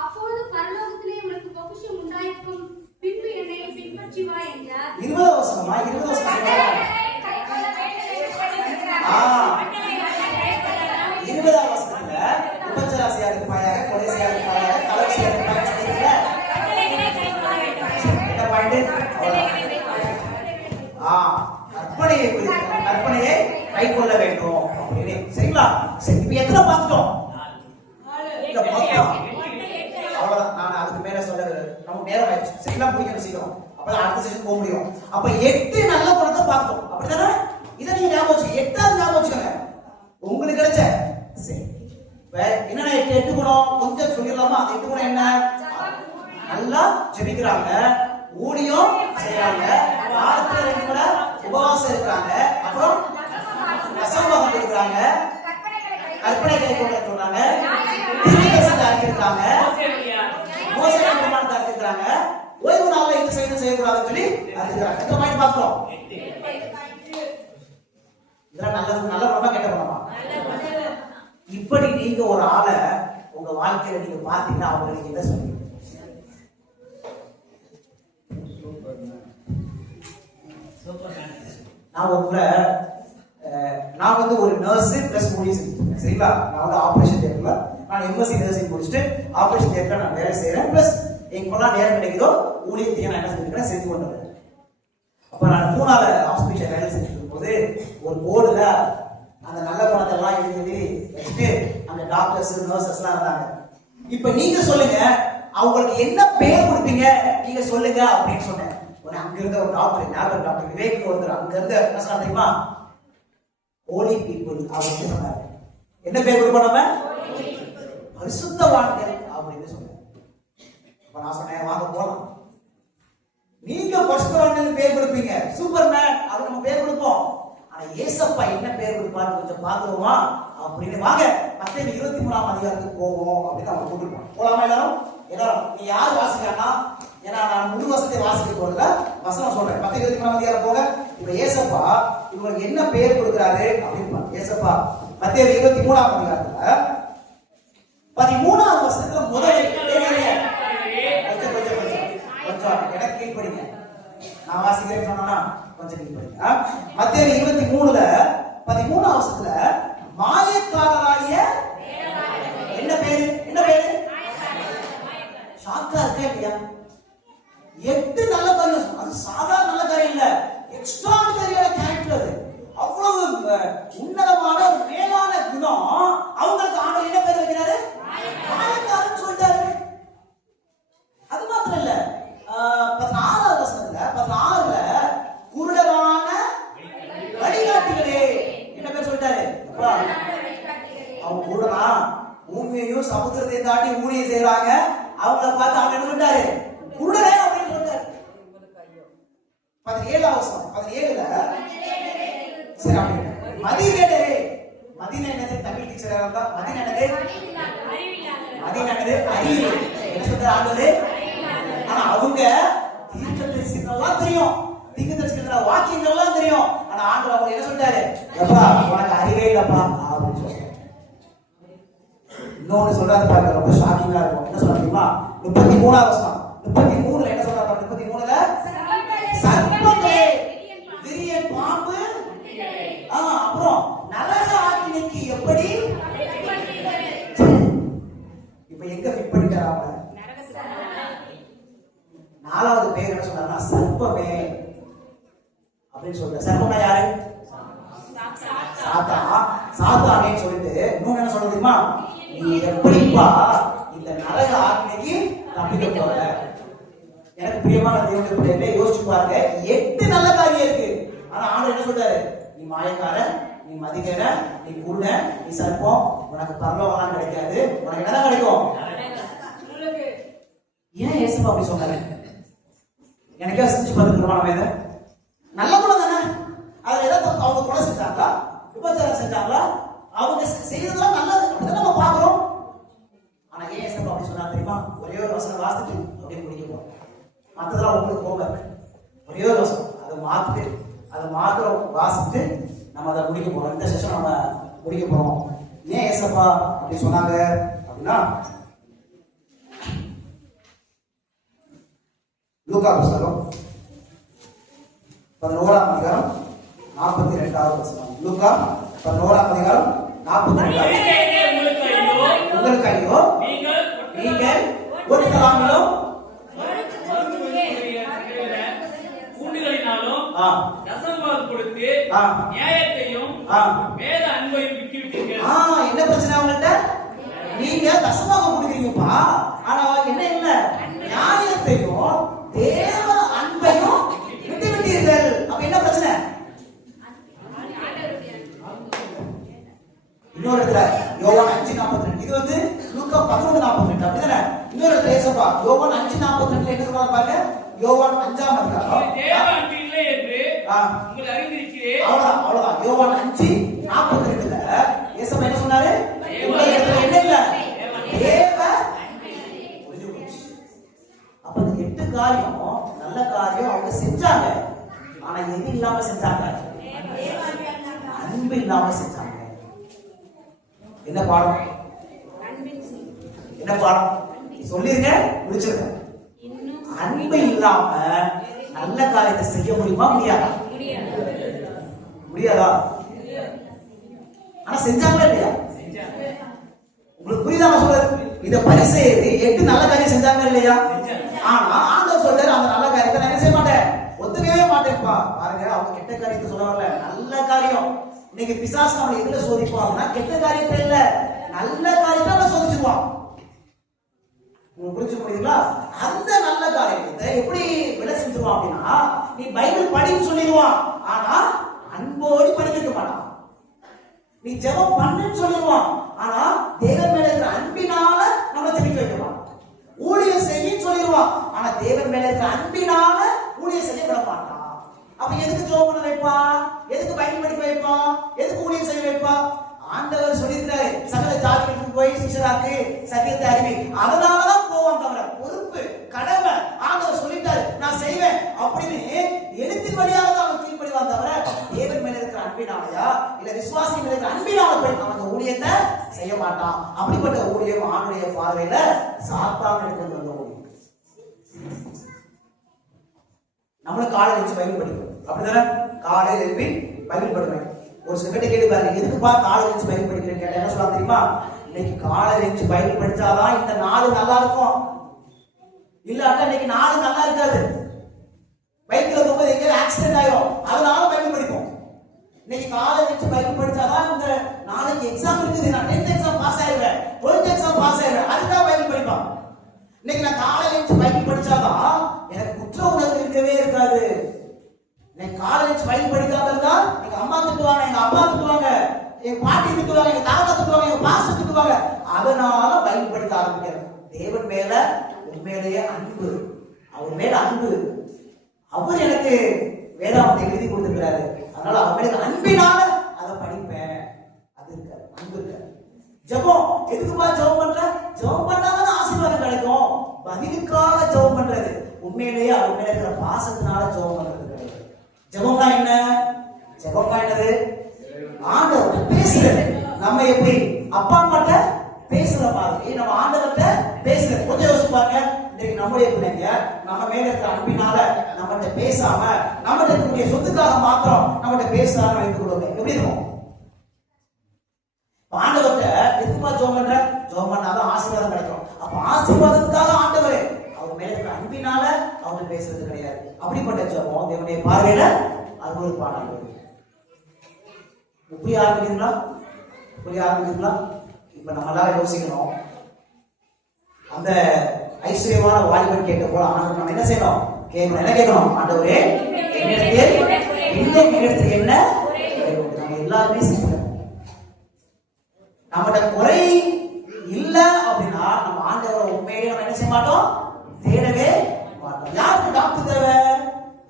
அப்பொழுது பரலோகத்திலே உனக்கு பொக்கிஷம் உண்டாயிருக்கும், பின்பு என்னை பின்பற்றி வா என்றார். 20 வசனமா? 20 வசனம் 20 வசனத்துல விபச்சாரசியாருக்கு பாயாக, கொலைசியாருக்கு பாயாக, கலர்ச்சியாருக்கு பாயாக சொல்லிருக்கீங்க. என்ன பாயிண்ட்? கற்பனையை கை கொள்ள வேண்டும் அப்படின்னு. சரிங்களா? சரி, இப்ப எத்தனை பார்த்துட்டோம்? அவ்வளவுதான். நான் அதுக்கு மேல சொல்ல நமக்கு நேரம் ஆயிடுச்சு. சரிங்களா? முடிக்கணும் சீக்கிரம், அப்பதான் அடுத்த செஷன் போக முடியும். அப்ப 8 நல்ல குணத்தை பார்த்தோம். அப்படித்தானே? இதை நீங்க ஞாபகம் வச்சுக்கோங்க. 8வது ஞாபகம் வச்சுக்கோங்க உங்களுக்கு கிடைச்ச. சரி, என்னன்னா 8 குணம் கொஞ்சம் சொல்லிடலாமா? அந்த 8 குணம் என்ன? நல்லா ஜெபிக்கிறாங்க, ஊழியம் செய்யறாங்க, வாரத்துல 2 முறை உபவாசம் இருக்காங்க, அப்புறம் ரசவாதம் இருக்கிறாங்க, கற்பனை கை கொள்ள சொல்றாங்க, இருக்காங்க, மோசடி பிரமாணத்தை இருக்கிறாங்க, ஓய்வு நாள்ல இது செய்யணும் செய்யக்கூடாதுன்னு சொல்லி அறிவிக்கிறாங்க. எத்தனை பாயிண்ட் பார்த்தோம்? இதெல்லாம் நல்லது. நல்ல குணமா கெட்ட குணமா? இப்படி நீங்க ஒரு ஆளை உங்க வாழ்க்கையில நீங்க பார்த்தீங்கன்னா அவங்க நீங்க என்ன சொல்லுவீங்க? நான் ஒரு முறை நான் வந்து ஒரு நர்ஸ் பிளஸ் ஊழியர் செஞ்சுருக்கேன். சரிங்களா? நான் வந்து ஆபரேஷன் தியேட்டர்ல நான் எம்எஸ்சி நர்சிங் முடிச்சுட்டு ஆபரேஷன் தியேட்டர்ல நான் வேலை செய்யறேன். பிளஸ் எங்கெல்லாம் நேரம் கிடைக்குதோ ஊழியத்தையும் நான் என்ன செஞ்சுக்கிறேன், செஞ்சு கொண்டு வரேன். அப்ப நான் மூணாவது ஹாஸ்பிட்டல் வேலை செஞ்சுருக்கும் போது ஒரு போர்டுல அந்த நல்ல குணத்தை எல்லாம் எழுதி வச்சுட்டு அந்த டாக்டர்ஸ் நர்சஸ் எல்லாம் இருந்தாங்க. இப்ப நீங்க சொல்லுங்க, அவங்களுக்கு என்ன பேர் கொடுப்பீங்க நீங்க சொல்லுங்க அப்படின்னு சொன்னேன். அங்க இருந்த ஒரு டாக்டர், ஞாபகம் டாக்டர் விவேக் ஒருத்தர் அங்க இருந்த என்ன சொன்னா தெரியுமா, ஹோலி பீப்புள் அப்படின்னு சொன்னாரு. என்ன பேர் கொடுப்போம் நம்ம? பரிசுத்தவான்கள் அப்படின்னு சொன்னேன். அப்ப நான் சொன்னேன், வாங்க போலாம். நீங்க பரிசுத்தவான்கள் பேர் கொடுப்பீங்க, சூப்பர்மேன் அது நம்ம பேர் கொடுப்போம். ஆனா ஏசப்பா என்ன பேர் கொடுப்பாரு கொஞ்சம் பாத்துருவோமா அப்படின்னு வாங்க மத்தேயு 23ஆம் அதிகாரத்துக்கு போவோம் அப்படின்னு அவங்க கூப்பிட்டுருக்கோம். போலாமா எல்லாரும்? எல்லாரும் நீ யார் வாசிக்கலாம்னா, ஏன்னா நான் முழு வசனத்தை வாசிக்க போறதுல வசனம் சொல்றேன். மத்தேயு 23ஆம் அதிகாரம் போக இப்ப ஏசப்பா இவங்களுக்கு என்ன பேர் கொடுக்கிறாரு அப்படின்னு ஏசப்பா மத்தேயு 23ஆம் அதிகாரத்துல 13ஆவது வசனத்துல முதல் கொஞ்சம் எனக்கு கீழ்படிங்க. நான் வாசிக்கிறேன்னு சொன்னா கொஞ்சம் கீழ்படிங்க. மத்தேயு 23ல 13ஆம் வசனத்துல மாயக்காரராகிய என்ன பேரு? என்ன பேரு? ஷாக்கா இருக்கா இல்லையா? 8 நல்ல காரியம், அது சாதாரண நல்ல காரியம் இல்ல, எக்ஸ்ட்ராடினரியான கேரக்டர். அது அவ்வளவு உன்னதமான மேலான குணம். அவங்களுக்கு ஆண்டவர் என்ன பேர் வைக்கிறாரு? மாயக்காரன்னு சொல்லிட்டாரு. அது மாத்திரம் இல்ல, 16வது வசனத்துல 16ல குருடரான வழிகாட்டிகளே என்ன பேர் சொல்லிட்டாரு? அவங்க குருடனா பூமியையும் சமுத்திரத்தையும் தாண்டி ஊழியம் செய்யறாங்க. அவங்கள பார்த்து அவங்க என்ன சொல்லிட்டாரு? குருடரே அப்படின்னு சொல்லிட்டாரு. 17வது வசனம் 17ல சரி அப்படி மதிவேடரே. மதினா என்னது? தமிழ் டீச்சரா இருந்தா மதினா என்னது? மதினா என்னது? அறிவு. என்ன சொல்றாரு ஆண்டவரே? ஆனா அவங்க தீர்க்கதரிசிகளெல்லாம் தெரியும், தீர்க்கதரிசிகள வாக்கியங்கள்லாம் தெரியும். ஆனா ஆண்டவர் அவங்க என்ன சொல்றாரு? எப்பா உனக்கு அறிவே இல்லப்பா அப்படின்னு சொல்றாரு. இன்னொன்னு சொல்றாரு பாருங்க, ரொம்ப ஷாக்கிங்கா இருக்கும். என்ன சொல்றாருமா? 33ஆவது வசனம் 33ல என்ன சொல்றாரு? 33ல சர்ப்பங்களே, விரியன் பாம்பு, அப்புறம் நரக ஆக்கினைக்கு எப்படி இப்ப எங்க ஃபிட் பண்ணிட்டாங்க? நாலாவது பேர் என்ன சொல்றாருன்னா சர்ப்பமே அப்படின்னு சொல்றாரு. சர்ப்பம்னா யாரு? சாத்தானே சொல்லிட்டு இன்னொன்னு என்ன சொல்றது தெரியுமா? நீ எப்படிப்பா இந்த நரக ஆக்கினைக்கு தப்பிக்க போற? எனக்கு பிரியமான தேவனுடைய பிள்ளைகளே யோசிச்சு பாருங்க, 8 நல்ல காரியம் இருக்கு. ஆனா ஆண்டவர் என்ன சொல்றாரு? நீ மாயக்காரன், நீ மதிகர, நீ குருட, நீ சர்ப்பம், உனக்கு பரலோகம் கிடைக்காது, உனக்கு என்ன கிடைக்கும்? ஏன் இயேசு அப்படி சொன்னாரு? எனக்கே செஞ்சு பார்த்துருக்கோம். நல்ல குணம் தானே, அதுல ஏதாவது அவங்க கொலை செஞ்சாங்களா, விபச்சாரம் செஞ்சாங்களா, அவங்க செய்யறதுலாம் நல்லது அப்படிதான் நம்ம பாக்குறோம். ஆனா ஏன் இயேசு அப்படி சொன்னா தெரியுமா? ஒரே ஒரு வசனம் வாசிட்டு அப்படியே முடிக்க போறோம். மற்றதெல்லாம் உங்களுக்கு போக ஒரே ஒரு வசனம் அதை மாத்திரம் வாசிட்டு நம்ம அதை முடிக்க போறோம். இந்த செஷன் நம்ம முடிக்க போறோம். ஏன் ஏசப்பா அப்படி சொன்னாங்க அப்படின்னா, லூக்கா புத்தகம் 11ஆம் அதிகாரம் 42வது வசனம். லூக்கா 11ஆம் அதிகாரம் 42. உங்களுக்கு ஐயோ, நீங்கள் ஒருத்தலாமலும் தசமபாகம் கொடுத்து நியாயத்தையும் வேத அன்பையும் விட்டுவிட்டீர்கள். என்ன பிரச்சனை அவங்கள்ட்ட? நீங்க தசமபாகம் கொடுக்குறீங்கப்பா, ஆனா என்ன இல்ல, நியாயத்தையும் தேவ அன்பையும் விட்டு விட்டீர்கள். அப்ப என்ன பிரச்சனை? இன்னொரு இடத்துல யோவான் 5:42, இது வந்து லூக்கா 11:42 அப்படிதானே? இன்னொரு இடத்துல ஏசப்பா யோவான் 5:42 என்ன சொல்றாரு பாருங்க. யோவான் 5ஆம் அதிகாரம் தேவ அன்பு இல்லை என்று உங்களை அறிந்திருக்கிறேன். அவ்வளவுதான். யோவான் 5:42ல ஏசப்பா என்ன சொன்னாரு? உலகத்துல என்ன இல்ல, தேவ அன்பு. அப்ப இந்த 8 காரியம் நல்ல காரியம் அவங்க செஞ்சாங்க. ஆனா எது இல்லாம செஞ்சாங்க? அன்பு இல்லாம செஞ்சாங்க. என்ன பாடம்? என்ன பாடம் சொல்லிருங்க, முடிச்சிருங்க. அன்பு இல்லாம நல்ல காரியத்தை செய்ய முடியுமா? முடியாதா? முடியாதா? ஆனா செஞ்சாங்களா இல்லையா? செஞ்சாங்க. உங்களுக்கு புரியுதா நான் சொல்றது? இத பரிசேயர் 8 நல்ல காரியம் செஞ்சாங்க இல்லையா? ஆனா ஆண்டவர் சொல்றாரு அந்த நல்ல காரியத்தை நான் என்ன செய்ய மாட்டேன், ஒத்துக்கவே மாட்டேன்ப்பா. பாருங்க, அவங்க கெட்ட காரியத்தை சொல்ல வரல, நல்ல காரியம். இன்னைக்கு பிசாசு நம்ம எதுல சோதிப்பாங்கன்னா கெட்ட காரியத்தை இல்ல, நல்ல காரியத்தை அவன் சோதிச்சுக்குவான். உங்களுக்கு புரிஞ்சு முடியுங்களா? அந்த நல்ல காரியத்தை எப்படி விட செஞ்சுருவான் அப்படின்னா, நீ பைபிள் படின்னு சொல்லிடுவான், ஆனா அன்போடு படிக்க மாட்டான். நீ ஜெபம் பண்ணுன்னு சொல்லிடுவான், ஆனா தேவன் மேல இருக்கிற அன்பினால நம்ம ஜெபிக்க வைக்கலாம். ஊழியம் செய்யன்னு சொல்லிடுவான், ஆனா தேவன் மேல இருக்கிற அன்பினால ஊழியம் செய்ய விட மாட்டான். அப்ப எதுக்கு ஜெபம் பண்ண வைப்பான்? எதுக்கு பைபிள் படிக்க வைப்பான்? எதுக்கு ஊழியம் செய்ய வைப்பான்? ஆண்டவர் சொல்லியிருக்காரு, சகல ஜாதிகளுக்கு போய் சிஷ்யராக்கு சத்தியத்தை அறிவி. அதனாலதான் போவான் தவிர பொறுப்பு கடமை ஆண்டவர் சொல்லிட்டாரு நான் செய்வேன் அப்படின்னு எழுத்தின் வழியாக தான் அவன் கீழ்ப்படிவான் தவிர தேவன் மேல இருக்கிற அன்பினாலயா இல்ல விசுவாசி மேல இருக்கிற அன்பினால போய் அவன் அந்த ஊழியத்தை செய்ய மாட்டான். அப்படிப்பட்ட ஊழியம் ஆண்டுடைய பார்வையில சாத்தான எடுத்து வந்த ஊழியம். நம்மளும் காலையில் எழுந்து பைபிள் படிக்கிறோம், அப்படிதானே? காலையில் எழுப்பி பைபிள் படிக்கிறேன். ஒரு சில பேர் கேட்டு பாருங்க, எதுக்குப்பா காலையில் எழுந்து பைபிள் படிக்கிறேன்னு கேட்டா என்ன சொல்ல தெரியுமா? இன்னைக்கு காலையில் எழுந்து பைபிள் படிச்சாதான் இந்த நாள் நல்லா இருக்கும், இல்லாட்டா இன்னைக்கு நாள் நல்லா இருக்காது. பைக்ல போகும்போது எங்கேயாவது ஆக்சிடென்ட் ஆயிரும், அதனால பைபிள் படிப்போம். இன்னைக்கு காலையில் எழுந்து பைபிள் படிச்சாதான் இந்த நாளைக்கு எக்ஸாம் இருக்குது, நான் 10th எக்ஸாம் பாஸ் ஆயிடுவேன், 12th எக்ஸாம் பாஸ் ஆயிடுவேன், அதுதான் பைபிள் படிப்பான். இன்னைக்கு நான் காலையில் எழுந்து பைபிள் படிச்சாதான் எனக்கு குற்ற உணர்வு இருக்கவே இருக்காது. எனக்கு காலேஜ் பைபிள் படிக்காம இருந்தா எங்க அம்மா திட்டுவாங்க, எங்க அப்பா திட்டுவாங்க, எங்க பாட்டி திட்டுவாங்க, எங்க தாத்தா திட்டுவாங்க, எங்க பாஸ்டர் திட்டுவாங்க. அதனால பைபிள் படிக்க ஆரம்பிக்கிறேன். தேவன் மேல உண்மையிலேயே அன்பு, அவர் மேல அன்பு, அவர் எனக்கு வேதாகமத்தை எழுதி கொடுத்திருக்கிறாரு, அதனால அவர் மேல அன்பினால அதை படிப்பேன். அது இருக்க அன்பு இருக்க. ஜெபம் எதுக்குப்பா ஜெபம் பண்ற? ஜெபம் பண்ணாதான் ஆசீர்வாதம் கிடைக்கும். பதிலுக்காக ஜெபம் பண்றது, உண்மையிலேயே அவர் மேல இருக்கிற பாசத்தினால ஜெபம் பண்றது கிடையாது. ஜெபம்னா என்ன? ஜெபம்னா என்னது? ஆண்டவர்கிட்ட பேசுறது. நம்ம எப்படி அப்பா அம்மாட்ட பேசுற மாதிரி நம்ம ஆண்டவர்கிட்ட பேசுறது. கொஞ்சம் யோசிச்சு பாருங்க, இன்னைக்கு நம்முடைய பிள்ளைங்க நம்ம மேல இருக்கிற அன்பினால நம்மகிட்ட பேசாம நம்மகிட்ட இருக்கக்கூடிய சொத்துக்காக மாத்திரம் நம்மகிட்ட பேசுறாங்க வைத்துக் கொள்ளுங்க, எப்படி இருக்கும்? ஆண்டவர்கிட்ட எதுக்குமா ஜெபம் பண்ற? ஜெபம் பண்ணாதான் ஆசீர்வாதம் கிடைக்கும். அப்ப ஆசீர்வாதத்துக்காக ஆண்டவரே அவர் மேல இருக்கிற அன்பினால அவங்க பேசுறது கிடையாது. அப்படிப்பட்ட ஜெபம் தேவனுடைய பார்வையில அருவருப்பானது. புரிய ஆரம்பிக்கிறீங்களா? புரிய ஆரம்பிக்கிறீங்களா? இப்ப நம்ம எல்லாரும் யோசிக்கணும், அந்த ஐஸ்வர்யமான வாலிபன் கேட்ட போல ஆண்டவர் நம்ம என்ன செய்யணும்? கேட்கணும். என்ன கேட்கணும்? ஆண்டவரே என்னிடத்தில் என்ன? நம்ம எல்லாருமே செய்யணும். நம்மகிட்ட குறை இல்ல அப்படின்னா நம்ம ஆண்டவரை உண்மையிலே நம்ம என்ன செய்ய மாட்டோம்? தேடவே மாட்டோம். யாருக்கு டாக்டர் தேவை?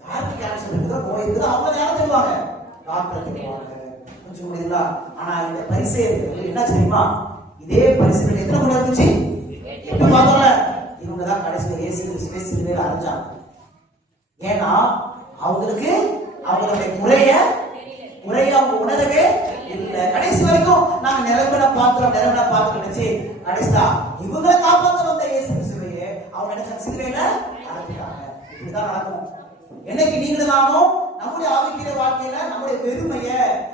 யாருக்கு கேன்சர் இருக்குதோ, நோய் இருக்குதோ அவங்க யாரும் தேடுவாங்க? டாக்டர் தேடுவாங்க. கொஞ்சம் முடியுங்களா? ஆனா இந்த பரிசேயர்கள் என்ன தெரியுமா? இதே பரிசேயர்கள் எத்தனை முறை இருந்துச்சு? எப்படி பார்த்தோம்ல, இவங்க தான் கடைசியில் இயேசு கிறிஸ்துவை சிலுவையில் அறைஞ்சாங்க. ஏன்னா அவங்களுக்கு அவங்களுடைய குறைய அவங்க உணரவே இல்ல. கடைசி வரைக்கும் நாங்க நிரம்பின பாத்திரம் நினைச்சு கடைசியா இவங்களை காப்பாற்ற வந்த இயேசு கிறிஸ்துவையே அவங்க நினைச்ச சிலுவையில அடைஞ்சிட்டாங்க. இப்படிதான் நடக்கும். என்னைக்கு நீங்களும் நானும் நம்முடைய ஆவிக்குரிய வாழ்க்கையில நம்முடைய பெருமைய,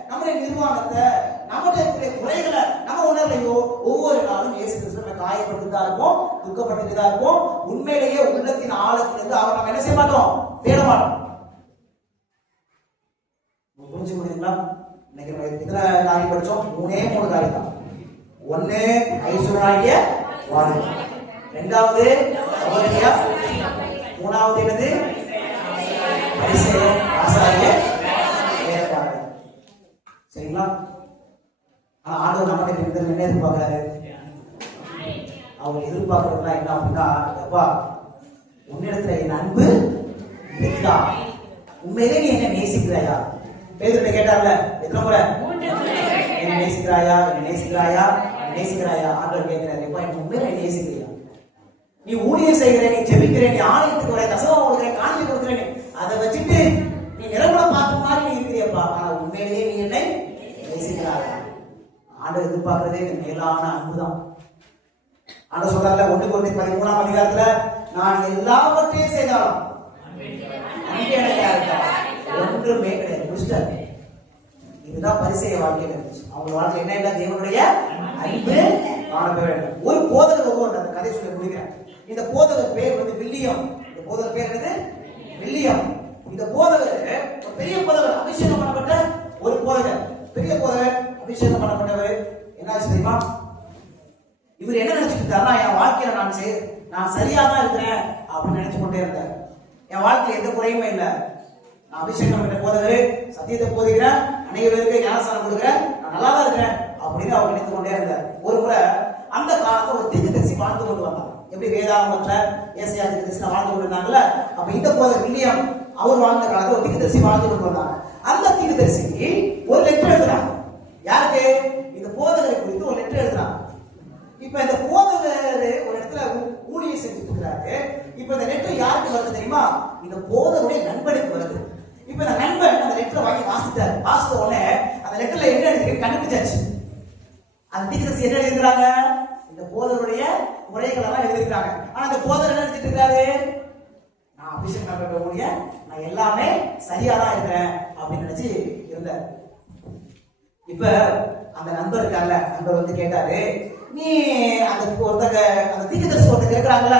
நம்முடைய நிர்வாணத்தை, நம்முடைய குறைகளை நம்ம உணர்வையோ ஒவ்வொரு நாளும் இயேசு கிறிஸ்துவை காயப்பட்டுதான் இருப்போம், துக்கப்பட்டுதான் இருப்போம். உண்மையிலேயே உள்ளத்தின் ஆழத்திலிருந்து அவர் நம்ம என்ன செய்ய மாட்டோம்? தேட மாட்டோம். புரிஞ்சு முடியுங்களா? இன்னைக்கு நம்ம எத்தனை காரியம் படிச்சோம்? 3 காரியம் தான். ஒன்னு ஐஸ்வர்யாகிய வாலிபன், இரண்டாவது சகோதரியா, மூணாவது என்னது? பரிசேயர் ஆசாரிய வேலைக்காரர். சரிங்களா? ஆனா ஆண்டவர் நம்மகிட்ட என்ன எதிர்பார்க்கிறாரு? அவங்க எதிர்பார்க்கறதுனா என்ன அப்படின்னா, அப்பா உன்னிடத்துல என் அன்பு இருக்கா? உண்மையிலே நீ என்ன நேசிக்கிறாயா? பேதுருட்ட கேட்டார்ல எத்தனை முறை? என்ன நேசிக்கிறாயா? என்ன நேசிக்கிறாயா? என்ன நேசிக்கிறாயா? ஆண்டவர் கேட்கிறாரு, எப்பா என்ன உண்மையிலே நேசிக்கிறியா? நீ ஊழியம் செய்கிற, நீ ஜெபிக்கிற, நீ ஆலயத்துக்கு வர, தசமம் கொடுக்குற, காணிக்கை கொடுக்குறேன், அதை வச்சுட்டு நீ நிரம்பட பார்த்த மாதிரி நீ இருக்கிறியப்பா, ஆனா உண்மையிலேயே நீ என்னை நேசிக்கிறாயா? ஆண்டவர் எதிர்பார்க்கறதே மேலான அன்புதான். ஆண்டவர் சொல்றாருல 1 கொரிந்தியர் 13ஆம் அதிகாரத்துல, நான் எல்லாவற்றையும் செய்தாலும் ஒன்றுமே கிடையாது. இதுதான் பரிசேய வாழ்க்கையில இருந்துச்சு. அவங்க வாழ்க்கை என்ன இல்ல, தேவனுடைய அன்பு காணப்பட வேண்டும். ஒரு போதகர் ஒருவர் அந்த கதை சொல்லி முடிக்கிறேன். இந்த போதகர் பேர் வந்து வில்லியம். இந்த போதகர் பேர் என்னது? வில்லியம். இந்த போதகர் பெரிய போதகர், அபிஷேகம் பண்ணப்பட்ட ஒரு போதகர், பெரிய போதகர், அபிஷேகம் பண்ணப்பட்டவர். என்னாச்சு தெரியுமா? இவர் என்ன நினைச்சிட்டு இருந்தாருன்னா, என் வாழ்க்கையில நான் சரியா தான் இருக்கிறேன் அப்படின்னு நினைச்சு கொண்டே இருந்தார். என் வாழ்க்கையில எந்த குறையுமே இல்லை, நான் அபிஷேகம் பண்ண போதகர், சத்தியத்தை போதிக்கிறேன், அனைவருக்கு ஞானஸ்தானம் கொடுக்குறேன், நான் நல்லா தான் இருக்கிறேன் அப்படின்னு அவர் நினைத்து கொண்டே இருந்தார். ஒரு முறை அந்த காலத்துல ஒரு தீர்க்கதரிசி வாழ்ந்து கொண்டு வந்தார். எப்படி வேதாகமத்துல ஏசாயா தீர்க்கதரிசி வாழ்ந்து கொண்டு இருந்தாங்கல்ல, அப்ப இந்த போதகர் வில்லியம் அவர் வாழ்ந்த காலத்துல ஒரு தீர்க்கதரிசி வாழ்ந்து கொண்டு வந்தாங்க. அந்த தீர்க்கதரிசி ஒரு லெட்டர் எழுதுறாங்க. யாருக்கு? இந்த போதகரை குறித்து ஒரு லெட்டர் எழுதுறாங்க. இப்ப இந்த போதகர் ஒரு இடத்துல ஊழியம் செஞ்சுட்டு இருக்கிறாரு. இப்ப இந்த லெட்டர் யாருக்கு வருது தெரியுமா? இந்த போதகருடைய நண்பனுக்கு வருது. இப்ப இந்த நண்பன் அந்த லெட்டரை வாங்கி வாசித்தாரு. வாசித்த உடனே அந்த லெட்டர்ல என்ன எழுதி கண்டுபிடிச்சாச்சு. அந்த தீர்க்கதரிசி என்ன எழுதிருக்காங்க? இந்த போதகருடைய முறைகள் எல்லாம் எழுதிருக்காங்க. ஆனா இந்த போதகர் என்ன எழுதிட்டு இருக்காரு? நான் அபிஷேகம் பண்ணக்கூடிய நான் எல்லாமே சரியா தான் இருக்கிறேன் அப்படின்னு நினைச்சு இருந்தார். இப்ப அந்த நண்பர் இருக்காங்க, நண்பர் வந்து கேட்டாரு, நீ அந்த ஒருத்தங்க அந்த தீர்க்கதரிசி ஒருத்தங்க இருக்கிறாங்கல்ல,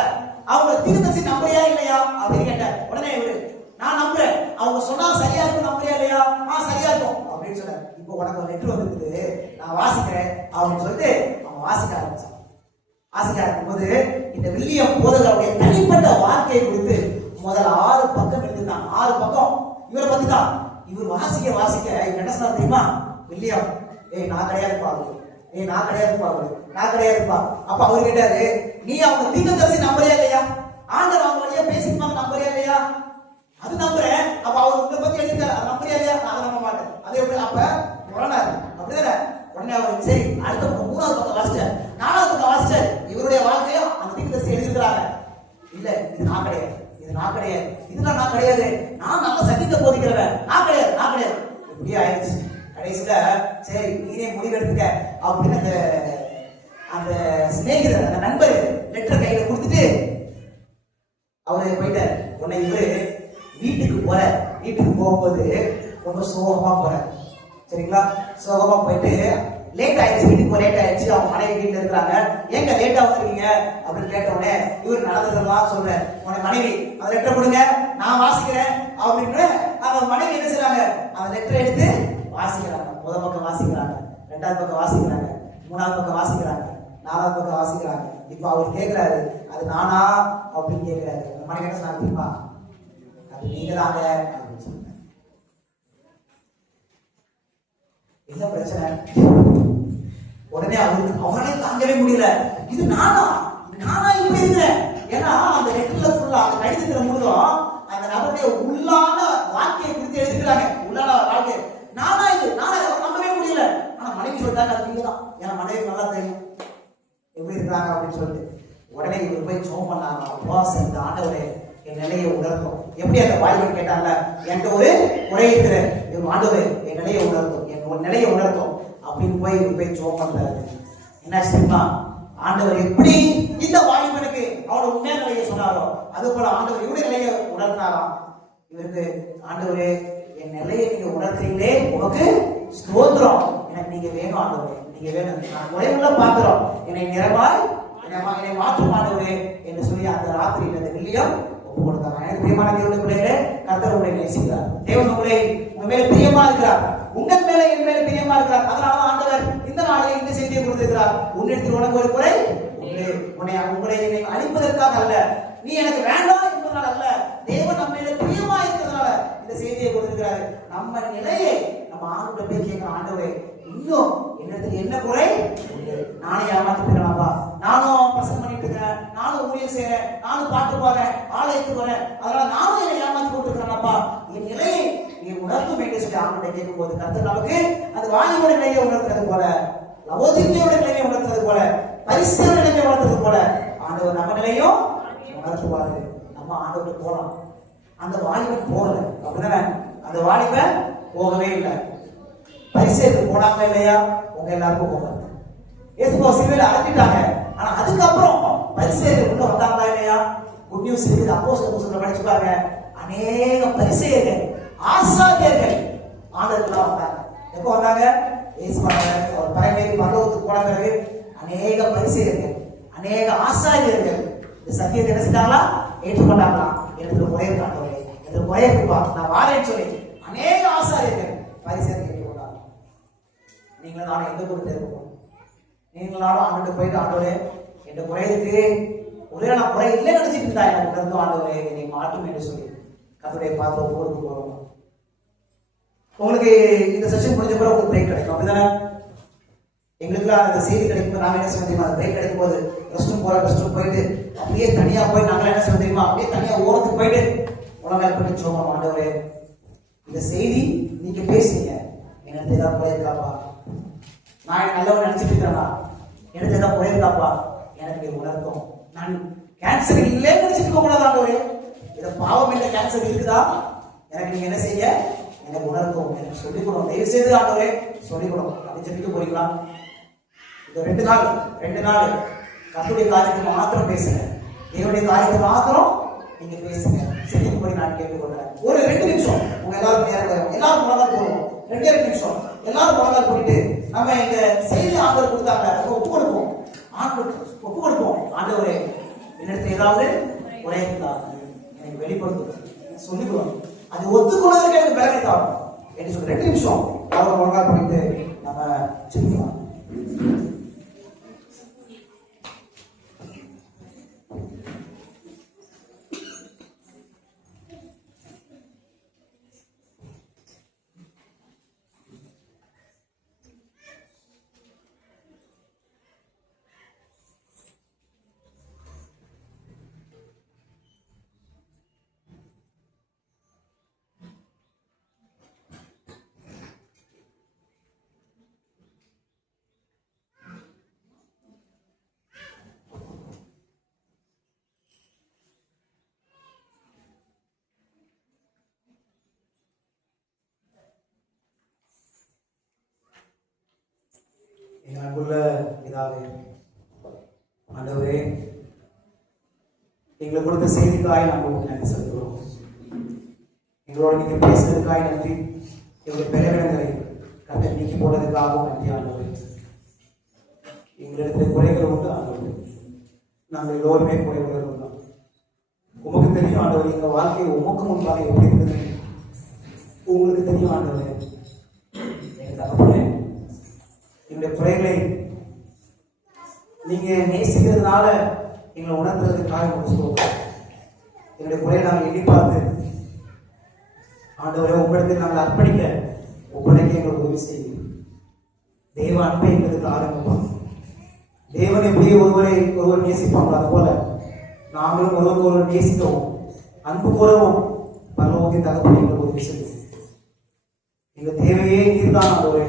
அவங்க தீர்க்கதரிசி நம்புறியா இல்லையா அப்படின்னு கேட்டார். உடனே இவரு, நான் நம்புறேன், அவங்க சொன்னா சரியா இருக்கும், நம்புறியா இல்லையா? சரியா இருக்கும் அப்படின்னு சொன்னார். இப்போ உனக்கு ஒரு லெட்டர் வந்துருக்குது, நான் வாசிக்கிறேன் அப்படின்னு சொல்லிட்டு அவன் வாசிக்க ஆரம்பிச்சான். வாசிக்க ஆரம்பிக்கும்போது இந்த வில்லியம் போதகருடைய தனிப்பட்ட வாழ்க்கையை குறித்து முதல் 6 பக்கம் எழுதிருந்தான். 6 பக்கம் இவரை பத்தி தான். இவர் வாசிக்க வாசிக்க இவர் என்ன சொன்னார் தெரியுமா? வில்லியம், நான் கிடையாதுப்பா, நான் கிடையாதுப்பா, நான் கிடையாதுப்பா. அப்ப அவர் கேட்டாரு, நீ அவங்க தீர்க்கதரிசி நம்புறியா இல்லையா? ஆண்டவர் அவங்க வழியா பேசிருப்பாங்க, நம்புறியா இல்லையா? அது நம்புறேன். அப்ப அவர் உங்களை பத்தி எழுதிட்டாரு, அது நம்புறியா இல்லையா? நான் நம்ப மாட்டேன். அது எப்படி? அப்ப முரணாரு அப்படிதானே? உடனே அவர் சரி, அடுத்த 3வது பக்கம் வாசிச்சார், 4வது பக்கம் வாசிச்சார். இவருடைய வாழ்க்கையும் அந்த தீர்க்கதரிசி எழுதிருக்கிறாங்க. இல்ல, இது நான் கிடையாது, இது நான் கிடையாது, இதெல்லாம் நான் கிடையாது, நான் நல்ல சத்தியத்தை போதிக்கிறவன், நான் கிடையாது, நான் கிடையாது. இப்படியே ஆயிடுச்சு. கடைசியில சரி நீனே முடிவெடுத்துக்க அப்படின்னு அந்த சிநேகிதர், அந்த நண்பர் லெட்டர் கையில கொடுத்துட்டு அவரு போயிட்டார். உன்னை இவரு வீட்டுக்கு போகும்போது ரொம்ப சோகமா போற, சரிங்களா? சோகமா போயிட்டு லேட் ஆயிடுச்சு, வீட்டுக்கு லேட் ஆயிடுச்சு. அவங்க மனைவி வீட்டுல இருக்கிறாங்க. ஏங்க லேட்டா வந்துருக்கீங்க அப்படின்னு கேட்ட உடனே இவர் நடந்ததெல்லாம் சொல்றேன். உன மனைவி அந்த லெட்டர் கொடுங்க, நான் வாசிக்கிறேன் அப்படின்னு அந்த மனைவி என்ன செய்றாங்க? அந்த லெட்டர் எடுத்து வாசிக்கிறாங்க. முதல் பக்கம் வாசிக்கிறாங்க, 2வது பக்கம் வாசிக்கிறாங்க, 3வது பக்கம் வாசிக்கிறாங்க, 4வது பக்கம் வாசிக்கிறாங்க. இப்ப அவர் கேட்கிறாரு, அது நானா அப்படின்னு கேட்கிறாரு. அந்த மனைவி என்ன சொன்னாங்க தெரியுமா? அது நீங்க தாங்க அப்படின்னு சொன்னாங்க. என்ன பிரச்சனை? உடனே அவரே தாங்கவே முடியல. இது நானா இப்படி இருக்கிறேன்? ஏன்னா அந்த லெட்டர்ல ஃபுல்லா அந்த கடிதத்துல முழுதும் அந்த நபருடைய உள்ளான வாழ்க்கையை குறித்து எழுதிக்கிறாங்க. உள்ளான வாழ்க்கை நானா, இது நானா, நம்பவே முடியல. ஆனா மனைவி சொல்லிட்டாங்க அது நீங்க தான். ஏன்னா மனைவி நல்லா தெரியும் எப்படி இருக்கிறாங்க அப்படின்னு சொல்லிட்டு. உடனே இவர் போய் ஜெபம் பண்ணாங்க. அப்பா சேர்ந்த ஆண்டவரே என் நிலையை உணர்த்தும். எப்படி அந்த வாலிபன் கேட்டாங்க, என்கிட்ட ஒரு குறை இருக்குது, ஆண்டவரே என் நிலையை உணர்த்தும், என் நிலையை உணர்த்தும் அப்படின்னு போய் ஜெபம் பண்றாரு. என்ன தெரியுமா? ஆண்டவர் எப்படி இந்த வாலிபனுக்கு அவரோட உண்மை நிலையை சொன்னாரோ அது போல ஆண்டவர் இவருடைய நிலையை உணர்த்தினாராம். இவருக்கு, ஆண்டவரே என் நிலையை நீங்க உணர்த்தீங்களே, உனக்கு ஸ்தோத்திரம், எனக்கு நீங்க வேணும் ஆண்டவரே, நீங்க வேணும், நான் குறைவுள்ள பாக்குறோம், என்னை நிறைவாய் என்னை மாற்றும் ஆண்டவரே என்று சொல்லி அந்த ராத்திரியில் அந்த வில்லியம் ஒப்பு கொடுத்தாங்க. எனக்கு பிரியமான தேவனுடைய பிள்ளைகளே, கர்த்தர் உங்களை நேசிக்கிறார். தேவன் உங்களை உங்க மேல பிரியமா இருக்கிறார், உங்கள் மேல என் மேல பிரியமா இருக்கிறார். அதனால ஆண்டவர் இந்த நாளிலே இந்த செய்தியை கொடுத்திருக்கிறார். உன்னிடத்தில் உனக்கு ஒரு குறை, உங்களை என்னை அழிப்பதற்காக அல்ல, நீ எனக்கு வேண்டாம் என்பதனால அல்ல, தேவன் நம்ம மேல பிரியமா இருக்கிறதுனால இந்த செய்தியை கொடுத்திருக்கிறார். நம்ம நிலையை நம்ம ஆண்டவரை போய் கேட்கிற, ஆண்டவரே இன்னும் என்னிடத்தில் என்ன குறை? நானே ஏமாத்திருக்கேன்ப்பா, நானும் பிரசங்கம் பண்ணிட்டு இருக்கிறேன், நானும் ஊழியம் செய்யறேன், நானும் பாட்டு போறேன், ஆலயத்துக்கு வரேன், அதனால நானும் என்னை ஏமாத்தி போட்டுருக்கேன்ப்பா, என் நிலையை நீ உணர்த்தும் என்று சொல்லி ஆண்டவரை கேட்கும் போது கர்த்தர் நமக்கு அந்த வாலிபோட நிலையை உணர்த்துறது போல, லவோதிக்கேயோட நிலையை உணர்த்துறது போல, பரிசுத்த நிலையை உணர்த்துறது போல ஆண்டவர் நம்ம நிலையும் உணர்த்துவாரு. நம்ம ஆண்டவருக்கு போலாம். அந்த வாலிபன் போகல அப்படின்னா, அந்த வாலிபன் போகவே இல்லை. பரிசேருக்கு போனாங்க இல்லையா? உங்க எல்லாருக்கும் போகல. இயேசுவை சிலுவையில அழைச்சிட்டாங்க. ஆனா அதுக்கப்புறம் பரிசேயர்கள் உள்ள வந்தாங்களா இல்லையா? குட் நியூஸ் இருக்குது. அப்போஸ்தலர் புத்தகத்துல படிச்சு பாருங்க, அநேக பரிசேயர்கள், ஆசாரியர்கள் ஆண்டவருக்குள்ள வந்தாங்க. எப்போ வந்தாங்க? இயேசு வந்தாங்க. அவர் பரமேறி பரலோகத்துக்கு போன பிறகு அநேக பரிசேயர்கள், அநேக ஆசாரியர்கள் இந்த சத்தியத்தை என்ன செஞ்சாங்களா? ஏற்றுக்கொண்டாங்களா? எனக்கு ஒரே காட்டுவாங்க, எனக்கு ஒரே இருப்பா, நான் வாரேன்னு சொல்லி அநேக ஆசாரியர்கள் பரிசேயர்கள் ஏற்றுக்கொண்டாங்க. நீங்களும் நானும் எந்த கூட தேர்வு? நீங்களாலும் ஆண்டு போயிட்டு ஆண்டவரே என்ற குறைக்கு ஒரே நான் குறை இல்லை நினைச்சிட்டு இருந்தா எனக்கு உணர்ந்து ஆண்டவரே என்னை மாட்டும் என்று சொல்லி கர்த்தருடைய பாத்திரம் போருக்கு போறோம். உங்களுக்கு இந்த செஷன் முடிஞ்ச பிறகு உங்களுக்கு பிரேக் கிடைக்கும், அப்படிதானே? எங்களுக்குலாம் அந்த செய்தி கிடைக்கும். நாங்க என்ன செய்வோம் தெரியுமா? பிரேக் கிடைக்கும் போது ரெஸ்ட்ரூம் போயிட்டு அப்படியே தனியா போய் நாங்க என்ன செய்வோம் தெரியுமா? அப்படியே தனியா ஓரத்துக்கு போயிட்டு உலகம் போயிட்டு சொல்லுவோம், ஆண்டவரே இந்த செய்தி நீங்க பேசுறீங்க, எனக்கு ஏதாவது போயிருக்காப்பா, நான் நல்லவன் நினைச்சிட்டு இருக்கிறேன்னா எனக்கு ஏதாவது போயிருக்காப்பா, எனக்கு உணர்த்தும். நான் கேன்சர் இல்லையே நினைச்சிட்டு இருக்க கூடாது ஆண்டவரே, இதை பாவம் என்ற கேன்சர் இருக்குதா, எனக்கு நீங்க என்ன செய்ய, எனக்கு உணர்த்தும், எனக்கு சொல்லிக் கொடுக்கும், தயவு செய்து ஆண்டவரே சொல்லிக் கொடுக்கும் அப்படின்னு சொல்லிட்டு போறீங்களா? இந்த 2 நாள் கர்த்தருடைய காரியத்தை மாத்திரம் பேசுங்க, தேவனுடைய காரியத்தை மாத்திரம் நீங்க பேசுங்க. செஞ்சுட்டு போய் நான் கேட்டுக்கொள்றேன். ஒரு 2 நிமிஷம் உங்க எல்லாரும் நேரம், எல்லாரும் முழங்கால் போடுவோம். 2 நிமிஷம் எல்லாரும் முழங்கால் போட்டுட்டு நம்ம இந்த செய்தி ஆண்டவர் கொடுத்தாங்க, ஒப்பு கொடுப்போம். ஒப்பு கொடுப்போம். ஆண்டவரே என்னிடத்தில் ஏதாவது குறை இருந்தா எனக்கு வெளிப்படுத்தும் சொல்லிடுவோம், அது ஒத்துக்கொள்வதற்கு எனக்கு பலனை தாரும் என்று சொல்லி 2 நிமிஷம் அவர் முழங்கால் போட்டு நம்ம செஞ்சுக்கலாம். எங்கள் அன்புள்ள பிதாவே, ஆண்டவரே எங்களுக்கு கொடுத்த செய்திக்காய் நாங்கள் உங்களுக்கு நன்றி செலுத்துகிறோம். எங்களோட நீங்க பேசுறதுக்காய் நன்றி. எங்களுடைய பெருவிடங்களை கத்தை நீக்கி போனதுக்காகவும் நன்றி ஆண்டவரே. எங்களிடத்தில் குறைகள் உண்டு ஆண்டவரே, நாங்கள் எல்லோருமே குறைவுகள் தான். உமக்கு தெரியும் ஆண்டவரே, எங்கள் வாழ்க்கை உமக்கு முன்பாக எப்படி இருக்குது உங்களுக்கு தெரியும் ஆண்டவரே. எங்கள் தகப்பனே, என்னுடைய குறைகளை நீங்க நேசிக்கிறதுனால எங்களை உணர்த்துறதுக்காக முடிச்சுக்கோங்க. என்னுடைய குறையை நாங்கள் எண்ணி பார்த்து ஆண்டவரை உங்களிடத்தில் நாங்கள் அர்ப்பணிக்க உங்களுக்கு எங்களுக்கு உதவி செய்யும். தெய்வ அன்பை எங்களுக்கு ஆரம்பிப்போம். தேவன் எப்படி ஒருவர் நேசிப்பாங்க அது போல நாங்களும் ஒருவர் நேசிக்கவும் அன்பு கூறவும் பரலோகத்தின் தகப்பனை எங்களுக்கு உதவி செய்யும். எங்க தேவையே நீர்தான் ஆண்டவரே.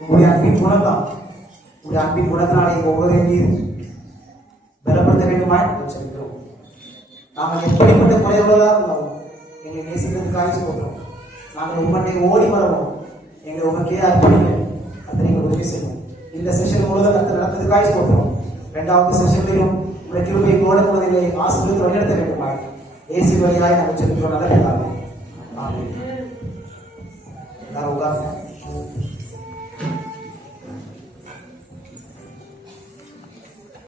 உங்களுடைய அன்பின் குணம் தான். உங்களுடைய அன்பின் குணத்தினாலே ஒவ்வொரு நீர் பலப்படுத்த வேண்டுமா சொல்லிக்கிறோம். நாங்கள் எப்படிப்பட்ட குறைவுகளாக இருந்தாலும் எங்களை நேசிக்கிறதுக்காக சொல்றோம். நாங்கள் உங்களுடைய ஓடி வரவும் எங்களை உங்களுக்கே அர்ப்பணிக்க அத்தனை உதவி செய்வோம். இந்த செஷன் முழுவதும் கருத்து நடந்ததுக்காக சொல்றோம். 2வது செஷன்லையும் உங்களுடைய கிருபை கோட குழந்தைகளை ஆசிரியர் வழிநடத்த வேண்டுமா ஏசி வழியாக நாங்கள் சொல்லிக்கிறோம். நல்ல எல்லாரும் உட்கார்ந்து